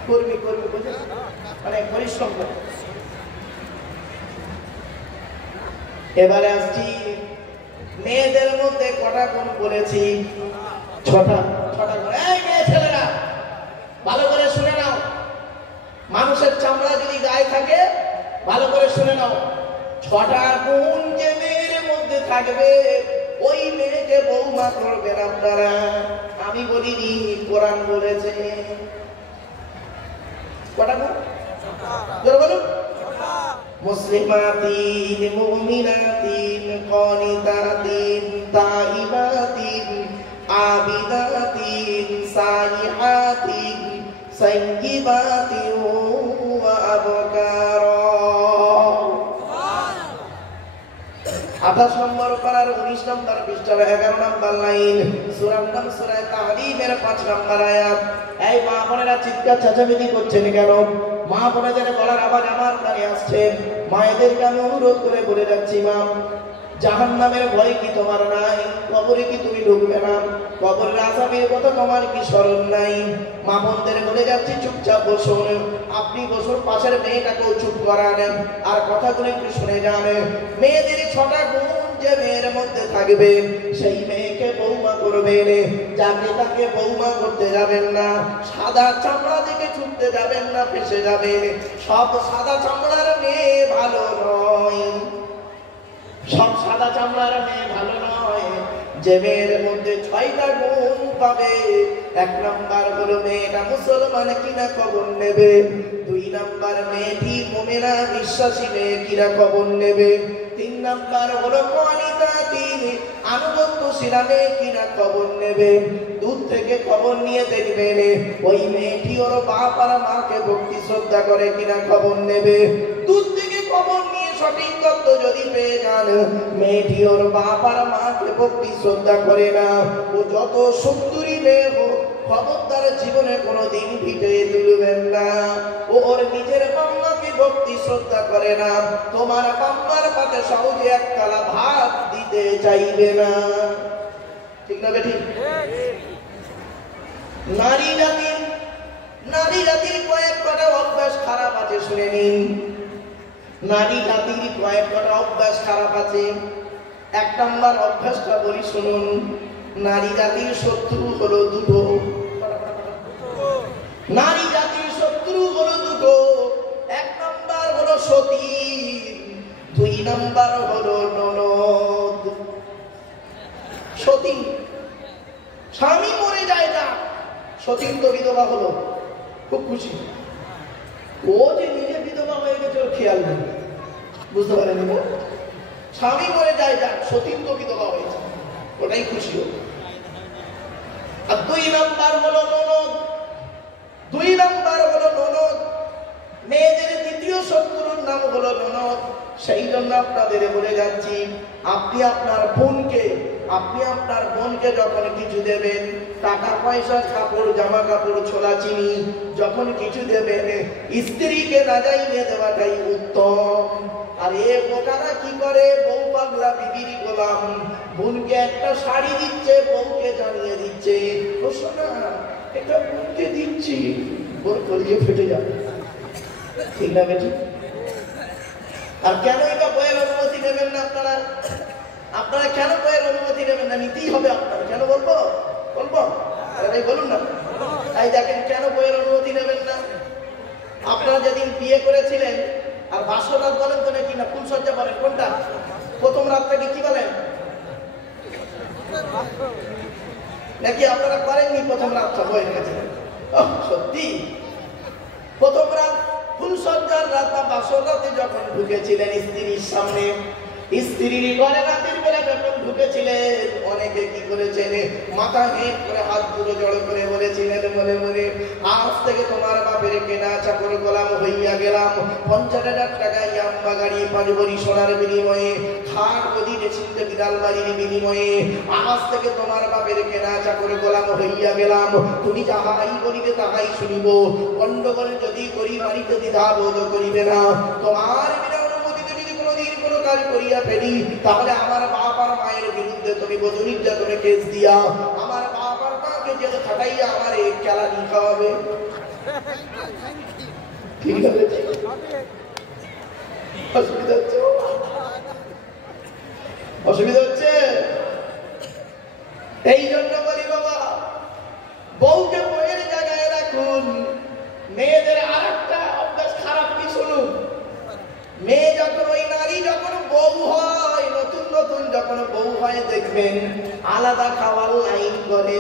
কর্মী কর্মী বোঝে, মানে পরিশ্রম করে। এবারে আসছি মেয়েদের মধ্যে কটা গুণ বলেছি? 6টা। 6টা গুণ। এই মেয়ে ছেলেরা ভালো করে শুনে নাও, মানুষের চামড়া যদি গায়ে থাকে ভালো করে শুনে নাও। 6টা গুণ যে মেয়ের মধ্যে থাকবে ওই মেয়েকে বৌমা করবেন আপনারা। আমি বলিনি, কোরআন বলেছে। কটা গুণ? জোরে বলুন। মুসলিমাতিন, মুমিনাতিন, কানিতাতিন, তাইবাতিন, আবিদাতিন, সাইহাতিন, সাইয়্যিবাতিন ওয়া আবকারা। 28 নম্বর পারার 19 নম্বর পৃষ্ঠার 11 নম্বর লাইন, সূরার নাম সূরা তাহরিমের 5 নম্বর আয়াত। এই মা বোনেরা চিৎকার চেঁচামেচি করছেন কেন? মা বোনেদের গলার আওয়াজ আমার কানে আসছে। মায়েদেরকে আমি অনুরোধ করে বলে যাচ্ছি, মা, জাহান্নামের ভয় কি তোমার নাই? কবরে কি তুমি ঢুকবে না? কবরের আযাবের কথা তোমার কি স্মরণ নাই? মা বোনদের বলে যাচ্ছি, চুপচাপ বসুন। আপনি বসুন, পাশের মেয়েটাকেও চুপ করান আর কথাগুলো একটু শুনে যান। মেয়েদের 6টা গুণ যে মেয়ের মধ্যে থাকবে সেই মেয়েকে বৌমা করবেন। যাকে তাকে বৌমা করতে যাবেন না। সাদা চামড়া দিকে ছুটতে যাবেন না, ফেসে যাবেন। সব সাদা চামড়ার মেয়ে ভালো নয়, সব সাদা চামড়ার মেয়ে ভালো নয়। যে মেয়ের মধ্যে 6টা গুণ পাবে, 1 নাম্বার হলো মেয়েটা মুসলমান কিনা খবর নেবে, 2 নাম্বার মেয়েটি মুমিনা বিশ্বাসী মেয়ে কিনা খবর নেবে, 3 নাম্বার হলো কানিতাতিন, আনুগত্যশীল মেয়ে কিনা খবর নেবে। দূর থেকে খবর নিয়ে দেখবেন ওই মেয়েটি ওর বাপ আর মাকে ভক্তি শ্রদ্ধা করে কিনা খবর নেবে। দূর থেকে খবর নিয়ে সঠিক তথ্য যদি পেয়ে যান মেয়েটি ওর বাপ আর মাকে ভক্তি শ্রদ্ধা করে না, ও যত সুন্দরী মেয়ে হোক খবরদার জীবনে কোনোদিন ভিটিয়ে তুলবেন না। ও ওর নিজের বাম্মাকে ভক্তি শ্রদ্ধা করে না, তোমার বাম্মার পাতে সহজে 1 থালা ভাত দিতে চাইবে না। ঠিক না বেঠিক? নারী জাতির কয়েকটা অভ্যাস খারাপ আছে, শুনে নিন। নারী জাতির কয়েকটা অভ্যাস খারাপ আছে। 1 নাম্বার অভ্যাসটা বলি শুনুন। নারী জাতির শত্রু হলো দুটো। নারী জাতির শত্রু হলো দুটো। 1 নাম্বার হলো সতী, 2 নাম্বার হলো ননদ। সতী, স্বামী মরে যায় না, সতী তো বিধবা হলো, খুব খুশি। ও যে নিজে বিধবা হয়ে গেছে ওর খেয়াল নেই, বুঝতে পারেনি? স্বামী মরে যায় যাক, সতী তো বিধবা হয়েছে, ওটাই খুশি হলো। আর 2 নাম্বার হলো ননদ। 2 নাম্বার হলো ননদ। মেয়েদের দ্বিতীয় শত্রুর নাম হলো ননদ। সেই জন্য আপনাদের বলে যাচ্ছি, আপনি আপনার বোনকে যখন কিছু দেবেন, টাকা পয়সা, কাপড়, জামা কাপড়, ছোলা চিনি যখন কিছু দেবেন, স্ত্রীকে না যাইয়ে দেওয়াটাই উত্তম। আর এ বোকারা কি করে, বউ পাগলা বিবির গোলাম। বোনকে একটা শাড়ি দিচ্ছে, বউকে জানিয়ে দিচ্ছে, ও শোনা এটা বোনকে দিচ্ছি, ওর কলিয়ে ফেটে যাবে। ঠিক না বেটি? আর কেন এটা বইয়ের অনুমতি নেবেন না আপনারা? আপনারা কেন বইয়ের অনুমতি নেবেন না? নিতেই হবে আপনারা। কেন বলবো? বলুন না। তাই দেখেন কেন বইয়ের অনুমতি নেবেন না। আপনারা যেদিন বিয়ে করেছিলেন, আর বাসর রাত বলেন তো নাকি না ফুলসজ্জা বলেন, কোনটা? প্রথম রাতটাকে কি বলেন? নাকি আপনারা করেননি প্রথম রাতটা? বইয়ের কাছে সত্যি প্রথম রাত ফুলসজ্জার রাত বা বাসর রাতে যখন ঢুকেছিলেন স্ত্রীর সামনে, স্ত্রীর ঘরে রাতের বেলা যখন ঢুকেছিলেন, অনেকে কি করেছেন, মাথা হেঁট করে হাত দুটো জড়ো করে বলেছিলেন মনে মনে, আজ থেকে তোমার বাপের কেনা চাকর গোলাম হইয়া গেলাম। 50,000 টাকা ইয়াম্বা গাড়ি 5 ভরি সোনার বিনিময়ে, খাট গদি ড্রেসিং টেবিল আলমারির বিনিময়ে আজ থেকে তোমার বাপের কেনা চাকর গোলাম হইয়া গেলাম। তুমি যাহাই বলিবে তাহাই শুনিব, গন্ডগোল যদি করি বাড়িতে দ্বিধাবোধ করিবে না। তোমার বিনা অনুমতিতে যদি কোনোদিন কোনো কাজ করিয়া ফেলি, তাহলে আমার বাপ আর মায়ের বিরুদ্ধে তুমি বধূ নির্যাতনে কেস দিয়া আমার বাপ আর মাকে জেলে খাটাইয়া আমার এই খেলা নিতে হবে। ঠিক আছে, অসুবিধা হচ্ছে, অসুবিধা হচ্ছে। এই জন্য বলি বাবা, বউকে বউয়ের জায়গায় রাখুন। মেয়েদের আরেকটা অভ্যাস খারাপ কি শুনুন, মেয়ে যখন ওই নারী যখন বউ হয়, নতুন নতুন যখন বউ হয় দেখবেন আলাদা খাওয়ার লাইন করে।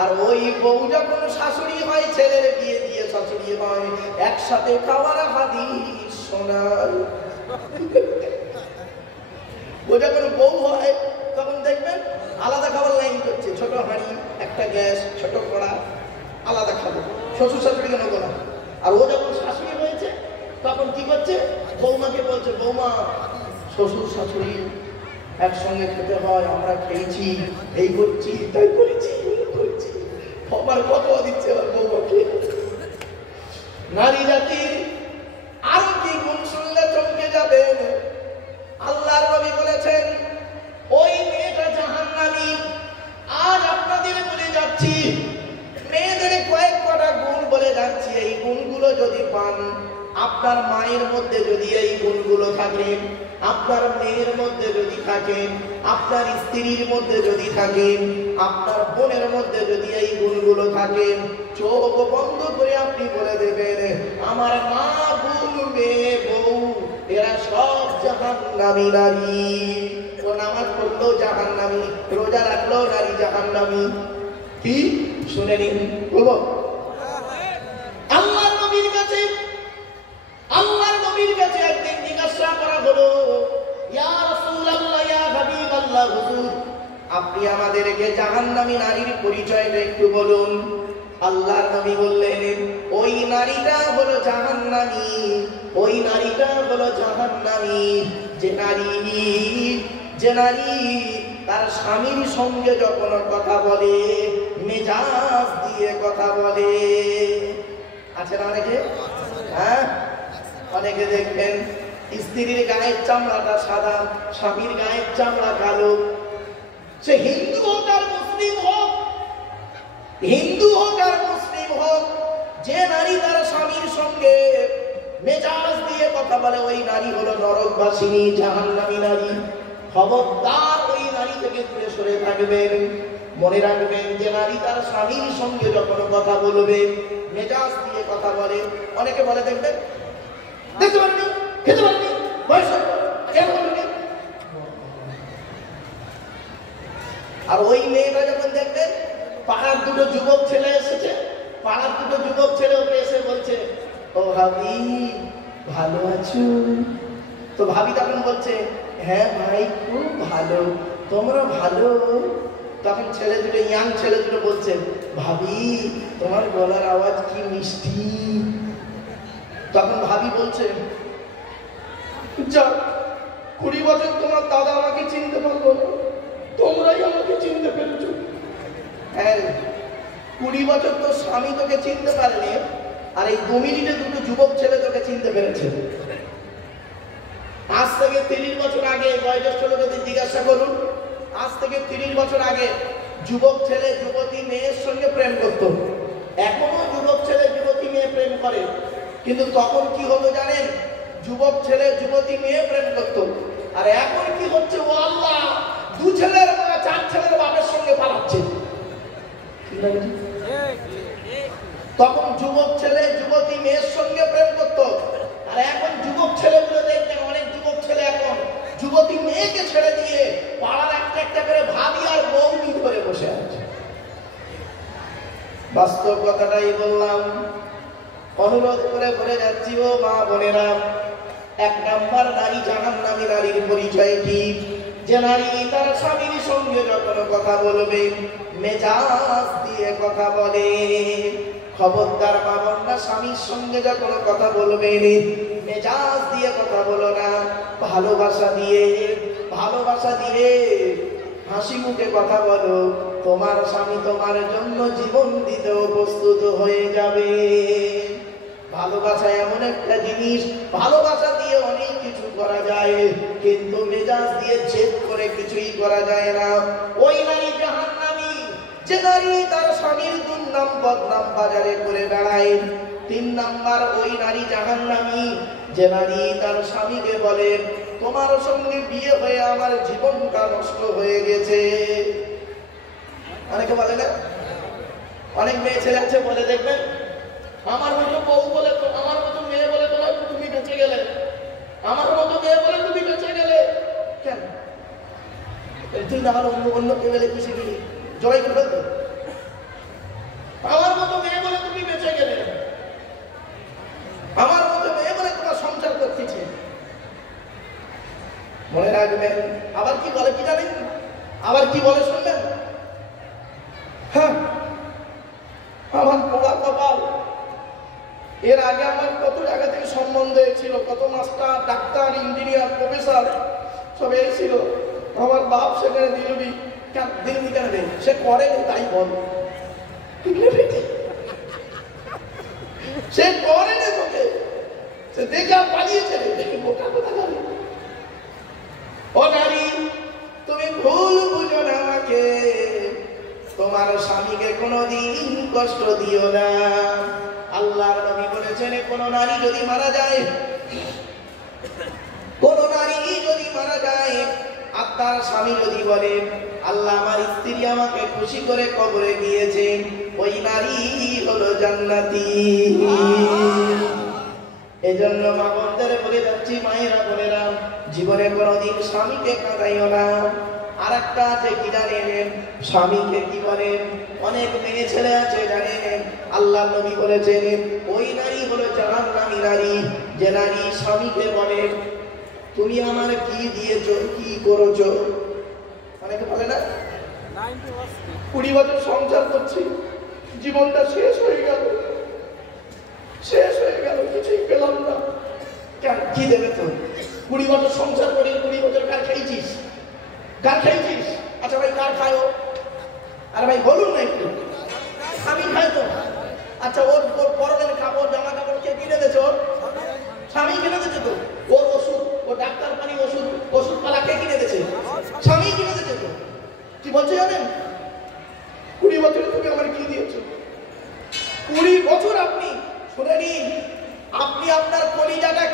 আর ওই বউ যখন শাশুড়ি হয়, ছেলের বিয়ে দিয়ে শাশুড়ি হয়, একসাথে খাওয়ার হাদিস শোনার। ও যখন বউ হয় তখন দেখবেন আলাদা খাবার লাইন করছে, ছোট হাঁড়ি, একটা গ্যাস, ছোট কড়া, আলাদা খাবো, শ্বশুর শাশুড়িকে নেবো না। আর ও যখন শাশুড়ি হয়েছে তখন কি করছে, বৌমাকে বলছে, বৌমা শ্বশুর শাশুড়ি একসঙ্গে খেতে হয়, আমরা খেয়েছি, এই করছি, তাই করেছি, আমার কত দিচ্ছে আমার বৌমাকে। নারী জাতির আরো কি গুণ শুনলে চমকে যাবেন। আল্লাহর নবী বলেছেন ওই মেয়েটা জাহান্নামী। আজ আপনাদের বলে যাচ্ছি, মেয়েদের কয়েক কটা গুণ বলে যাচ্ছি, এই গুণগুলো যদি পান, আপনার মায়ের মধ্যে যদি এই গুণগুলো থাকে, আপনার মেয়ের মধ্যে যদি থাকে, আপনার স্ত্রীর মধ্যে যদি থাকে, আপনার বোনের মধ্যে যদি এই গুণগুলো থাকে, চোখ বন্ধ করে আপনি বলে দেবেন, আমার মা, বোন, মেয়ে, বউ এরা সব জাহান্নামী নারী। ও নামাজ পড়লেও জাহান্নামী, রোজা রাখলেও নারী জাহান্নামী। কি শুনে নিন, বলবো আল্লাহর নবীর কাছে, আল্লাহর নবীর কাছে একদিন জিজ্ঞাসা করা হলো, ইয়া রাসূলুল্লাহ, ইয়া হাবিবাল্লাহ, হুজুর আপনি আমাদেরকে জাহান্নামী নারীর পরিচয়টা একটু বলুন। আল্লাহর নবী বললেন, ওই নারীটা হলো জাহান্নামী, ওই নারীটা হলো জাহান্নামী যে নারী তার স্বামীর সঙ্গে যখন কথা বলে মেজাজ দিয়ে কথা বলে। আছে না অনেকে? হ্যাঁ, অনেকে দেখবেন স্ত্রীর গায়ের চামড়াটা সাদা, স্বামীর গায়ের চামড়া কালো। সে হিন্দু হোক আর মুসলিম হোক, হিন্দু হোক আর মুসলিম হোক, যে নারী তার স্বামীর সঙ্গে মেজাজ দিয়ে কথা বলে ওই নারী হলো নরকবাসিনী, জাহান্নামী নারী। খবরদার ওই নারী থেকে দূরে সরে থাকবেন। মনে রাখবেন, যে নারী তার স্বামীর সঙ্গে যখন কথা বলবে মেজাজ দিয়ে কথা বলে, অনেকে বলে দেখবেন, দেখতে পারেনি, খেতে পারেনি, বয়স কেন বলেনি। আর ওই মেয়েটা যখন দেখবেন পাড়ার দুটো যুবক ছেলে এসেছে, পাড়ার দুটো যুবক ছেলে ওকে এসে বলছে, ও ভাবি ভালো আছো? তো ভাবি তখন বলছে, হ্যাঁ ভাই খুব ভালো, তোমরা ভালো? তখন ছেলে দুটো, ইয়াং ছেলে দুটো বলছে, ভাবি তোমার গলার আওয়াজ কি মিষ্টি। তখন ভাবি বলছে, যাক 20 বছর তোমার দাদা আমাকে চিনতে পারলো না, তোমরাই আমাকে চিনতে পেরেছো। হ্যাঁ, 20 বছর তো স্বামী তোকে চিনতে পারেনি, আর এই 2 মিনিটে দুটো যুবক ছেলে তোকে চিনতে পেরেছে। আজ থেকে 30 বছর আগে, বয়োজ্যেষ্ঠ লোকেদের জিজ্ঞাসা করুন, আজ থেকে 30 বছর আগে যুবক ছেলে যুবতী মেয়ের সঙ্গে প্রেম করত। এখনো যুবক ছেলে যুবতী মেয়ে প্রেম করে, কিন্তু তখন কি হতো জানেন? যুবক ছেলে যুবতী মেয়ে প্রেম করত। আর এখন কি হচ্ছে, ও আল্লাহ, 2 ছেলের বা 4 ছেলের বাপের সঙ্গে পালাচ্ছে। তখন যুবক ছেলে যুবতী মেয়ের সঙ্গে প্রেম করত, আর এখন যুবক ছেলেগুলো দেখবেন, অনেক যুবক ছেলে এখন যুবতী মেয়েকে ছেড়ে দিয়ে পাড়ার একটা একটা করে ভাবি আর বৌনি ধরে বসে আছে। বাস্তব কথাটাই বললাম, অনুরোধ করে বলে যাচ্ছি, ও মা বোনেরা, এক নাম্বার নারী জাহান্নামী নারীর পরিচয় কি? যে নারী তার স্বামীর সঙ্গে যখন কথা বলবে মেজাজ দিয়ে কথা বলে। খবরদার বাবন না, স্বামীর সঙ্গে যখন কথা বলবে মেজাজ দিয়ে কথা বলো না, ভালোবাসা দিয়ে হাসি মুখে কথা বলো। তোমার স্বামী তোমার জন্য জীবন দিতেও প্রস্তুত হয়ে যাবে। ভালোবাসা এমন একটা জিনিস, ভালোবাসা দিয়ে অনেক কিছু করা যায়, কিন্তু মেজাজ দিয়ে জেদ করে কিছুই করা যায় না। ওই নারী জাহান্নামী যে নারী তার স্বামীর দুর্নাম বদনাম বাজারে করে বেড়ায়। 3 নাম্বার ওই নারী জাহান্নামী যে নারী তার স্বামীকে বলে তোমার সঙ্গে বিয়ে হয়ে আমার জীবনটা নষ্ট হয়ে গেছে। অনেকে বলে না, অনেক মেয়ে ছেলে আছে বলে দেখবেন আমার মতো বউ বলে, আমার মতো মেয়ে বলে তোমার তুমি বেঁচে গেলে, আমার মতো মেয়ে বলে তুমি বেঁচে গেলে। কেন তুই না অন্য অন্য কে বলে খুশি গেলি জয় করে ফেলতো? আমার মতো মেয়ে বলে তুমি বেঁচে গেলে, আমার মতো মেয়ে বলে তোমার সংসার করতেছে। মনে রাখবেন। আবার কি বলে কি জানেন? আবার কি বলে শুনবেন? হ্যাঁ, আমার পোড়া কপাল, এর আগে আমার কত জায়গা থেকে সম্বন্ধ ছিল, কত মাস্টার ডাক্তার ইঞ্জিনিয়ার প্রফেসর সব এসেছিল, আমার বাপ সেখানে দিলবি কেন দেয়, সে করেনি তাই বল, সে করেনি তোকে, সে দেখা পালিয়েছে। বোকা কথা বলে। ও নারী, তুমি ভুল বুঝো না আমাকে, তোমার স্বামীকে কোনোদিন কষ্ট দিও না। আল্লাহর নবী বলেছেন কোন নারী যদি মারা যায়, কোন নারী যদি মারা যায় আর তার স্বামী যদি বলে আল্লাহ আমার স্ত্রী আমাকে খুশি করে কবরে গিয়েছে, ওই নারী হলো জান্নাতি। এজন্য মা বোনদের বলে যাচ্ছি, মায়েরা বোনেরা, জীবনে কোনোদিন স্বামীকে কাঁদাইও না। আর একটা আছে কি জানেন? স্বামীকে কি বলেন? অনেক মেয়ে ছেলে আছে জানেন, আল্লাহ নবী বলেছেন ওই নারী হলো জাহান্নামী নারী যে নারী স্বামীকে বলে তুমি আমার কি দিয়েছো, কি করেছো। অনেকে বলে না 20 বছর সংসার করছি, জীবনটা শেষ হয়ে গেল, কিছুই পেলাম না। কেন কি দেবে তো? 20 বছর সংসার করে 20 বছর কার খেয়েছিস? আচ্ছা ভাই কার খায়? আর ভাই বলুন না একটু, আমি খাই তো। আচ্ছা ওর পরনের কাপড় জামা কাপড় কে কিনে দিয়েছে? ওর স্বামী কিনে দিয়েছে তো। ওর ওষুধ, ও ডাক্তার পানি ওষুধ পালা কে কিনে দিয়েছে? স্বামী কিনে দিয়েছে তো। কি বলছে জানেন? 20 বছরে তুমি আমার কি দিয়েছো? 20 বছর আপনি শুনে নিন, আপনি আপনার কলিজাটা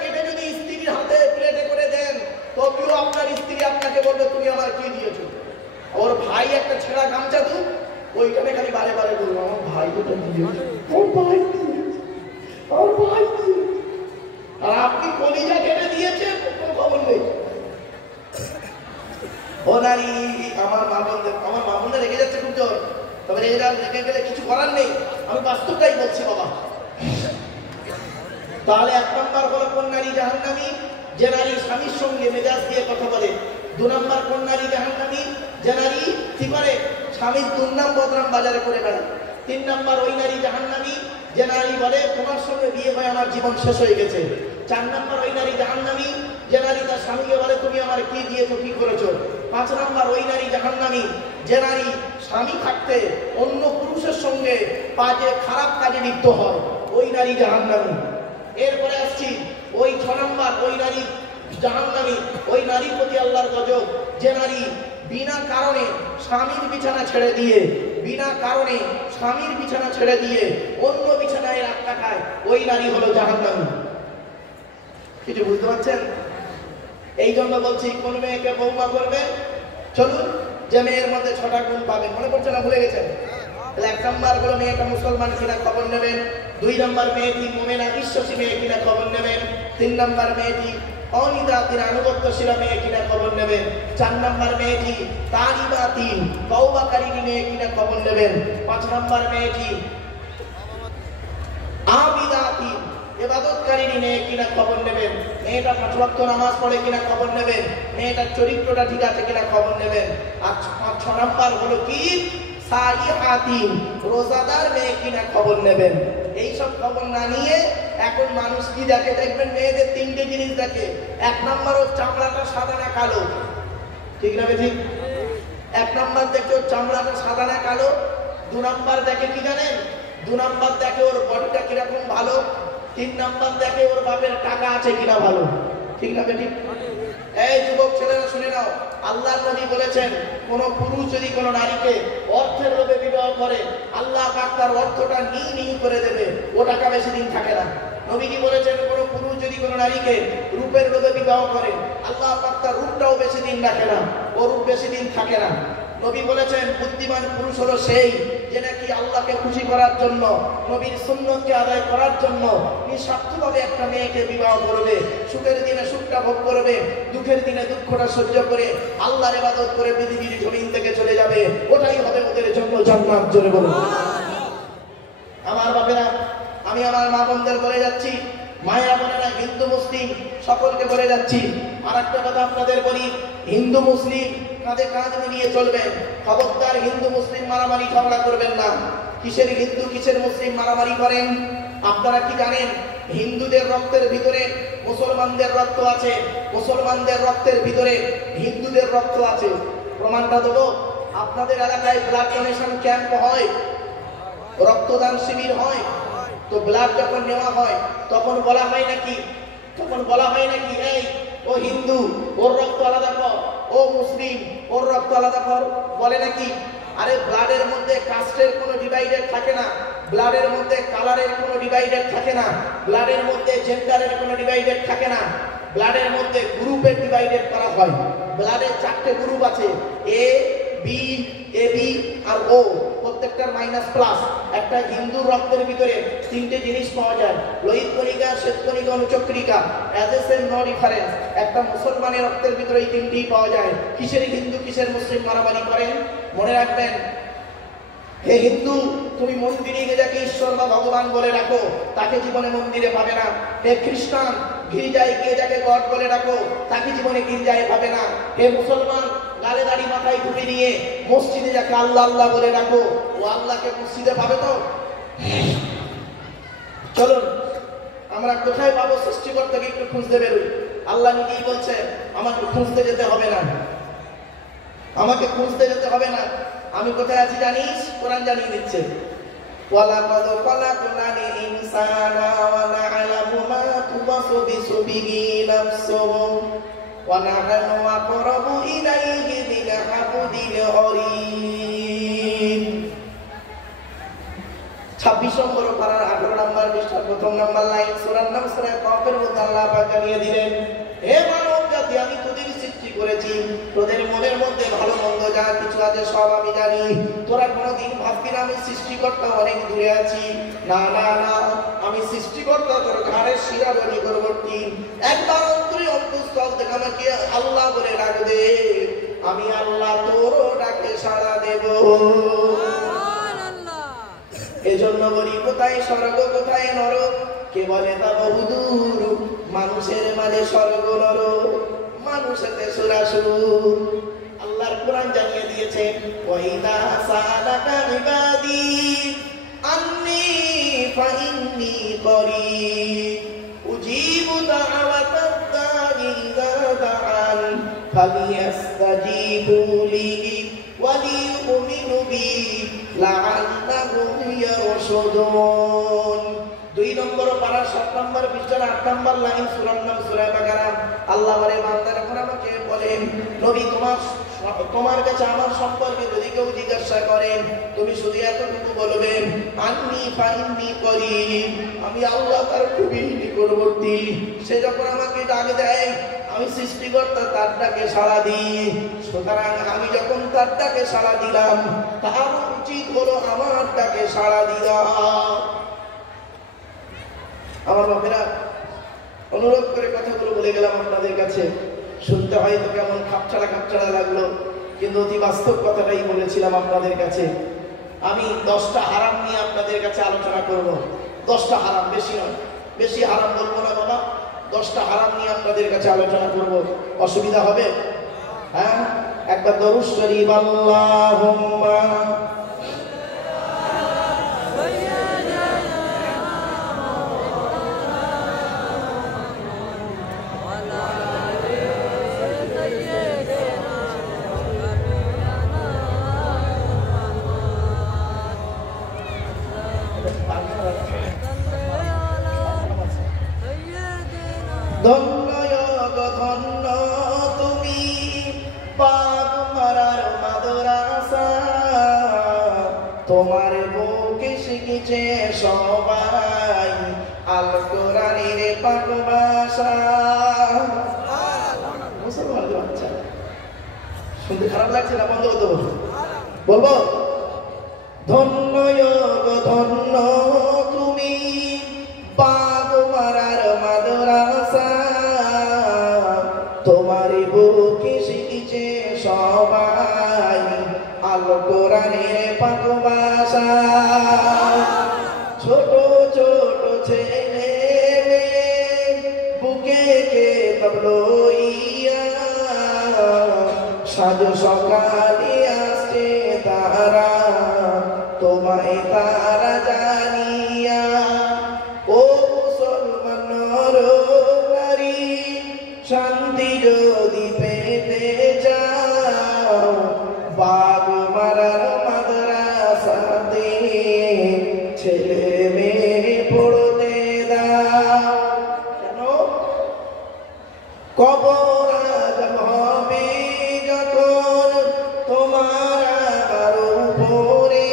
কেটে যদি স্ত্রীর হাতে প্লেটে করে দেন, তবুও আপনার স্ত্রী আপনাকে বলবে তুমি আমার কি দিয়েছো। ওর ভাই একটা ছেঁড়া গামছা দুধ, ওইখানে খালি বারে বারে বলবো আমার ভাই দুটো দিয়েছে, আর আপনি কলিজা কেটে দিয়েছেন, কোনো খবর নেই। ও নারী, আমার মা বোনদের রেখে যাচ্ছে খুব জোর, তবে এরা রেখে গেলে কিছু করার নেই, আমি বাস্তবটাই বলছি বাবা। তাহলে 1 নম্বর হলো কোন নারী জাহান্নামী? যে নারী স্বামীর সঙ্গে মেজাজ দিয়ে কথা বলে। 2 নম্বর কোন নারী জাহান্নামী? যে নারী কি করে স্বামীর দুর্নাম বদনাম বাজারে করে বেড়ায়। 3 নম্বর ওই নারী জাহান্নামী যে নারী বলে তোমার সঙ্গে বিয়ে হয়ে আমার জীবন শেষ হয়ে গেছে। 4 নম্বর ওই নারী জাহান্নামী যে নারী তার স্বামীকে বলে তুমি আমার কি দিয়েছো, কি করেছো। 5 নম্বর ওই নারী জাহান্নামী যে নারী স্বামী থাকতে অন্য পুরুষের সঙ্গে খারাপ কাজে লিপ্ত হয়, ওই নারী জাহান্নামী। এরপরে আসছি ওই 6 নম্বর ওই নারী জাহান্নামী, ওই নারীর প্রতি আল্লাহর গজব যে নারী বিনা কারণে স্বামীর বিছানা ছেড়ে দিয়ে অন্য বিছানায় রাত কাটায়, ওই নারী হলো জাহান্নামী। কিছু বুঝতে পারছেন? এই জন্য বলছি কোন মেয়েকে বৌমা করবে, চলুন যে মেয়ের মধ্যে 6টা গুণ পাবেন। মনে পড়ছে না? ভুলে গেছেন? 1 নম্বর হলো মেয়েটা মুসলমান কিনা খবর নেবেন। 2 নম্বর মেয়েটি মুমিনা বিশ্বাসী মেয়ে কিনা খবর নেবেন। 3 নম্বর মেয়েটি অনিদাতির আনুগত্যশীল মেয়ে কিনা খবর নেবেন। 4 নম্বর মেয়েটি তারিবাতিন তওবাকারী মেয়ে কিনা খবর নেবেন। 5 নম্বর মেয়েটি আবিদাতিন ইবাদতকারী মেয়ে কিনা খবর নেবেন, মেয়েটা 5 ওয়াক্ত নামাজ পড়ে কিনা খবর নেবেন, মেয়েটার চরিত্রটা ঠিক আছে কিনা খবর নেবেন। আর 6 নাম্বার হলো কি সাইহাতিন, রোজাদার মেয়ে কিনা খবর নেবেন। এই সব খবর না নিয়ে এখন মানুষ কি দেখে দেখবেন, মেয়েদের 3টে জিনিস দেখে। 1 নাম্বার ওর চামড়াটা সাদা না কালো, ঠিক না ঠিক? 1 নাম্বার দেখে ওর চামড়াটা সাদা না কালো। 2 নাম্বার দেখে কি জানেন, 2 নাম্বার দেখে ওর বডিটা কিরকম ভালো। 3 নাম্বার দেখে ওর বাপের টাকা আছে কিনা ভালো, ঠিক না ঠিক? এই যুবক ছেলেরা শুনে নাও, আল্লাহর নবী বলেছেন কোন পুরুষ যদি কোন নারীকে অর্থের লোভে বিবাহ করে, আল্লাহ পাক তার অর্থটা নি করে দেবে, ও টাকা বেশি দিন থাকে না। নবীজি বলেছেন কোন পুরুষ যদি কোন নারীকে রূপের লোভে বিবাহ করে, আল্লাহ পাক তার রূপটাও বেশি দিন রাখে না, ও রূপ বেশি দিন থাকে না। নবী বলেছেন বুদ্ধিমান পুরুষ হলো সেই যে নাকি আল্লাহকে খুশি করার জন্য, নবীর সুন্নতকে আদায় করার জন্য নিঃস্বার্থভাবে একটা মেয়েকে বিবাহ করবে, সুখের দিনে সুখটা ভোগ করবে, দুঃখের দিনে দুঃখটা সহ্য করে আল্লাহর ইবাদত করে পৃথিবীর জমিন থেকে চলে যাবে। ওটাই হবে ওদের জন্য জান্নাত। জোরে বলুন। আমার বাপেরা, আমি আমার মা বোনদের বলে যাচ্ছি, মায়েরা বোনেরা, হিন্দু মুসলিম সকলকে বলে যাচ্ছি, আর একটা কথা আপনাদের বলি, হিন্দু মুসলিম কাঁধে কাঁধ মিলিয়ে চলবেন। খবরদার হিন্দু মুসলিম মারামারি ঝগড়া করবেন না। কিসের হিন্দু কিসের মুসলিম মারামারি করেন? আপনারা কি জানেন হিন্দুদের রক্তের ভিতরে মুসলমানদের রক্ত আছে, মুসলমানদের রক্তের ভিতরে হিন্দুদের রক্ত আছে? প্রমাণটা দেবো। আপনাদের এলাকায় ব্লাড ডোনেশন ক্যাম্প হয়, রক্তদান শিবির হয়, তো ব্লাড যখন নেওয়া হয় তখন বলা হয় নাকি, এই ও হিন্দু ওর রক্ত আলাদা কর, ও মুসলিম ওর রক্ত আলাদা কর, বলে নাকি? আরে ব্লাডের মধ্যে কাস্টের কোনো ডিভাইডেড থাকে না, ব্লাডের মধ্যে কালারের কোনো ডিভাইডেড থাকে না, ব্লাডের মধ্যে জেন্ডারের কোনো ডিভাইডেড থাকে না, ব্লাডের মধ্যে গ্রুপের ডিভাইডেড করা হয়। ব্লাডের 4টে গ্রুপ আছে, এ বি, এবি আর ও, প্রত্যেকটার মাইনাস প্লাস। একটা হিন্দুর রক্তের ভিতরে 3টে জিনিস পাওয়া যায়, লোহিত কণিকা, শ্বেত কণিকা, অনুচক্রিকা, as a same no difference. একটা মুসলমানের রক্তের ভিতরে এই 3টিই পাওয়া যায়। কিসের হিন্দু কিসের মুসলিম মারামারি করেন? মনে রাখবেন, হে হিন্দু তুমি মন্দিরে গিয়ে যাকে ঈশ্বর বা ভগবান বলে রাখো, তাকে জীবনে মন্দিরে পাবে না। হে খ্রিস্টান গির্জায় গিয়ে যাকে গড বলে রাখো, তাকে জীবনে গির্জায় পাবে না। হে মুসলমান গালে দাড়ি মাথায় টুপি নিয়ে মসজিদে যাকে আল্লাহ আল্লাহ বলে রাখো, ও আল্লাহকে মসজিদে পাবে তো? চলুন আমরা কোথায় পাবো সৃষ্টিকর্তাকে একটু খুঁজতে বেরোই। আল্লাহ নিজেই বলছে আমাকে খুঁজতে যেতে হবে না, আমাকে খুঁজতে যেতে হবে না। আমি কোথায় আছি জানিস? কোরআন জানিয়ে দিচ্ছে, ওয়ালাকাদ খালাকনাল ইনসানা ওয়া না'লামু মা তুওয়াসবিসু বিহি নাফসুহু ওয়া নাহনু আকরাবু ইলাইহি মিন হাবলিল ওয়ারিদ। 26 নম্বর পারার 18 নম্বর পৃষ্ঠার 1ম নম্বর লাইন, সূরার নাম সূরা কাফের মধ্যে আল্লাহ পাক জানিয়ে দিলেন, হে মানব জাতি আমি তোদের সৃষ্টি করেছি, তোদের মনের মধ্যে ভালো মন্দ যা কিছু আছে সব আমি জানি। তোরা কোনোদিন ভাববি না আমি সৃষ্টিকর্তা অনেক দূরে আছি, না না না, আমি সৃষ্টিকর্তা তোর ঘাড়ের শিরার নিকটবর্তী। একবার অন্তরে অন্তঃস্থল থেকে আমাকে আল্লাহ বলে ডাকবে, আমি আল্লাহ তোরও ডাকে সাড়া দেব। এজন্য বলি কোথায় স্বর্গ কোথায় নরক, কে বলে তা বহুদূর, মানুষের মাঝে স্বর্গ নরক, মানুষেতে সুরাসুর। আল্লাহর কোরআন জানিয়ে দিয়েছে, ওয়াইদা সালাকা ইবাদি আন্নী ফাইন্নী করিব উজিবু দাওয়াতাদ দাঈ ইযা দাআন ফালিয়াস্তাজিবু লি ওয়ালিউমিনু বি লাআল্লাহুম ইয়ারশুদুন। 2 নম্বর পারা 7 নম্বর পৃষ্ঠার 8 নম্বর লাইন, সূরার নাম সূরা বাকারা। আল্লাহ বলে বান্দারা এখন আমাকে বলেন, নবী তোমার কাছে আমার সম্পর্কে যদি কেউ জিজ্ঞাসা করেন তুমি শুধু এতটুকু বলবেন, আন্নী ফাইন্নী করিব, আমি আল্লাহ তার খুবই নিকটবর্তী। সে যখন আমাকে ডাক দেয় আমি সৃষ্টিকর্তা তার ডাকে সাড়া দিই, সুতরাং আমি যখন তার ডাকে সাড়া দিলাম তার উচিত হলো আমার ডাকে সাড়া দিয়া। আমার বাপেরা, অনুরোধ করে কথাগুলো বলে গেলাম আপনাদের কাছে, শুনতে হয়তো কেমন খাপছাড়া লাগলো, কিন্তু অতি বাস্তব কথাটাই বলেছিলাম আপনাদের কাছে। আমি 10টা হারাম নিয়ে আপনাদের কাছে আলোচনা করব। 10টা হারাম, বেশি নয়, বেশি হারাম বলবো না বাবা, 10টা হারাম নিয়ে আপনাদের কাছে আলোচনা করব, অসুবিধা হবে? হ্যাঁ, একবার দরুদ শরীফ আল্লাহুম্মা ধন্য ধন্য তুমি পাক মারার মাদ্রাসা, তোমার বুকে শিখেছে সবাই আল কোরআনের পাক ভাষা। মুসলমানদের বাচ্চা শুনতে খারাপ লাগছে না? বন্ধ হতো বলবো, ধন্য ধন্য তুমি পাক মারার মাদ্রাসা, তোমার বুকে শিখেছে সবাই আল কোরআনের পাক ভাষা। ছোট ছোট ছেলে বুকে কে তবলইয়া, সাজ সকালে আসছে তারা তোমায় তারা জানিয়া। ও মুসলমান নারী, শান্তি যদি পেতে চাও, বাগ মারার মাদ্রাসাতে ছেলে মেয়ে পড়তে দাও। কেন? কবর আযম হবে যখন তোমার আবার উপরে,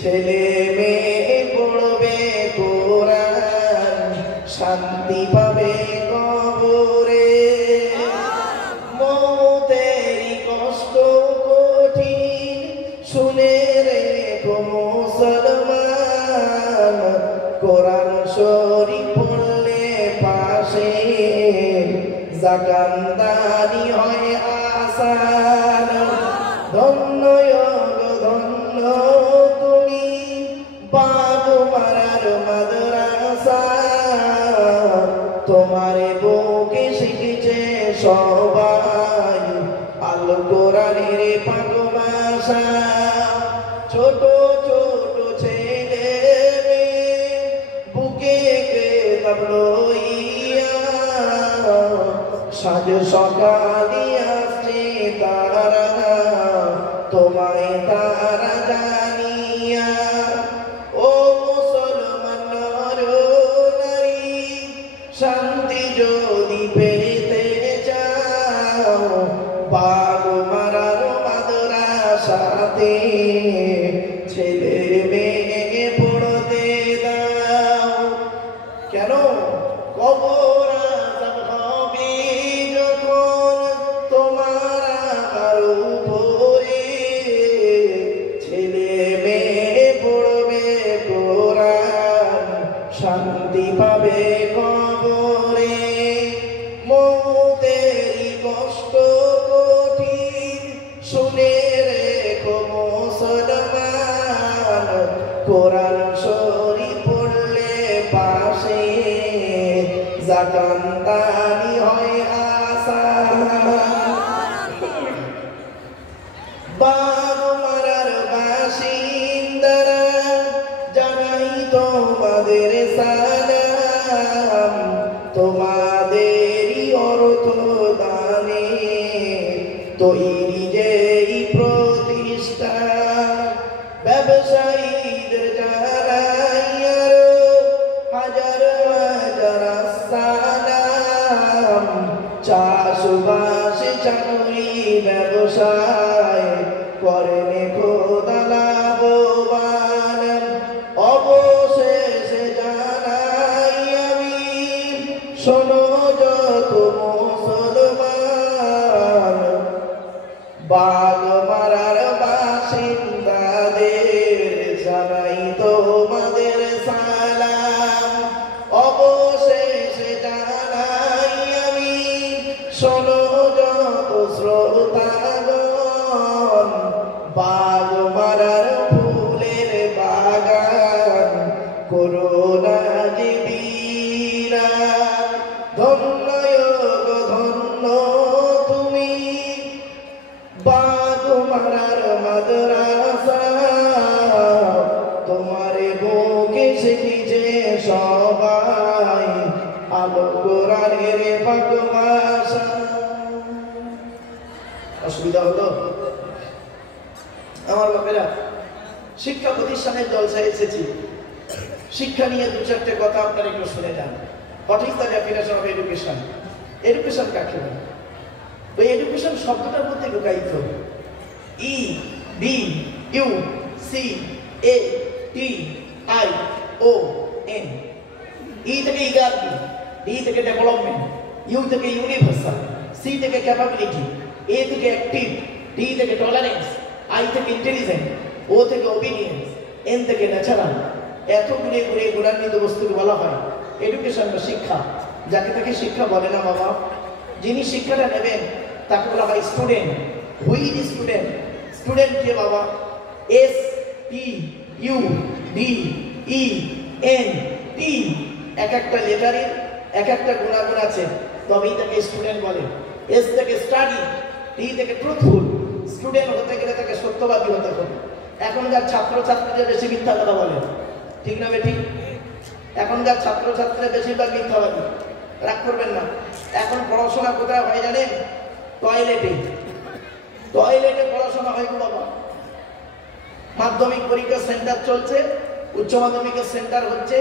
ছেলে মেয়ে পড়বে কোরআন, শান্তি পাবে কবরে। মৌতেরই কষ্ট কঠিন শুনে রেখো মুসলমান, কোরআন শরীফ পড়লে পাশে জাকান্দানি হয় আসান। ধন্য ধন্য তুমি বাগ মারার মাদ্রাসা, তোমার বুকে শিখেছে সবাই আল কোরআনের পাক ভাষা। ছোট ছোট ছেলে বুকে কে তবলইয়া, সাজ সকালে আসছে তারা তোমায় তারা জানিয়া। ও মুসলমান নারী, শান্তি যদি পেতে চাও, বাগ মারার মাদ্রাসাতে ছেলে মেয়ে পড়তে দাও। কেন? কবর আযম হবে যখন তোমার আবার উপরে, ছেলে মেয়ে পড়বে কোরআন, শান্তি পাবে কবরে। মৌতেরই কষ্ট কঠিন শুনে রেখো মুসলমান, কোরআন শরীফ পড়লে পাশে জাকান্দানি হয় আসান। বাগ মারার বাসিন্দারা জানাই তোমাদের সালাম, তোমাদেরই অর্থ দানে তৈরি যেই প্রতিষ্ঠান। ব্যবসায়ীদের জানাই আরো হাজার হাজার সালাম, চাষবাস চাকরি ব্যবসায় করেন খোদা লাভবান। অবশেষে জানাই আমি, শোনো যত মুসলমান, বাগ মারার বাসিন্দাদের জানাই তোমাদের সালাম। অবশেষে জানাই আমি, শোনো যত শ্রোতাগণ, বাগ মারার ফুলের বাগান করোনা যে শিখিছে সবাই আলো কোরআনের পাক ভাষা। অসুবিধা হলো? আমার বাপেরা, শিক্ষা প্রতিষ্ঠানের জলসায় এসেছি, শিক্ষা নিয়ে দু চারটে কথা আপনারা একটু শুনে যান। What is the definition of education? Education কাকে বলে? ওই এডুকেশন শব্দটার মধ্যে ঢুকাইতে হবে। E D U C A T I O N. E থেকে ইগারটি, ডি থেকে ডেভেলপমেন্ট, ইউ থেকে ইউনিভার্সাল, সি থেকে ক্যাপাবিলিটি, এ থেকে অ্যাক্টিভ, ডি থেকে টলারেন্স, আই থেকে ইন্টেলিজেন্ট, ও থেকে ওবিডিয়েন্স, এন থেকে ন্যাচারাল। এত ঘুরে ঘুরে গুণান্বিত বস্তুকে বলা হয় এডুকেশন বা শিক্ষা। যাকে তাকে শিক্ষা বলে না বাবা। যিনি শিক্ষাটা নেবেন তাকে বলা হয় student. Who is student? Student কে বাবা? S T U D E N T. এক একটা লেটারের এক একটা গুণাগুণ আছে, তবেই তাকে স্টুডেন্ট বলে। এস থেকে স্টাডি, টি থেকে ট্রুথফুল। স্টুডেন্ট হতে গেলে তাকে সত্যবাদী হতে হবে। এখনকার ছাত্রছাত্রীরা বেশি মিথ্যা কথা বলে, ঠিক না বেঠিক? এখনকার ছাত্রছাত্রীরা বেশিরভাগ মিথ্যাবাদী। রাগ করবেন না। এখন পড়াশোনা কোথায় হয় জানেন? টয়লেটে। টয়লেটে পড়াশোনা হয় গো বাবা। মাধ্যমিক পরীক্ষার সেন্টার চলছে, উচ্চ মাধ্যমিকের সেন্টার হচ্ছে,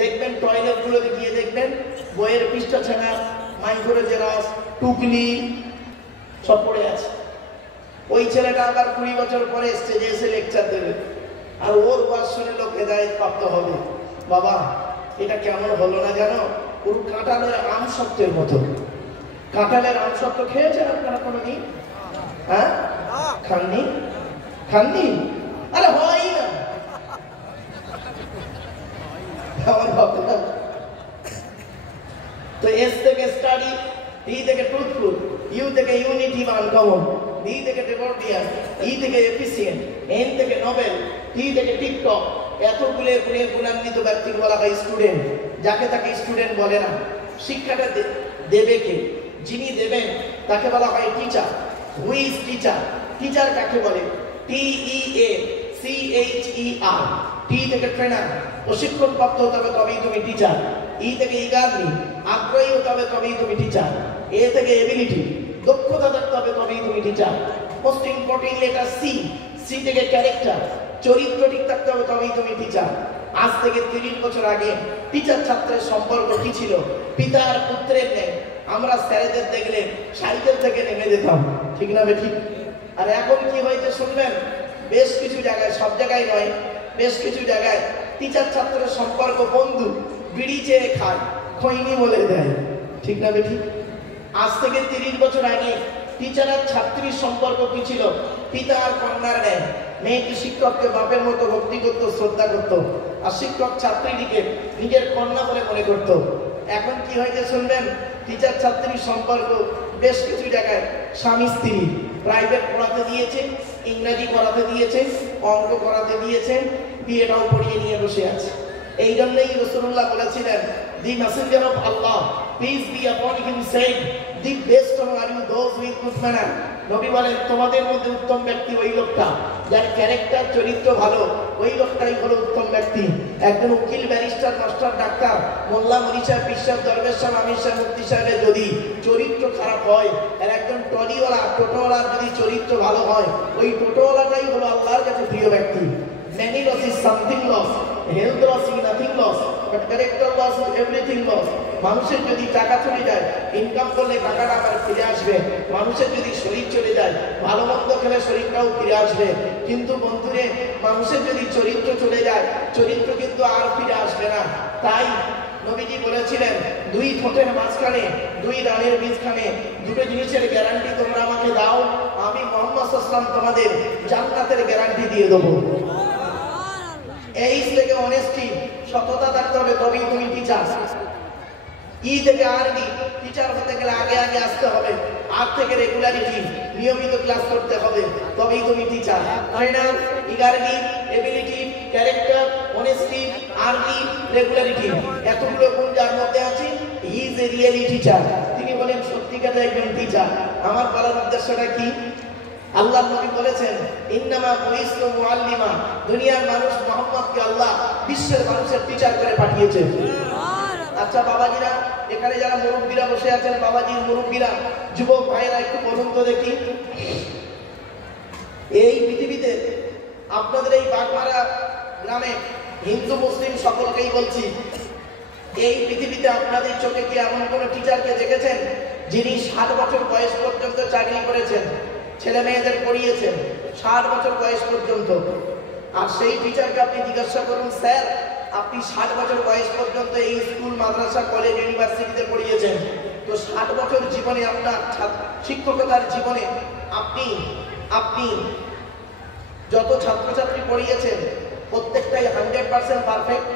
দেখবেন টয়লেট গুলোতে গিয়ে দেখবেন বইয়ের পৃষ্ঠা ছাড়া, মাইক্রো জেরক্স, টুকলি সব পড়ে আছে। ওই ছেলেটা আবার 20 বছর পরে স্টেজে এসে লেকচার দেবে, আর ওর ওয়াজ শুনে লোক হেদায়েত প্রাপ্ত হবে। বাবা, এটা কেমন হলো না জানো? পুরো কাঁঠালের আম সত্যের মতো। কাঁঠালের আম সত্য খেয়েছেন আপনারা কোনোদিন? হ্যাঁ, খাননি? খাননি? আরে হয় না আমার বাবা। তো এস থেকে স্টাডি, টি থেকে ট্রুথফুল, ইউ থেকে ইউনিটি বা আনকমন, ডি থেকে ডেভোটিয়ান, ই থেকে এফিসিয়েন্ট, এন থেকে নোবেল, টি থেকে টিকটক। এতগুলো গুণে গুণান্বিত ব্যক্তিকে বলা হয় স্টুডেন্ট। যাকে তাকে স্টুডেন্ট বলে না। শিক্ষাটা দেবে কে? যিনি দেবেন তাকে বলা হয় teacher. Hui is teacher? Teacher কাকে বলে? টি ই এ সি এইচ ই আর। টি থেকে ট্রেনার, প্রশিক্ষণ প্রাপ্ত হতে হবে তবেই তুমি টিচার। ই থেকে ইগারলি, আগ্রহী হতে হবে তবেই তুমি টিচার। এ থেকে এবিলিটি, দক্ষতা থাকতে হবে তবেই তুমি teacher. Most important letter C. C থেকে ক্যারেক্টার, চরিত্র ঠিক থাকতে হবে তবেই তুমি টিচার। আজ থেকে 30 বছর আগে টিচার ছাত্রের সম্পর্ক কি ছিল? পিতা আর পুত্রের ন্যায়। আমরা স্যারেদের দেখলে সাইকেল থেকে নেমে যেতাম, ঠিক না বেঠিক? আর এখন কি হয়েছে শুনবেন? বেশ কিছু জায়গায়, সব জায়গায় নয়, বেশ কিছু জায়গায় টিচার ছাত্রের সম্পর্ক বন্ধু, বিড়ি চেয়ে খায়, খৈনি বলে দেয়, ঠিক না বেঠিক? আজ থেকে 30 বছর আগে টিচার আর ছাত্রীর সম্পর্ক কি ছিল? পিতা আর কন্যার ন্যায়। মেয়েটি শিক্ষককে বাপের মতো ভক্তি করত, শ্রদ্ধা করত, আর শিক্ষক ছাত্রীটিকে নিজের কন্যা বলে মনে করত। এখন কি হয়েছে শুনবেন? টিচার ছাত্রীর সম্পর্ক বেশ কিছু জায়গায় স্বামী স্ত্রী, প্রাইভেট পড়াতে দিয়েছে, ইংরেজি পড়াতে দিয়েছে, অঙ্ক করাতে দিয়েছে, বিয়েটাও পড়িয়ে নিয়ে বসে আছে। এই জন্যই রাসূলুল্লাহ বলেছিলেন, the messenger of Allah, peace be upon him, said, the best are you those with good manner. নবী বলেন, তোমাদের মধ্যে উত্তম ব্যক্তি ওই লোকটা যার ক্যারেক্টার, চরিত্র ভালো। ওই লোকটাই হলো উত্তম ব্যক্তি। একজন উকিল, ব্যারিস্টার, মাস্টার, ডাক্তার, মোল্লা, মনি সাহেব, পীর সাহেব, দরবেশ সাহেব, আমির সাহেব, মুফতি সাহেবের যদি চরিত্র খারাপ হয়, আর একজন টলিওয়ালা, টোটোওয়ালার যদি চরিত্র ভালো হয়, ওই টোটোওয়ালাটাই হলো আল্লাহর কাছে প্রিয় ব্যক্তি। Many loss is something loss, health loss is nothing loss, but character loss is everything loss. মানুষের যদি টাকা চলে যায়, ইনকাম করলে টাকাটা আবার ফিরে আসবে। মানুষের যদি শরীর চলে যায়, ভালো মন্দ খেলে শরীরটাও ফিরে আসবে। কিন্তু বন্ধুরে, মানুষের যদি চরিত্র চলে যায়, চরিত্র কিন্তু আর ফিরে আসবে না। তাই নবীজি বলেছিলেন, দুই ঠোঁটের মাঝখানে, দুই রানের বীজখানে দুটো জিনিসের গ্যারান্টি তোমরা আমাকে দাও, আমি মুহাম্মদ সাল্লাল্লাহু আলাইহি ওয়াসাল্লাম তোমাদের জান্নাতের গ্যারান্টি দিয়ে দেবো। এইচ থেকে অনেস্টি, সততা থাকতে হবে তবেই তুমি টিচার। ই থেকে আরবি, টিচার হতে গেলে আগে আগে আসতে হবে। আর থেকে রেগুলারিটি, নিয়মিত ক্লাস করতে হবে তবেই তুমি teacher. Trainer, eagerly, ability, character, honesty, আরবি, রেগুলারিটি, এতগুলো গুণ যার মধ্যে আছে, he is a really teacher. তিনি বলেন সত্যিকারের একজন টিচার। আমার বলার উদ্দেশ্যটা কি? আল্লাহ নবী বলেছেন ইন্নামা বুইসতু মুআল্লিমা, দুনিয়ার মানুষ মুহাম্মদকে আল্লাহ বিশ্বের মানুষের টিচার করে পাঠিয়েছেন। আচ্ছা বাবাজিরা, এখানে যারা মুরব্বীরা বসে আছেন, বাবাজির মুরব্বীরা, যুবক ভাইরা, একটু বলুন তো দেখি, এই পৃথিবীতে আপনাদের এই বাগমারা গ্রামে হিন্দু মুসলিম সকলকেই বলছি, এই পৃথিবীতে আপনাদের চোখে কি এমন কোন টিচারকে দেখেছেন যিনি 60 বছর বয়স পর্যন্ত চাকরি করেছেন, ছেলে মেয়েদের পড়িয়েছেন 60 বছর বয়স পর্যন্ত? আর সেই টিচারকে আপনি জিজ্ঞাসা করুন, স্যার আপনি 60 বছর বয়স পর্যন্ত এই স্কুল, মাদ্রাসা, কলেজ, ইউনিভার্সিটিতে পড়িয়েছেন, তো 60 বছর জীবনে আপনার শিক্ষকতার জীবনে আপনি যত ছাত্রছাত্রী পড়িয়েছেন প্রত্যেকটাই 100% পারফেক্ট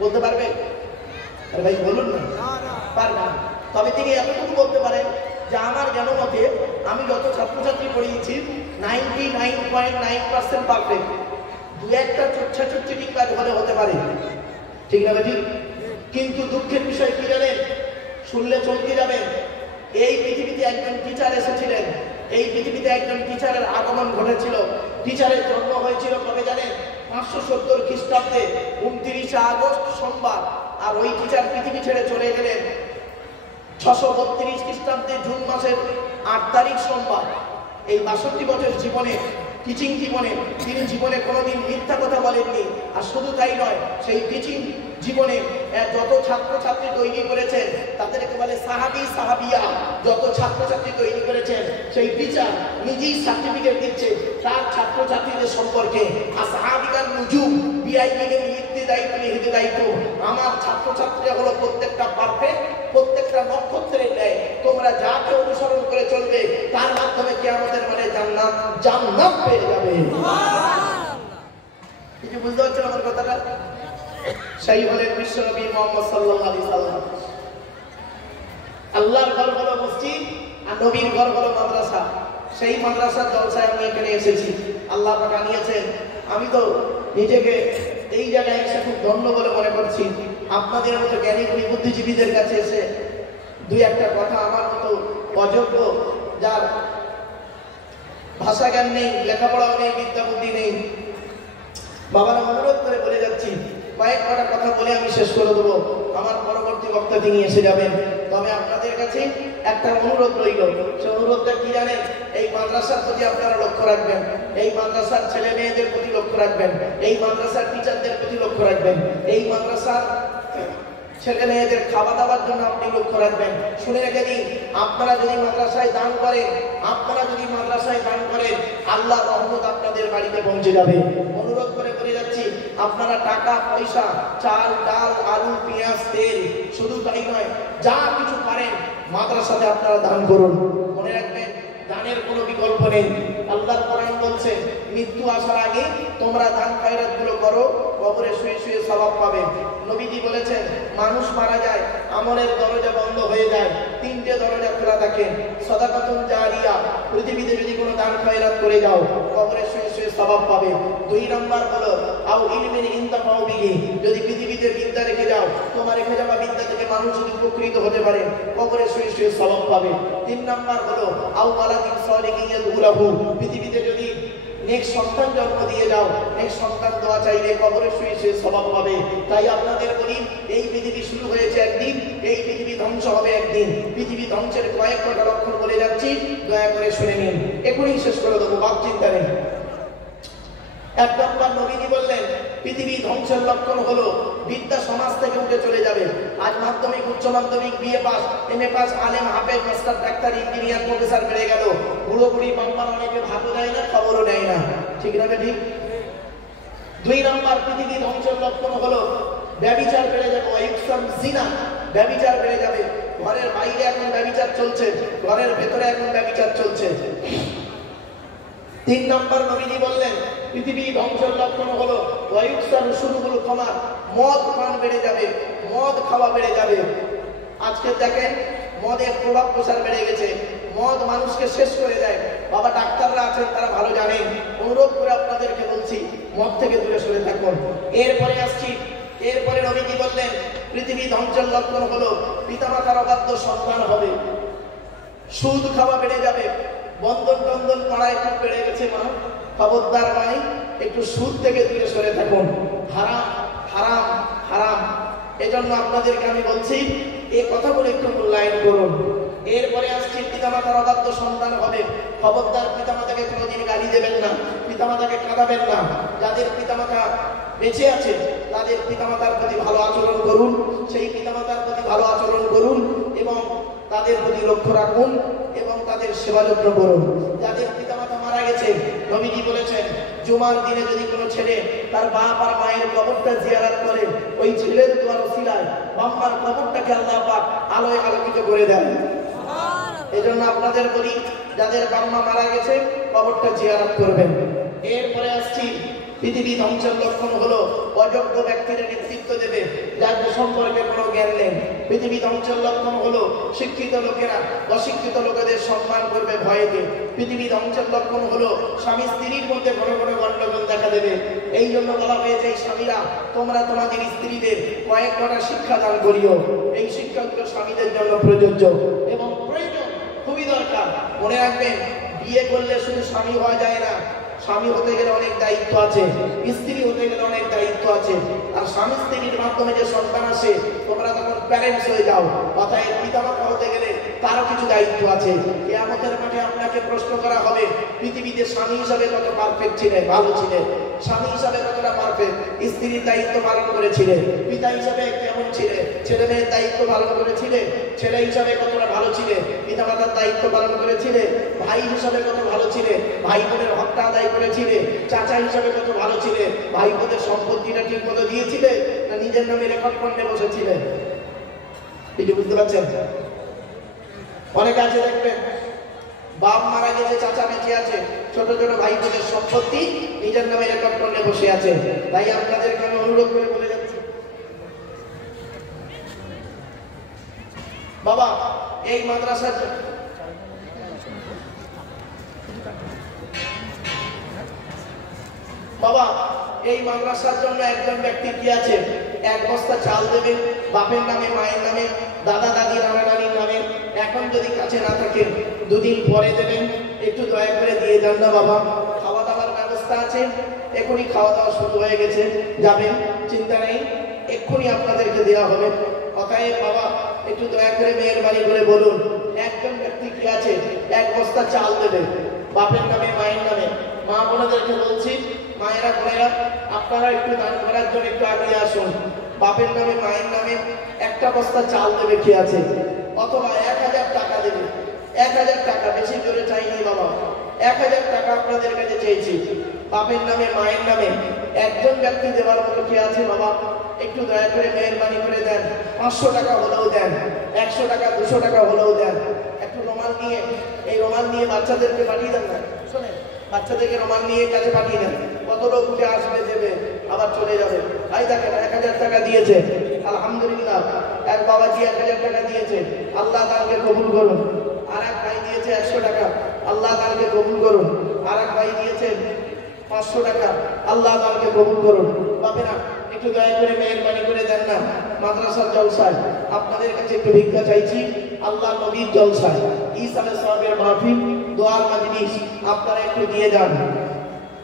বলতে পারবেন? আরে ভাই বলুন না, পারবেন না। তবে তিনি এতটুকু বলতে পারেন যে আমার জ্ঞান মতে আমি যত ছাত্রছাত্রী পড়িয়েছি 99.9% পারফেক্ট। দু একটা চুচ্ছাচুচ্ছি কাজ হতে পারে, ঠিক না ঠিক? কিন্তু দুঃখের বিষয় কি জানেন, শুনলে চমকে যাবেন, এই পৃথিবীতে একজন টিচার এসেছিলেন, এই পৃথিবীতে একজন টিচারের আগমন ঘটেছিল। টিচারের জন্ম হয়েছিল কবে জানেন? 570 খ্রিস্টাব্দে 29 আগস্ট সোমবার। আর ওই টিচার পৃথিবী ছেড়ে চলে গেলেন 632 খ্রিস্টাব্দে জুন মাসের 8 তারিখ সোমবার। এই 62 বছর জীবনে, টিচিং জীবনে, তিনি জীবনে কোনোদিন মিথ্যা কথা বলেননি। আর শুধু তাই নয়, সেই টিচিং জীবনে যত ছাত্রছাত্রী তৈরি করেছেন তাদেরকে বলে সাহাবী সাহাবিয়া। যত ছাত্রছাত্রী তৈরি করেছেন সেই টিচার নিজেই সার্টিফিকেট দিচ্ছে তার ছাত্রছাত্রীদের সম্পর্কে। আসহাবিকান নুজুম বিআইবিকে ইত্তিদায়িত্ব হিদায়িত্ব, আমার ছাত্রছাত্রীরা হলো প্রত্যেকটা পারফেক্ট, প্রত্যেকটা নক্ষত্রের ন্যায়। তোমরা যাকে অনুসরণ করে চলবে তার মাধ্যমে কিয়ামতের মানে জান্নাত পেয়ে যাবে। কিছু বুঝতে পারছেন আমার কথাটা? সেই হলেন বিশ্বনবী মুহাম্মদ সাল্লাল্লাহু আলাইহি সাল্লাম। আল্লাহর ঘর হলো মসজিদ আর নবীর ঘর হলো মাদ্রাসা। সেই মাদ্রাসার জলসায় আমি এখানে এসেছি, আল্লাহ পাক আনিয়েছেন। আমি তো নিজেকে এই জায়গায় এসে খুব ধন্য বলে মনে করছি। আপনাদের মতো জ্ঞানী বুদ্ধিজীবীদের কাছে এসে দুই একটা কথা আমার মতো অযোগ্য, যার ভাষা জ্ঞান নেই, লেখাপড়াও নেই, বিদ্যা বুদ্ধি নেই, বাবারা অনুরোধ করে বলে যাচ্ছি, কয়েক কটা কথা বলে আমি শেষ করে দেবো। আমার পরবর্তী বক্তা তিনি এসে যাবেন। তবে আপনাদের কাছে একটা অনুরোধ রইল। সে অনুরোধটা কি জানেন? এই মাদ্রাসার প্রতি আপনারা লক্ষ্য রাখবেন, এই মাদ্রাসার ছেলে মেয়েদের প্রতি লক্ষ্য রাখবেন, এই মাদ্রাসার টিচারদের প্রতি লক্ষ্য রাখবেন, এই মাদ্রাসার ছেলে মেয়েদের খাওয়া দাওয়ার জন্য আপনি লক্ষ্য রাখবেন। শুনে রেখে দিন, আপনারা যদি মাদ্রাসায় দান করেন, আল্লাহর রহমত আপনাদের বাড়িতে পৌঁছে যাবে। অনুরোধ করে বলে যাচ্ছি, আপনারা টাকা পয়সা, চাল ডাল আলু পেঁয়াজ তেল, শুধু তাই নয়, যা কিছু পারেন মাদ্রাসাতে আপনারা দান করুন। মনে রাখবেন, দানের কোনো বিকল্প নেই। আল্লাহর কোরআন বলছে, মৃত্যু আসার আগে তোমরা দান খয়রাত গুলো করো, কবরে শুয়ে শুয়ে সওয়াব পাবে। নবীজি বলেছেন, মানুষ মারা যায়, আমলের দরজা বন্ধ হয়ে যায়, তিনটে দরজা খোলা থাকে। সাদাকাতুন জারিয়া, পৃথিবীতে যদি কোনো দান খয়রাত করে যাও, কবরে শুয়ে শুয়ে সওয়াব পাবে। 2 নাম্বার হলো আও ইলমিন ইনতাফাউ বিহি, যদি পৃথিবীতে বিদ্যা রেখে যাও, তোমার রেখে যাওয়া বিদ্যা থেকে মানুষ যদি উপকৃত হতে পারে, কবরে শুয়ে শুয়ে সওয়াব পাবে। 3 নাম্বার হলো আও ওয়ালাদিন সালিহিন ইয়াদউলাহু, পৃথিবীতে যদি নেক্সট সন্তান জন্ম দিয়ে যাও, নেক্সট সন্তান দোয়া চাইলে কবরে শুয়ে শুয়ে সওয়াব পাবে। তাই আপনাদের বলি, এই পৃথিবী শুরু হয়েছে একদিন, এই পৃথিবী ধ্বংস হবে একদিন। পৃথিবী ধ্বংসের কয়েক কটা লক্ষণ বলে যাচ্ছি, দয়া করে শুনে নিন, এখনই শেষ করে দেবো, বাপ চিন্তা নেই। 1 নম্বর নবীজি বললেন, পৃথিবী ধ্বংসের লক্ষণ হলো বিদ্যা সমাজ থেকে উঠে চলে যাবে। আজ মাধ্যমিক, উচ্চ মাধ্যমিক, বিএ পাস, এমএ পাস, আলেম, হাফেজ, মাস্টার, ডাক্তার, ইঞ্জিনিয়ার, প্রফেসর বেড়ে গেল। বুড়ো বুড়ি বাম্মার অনেকে ভাতও দেয় না, খবরও নেয় না, ঠিক না ঠিক? 2 নম্বর পৃথিবী ধ্বংসের লক্ষণ হলো ব্যভিচার বেড়ে যাবে, ওয়াইফসাম জিনা, ব্যভিচার বেড়ে যাবে। ঘরের বাইরে এখন ব্যভিচার চলছে, ঘরের ভেতরে এখন ব্যভিচার চলছে। 3 নম্বর নবীজি বললেন, পৃথিবী ধ্বংসের লক্ষণ হলো ওয়াইফসাম শুরুগুলো কমার, মদ পান বেড়ে যাবে, মদ খাওয়া বেড়ে যাবে। আজকে দেখেন, মদের প্রভাব প্রসার বেড়ে গেছে, মদ মানুষকে শেষ করে দেয়। বাবা ডাক্তাররা আছেন, তারা ভালো জানেন। অনুরোধ করে আপনাদেরকে বলছি, মদ থেকে দূরে সরে থাকুন। এরপরে আসছি, এরপরে নবীজি বললেন, পৃথিবী ধ্বংসের লক্ষণ হলো পিতামাতার অবাধ্য সন্তান হবে, সুদ খাওয়া বেড়ে যাবে, বন্ধন টন্দন পাড়ায় একটু বেড়ে গেছে মা, খবরদার ভাই একটু সুদ থেকে দূরে সরে থাকুন, হারাম হারাম হারাম। এজন্য আপনাদেরকে আমি বলছি এই কথাগুলো একটু মূল্যায়ন করুন। এরপরে আসছি পিতামাতার অবাধ্য সন্তান হবে, খবরদার পিতামাতাকে কোনোদিন গালি দেবেন না, পিতামাতাকে কাঁদাবেন না। যাদের পিতামাতা বেঁচে আছে তাদের পিতামাতার প্রতি ভালো আচরণ করুন, সেই পিতামাতার প্রতি ভালো আচরণ করুন এবং তাদের প্রতি লক্ষ্য রাখুন এবং তাদের সেবা যত্ন করুন। যাদের পিতামাতা মারা গেছে, নবীজি বলেছেন জুমার দিনে যদি কোনো ছেলে তার বাপ আর মায়ের কবরটা জিয়ারত করে, ওই ছেলের দোয়ার ওসিলায় বাম্মার কবরটাকে আল্লাহ পাক আলোয় আলোকিত করে দেন। এজন্য আপনাদের বলি যাদের বাম্মা মারা গেছে কবরটা জিয়ারত করবেন। এরপরে আসছি পৃথিবী ধ্বংসের লক্ষণ হলো অযোগ্য ব্যক্তিরা নেতৃত্ব দেবে যাদের সম্পর্কে কোনো জ্ঞান নেই। পৃথিবী ধ্বংসের লক্ষণ হলো শিক্ষিত লোকেরা অশিক্ষিত লোকেদের সম্মান করবে ভয়েতে। পৃথিবী ধ্বংসের লক্ষণ হলো স্বামী স্ত্রীর মধ্যে ঘন ঘন গন্ডগোল দেখা দেবে। এই জন্য বলা হয়েছে এই স্বামীরা তোমরা তোমাদের স্ত্রীদের কয়েক ঘন্টা শিক্ষা দান করিও। এই শিক্ষাগুলো স্বামীদের জন্য প্রযোজ্য এবং প্রয়োজন, খুবই দরকার। মনে রাখবেন বিয়ে করলে শুধু স্বামী হওয়া যায় না, স্বামী হতে গেলে অনেক দায়িত্ব আছে, স্ত্রী হতে গেলে অনেক দায়িত্ব আছে। আর স্বামী স্ত্রীর মাধ্যমে যে সন্তান আসে তোমরা তখন প্যারেন্টস হয়ে যাও, অর্থাৎ পিতামাতা হতে গেলে তারও কিছু দায়িত্ব আছে। কিয়ামতের মাঠে আপনাকে প্রশ্ন করা হবে পৃথিবীতে স্বামী হিসাবে কত পারফেক্ট ছিলেন, ভালো ছিলেন, স্বামী হিসাবে কতটা পারফেক্ট, স্ত্রীর দায়িত্ব পালন করেছিলেন, পিতা হিসাবে কেমন ছিলেন, ছেলে মেয়ের দায়িত্ব পালন করেছিলেন, ছেলে হিসাবে কতটা ভালো ছিলেন, পিতামাতার দায়িত্ব পালন করেছিলেন, ভাই হিসাবে কত ভালো ছিলেন, ভাই বোনের হকটা আদায় করেছিলেন, চাচা হিসাবে কত ভালো ছিলেন, ভাই বোনের সম্পত্তিটা ঠিক মতো দিয়েছিলেন না নিজের নামে রেকর্ড করতে বসেছিলেন। কিছু বুঝতে পারছেন? অনেক আছে দেখবেন বাপ মারা গেছে, চাচা বেঁচে আছে, ছোট ছোট ভাই বোনের সম্পত্তি নিজের নামে রেকর্ড করতে বসে আছে। তাই আপনাদেরকে আমি অনুরোধ করে বলে যাচ্ছি বাবা এই মাদ্রাসার বাবা এই মাদ্রাসার জন্য একজন ব্যক্তি কি আছে, এক বস্তা চাল দেবে বাপের নামে, মায়ের নামে, দাদা দাদি নানা নানির নামে। এখন যদি কাছে না থাকে দুদিন পরে দেবেন, একটু দয়া করে দিয়ে যান না বাবা। খাওয়া দাওয়ার ব্যবস্থা আছে, এখনই খাওয়া দাওয়া শুরু হয়ে গেছে, যাবেন, চিন্তা নেই, এক্ষুনি আপনাদেরকে দেওয়া হবে। অতএব বাবা একটু দয়া করে মেহেরবানি করে বলুন একজন ব্যক্তি কি আছে এক বস্তা চাল দেবে বাপের নামে, মায়ের নামে। মা বোনেদেরকে বলছি, মায়েরা বোনেরা আপনারা একটু দান করার জন্য একটু আগে আসুন। বাপের নামে, মায়ের নামে একটা বস্তা চাল দেবে কি আছে, অথবা 1000 টাকা দেবে। 1000 টাকা, বেশি করে চাইনি বাবা, 1000 টাকা আপনাদের কাছে চেয়েছি। বাপের নামে, মায়ের নামে একজন ব্যক্তি দেওয়ার মতো কি আছে বাবা? একটু দয়া করে মেহেরবানি করে দেন। 500 টাকা হলেও দেন, 100 টাকা 200 টাকা হলেও দেন। একটু রুমাল নিয়ে, এই রুমাল নিয়ে বাচ্চাদেরকে পাঠিয়ে দেন না, শোনেন, বাচ্চাদেরকে রুমাল নিয়ে কাছে পাঠিয়ে দেন। কত লোক উঠে আসবে, দেবে, আবার চলে যাবে। ভাই দেখেন 1000 টাকা দিয়েছে, আলহামদুলিল্লাহ। এক বাবাজি 1000 টাকা দিয়েছে, আল্লাহ তাকে কবুল করুন। আর এক ভাই দিয়েছে 100 টাকা, আল্লাহ তাকে কবুল করুন। আর এক ভাই দিয়েছে 500 টাকা, আল্লাহ তাকে কবুল করুন। বাপেরা একটু দয়া করে মেহেরবানি করে দেন না, মাদ্রাসার জলসায় আপনাদের কাছে একটু ভিক্ষা চাইছি। আল্লাহ নবীর জলসায়, ঈসার সাহেবের মাহফিল, দোয়ার মাজলিস, আপনারা একটু দিয়ে যান।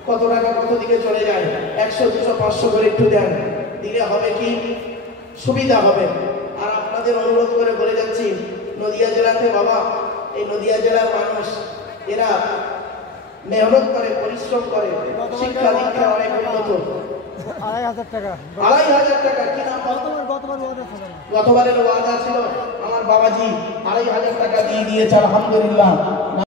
কত টাকা কত দিকে চলে যায়, 100 200 500 করে একটু দেন, দিলে হবে কি সুবিধা হবে। আর আপনাদের অনুরোধ করে বলে যাচ্ছি নদিয়া জেলাতে বাবা, এই নদিয়া জেলার মানুষ এরা মেহনত করে, পরিশ্রম করে, শিক্ষা দীক্ষা অনেক উন্নত। 2500 টাকা, 2500 টাকা কি নাম? গতবারের ওয়াদা ছিল আমার বাবাজি 2500 টাকা দিয়ে দিয়েছে, আলহামদুলিল্লাহ।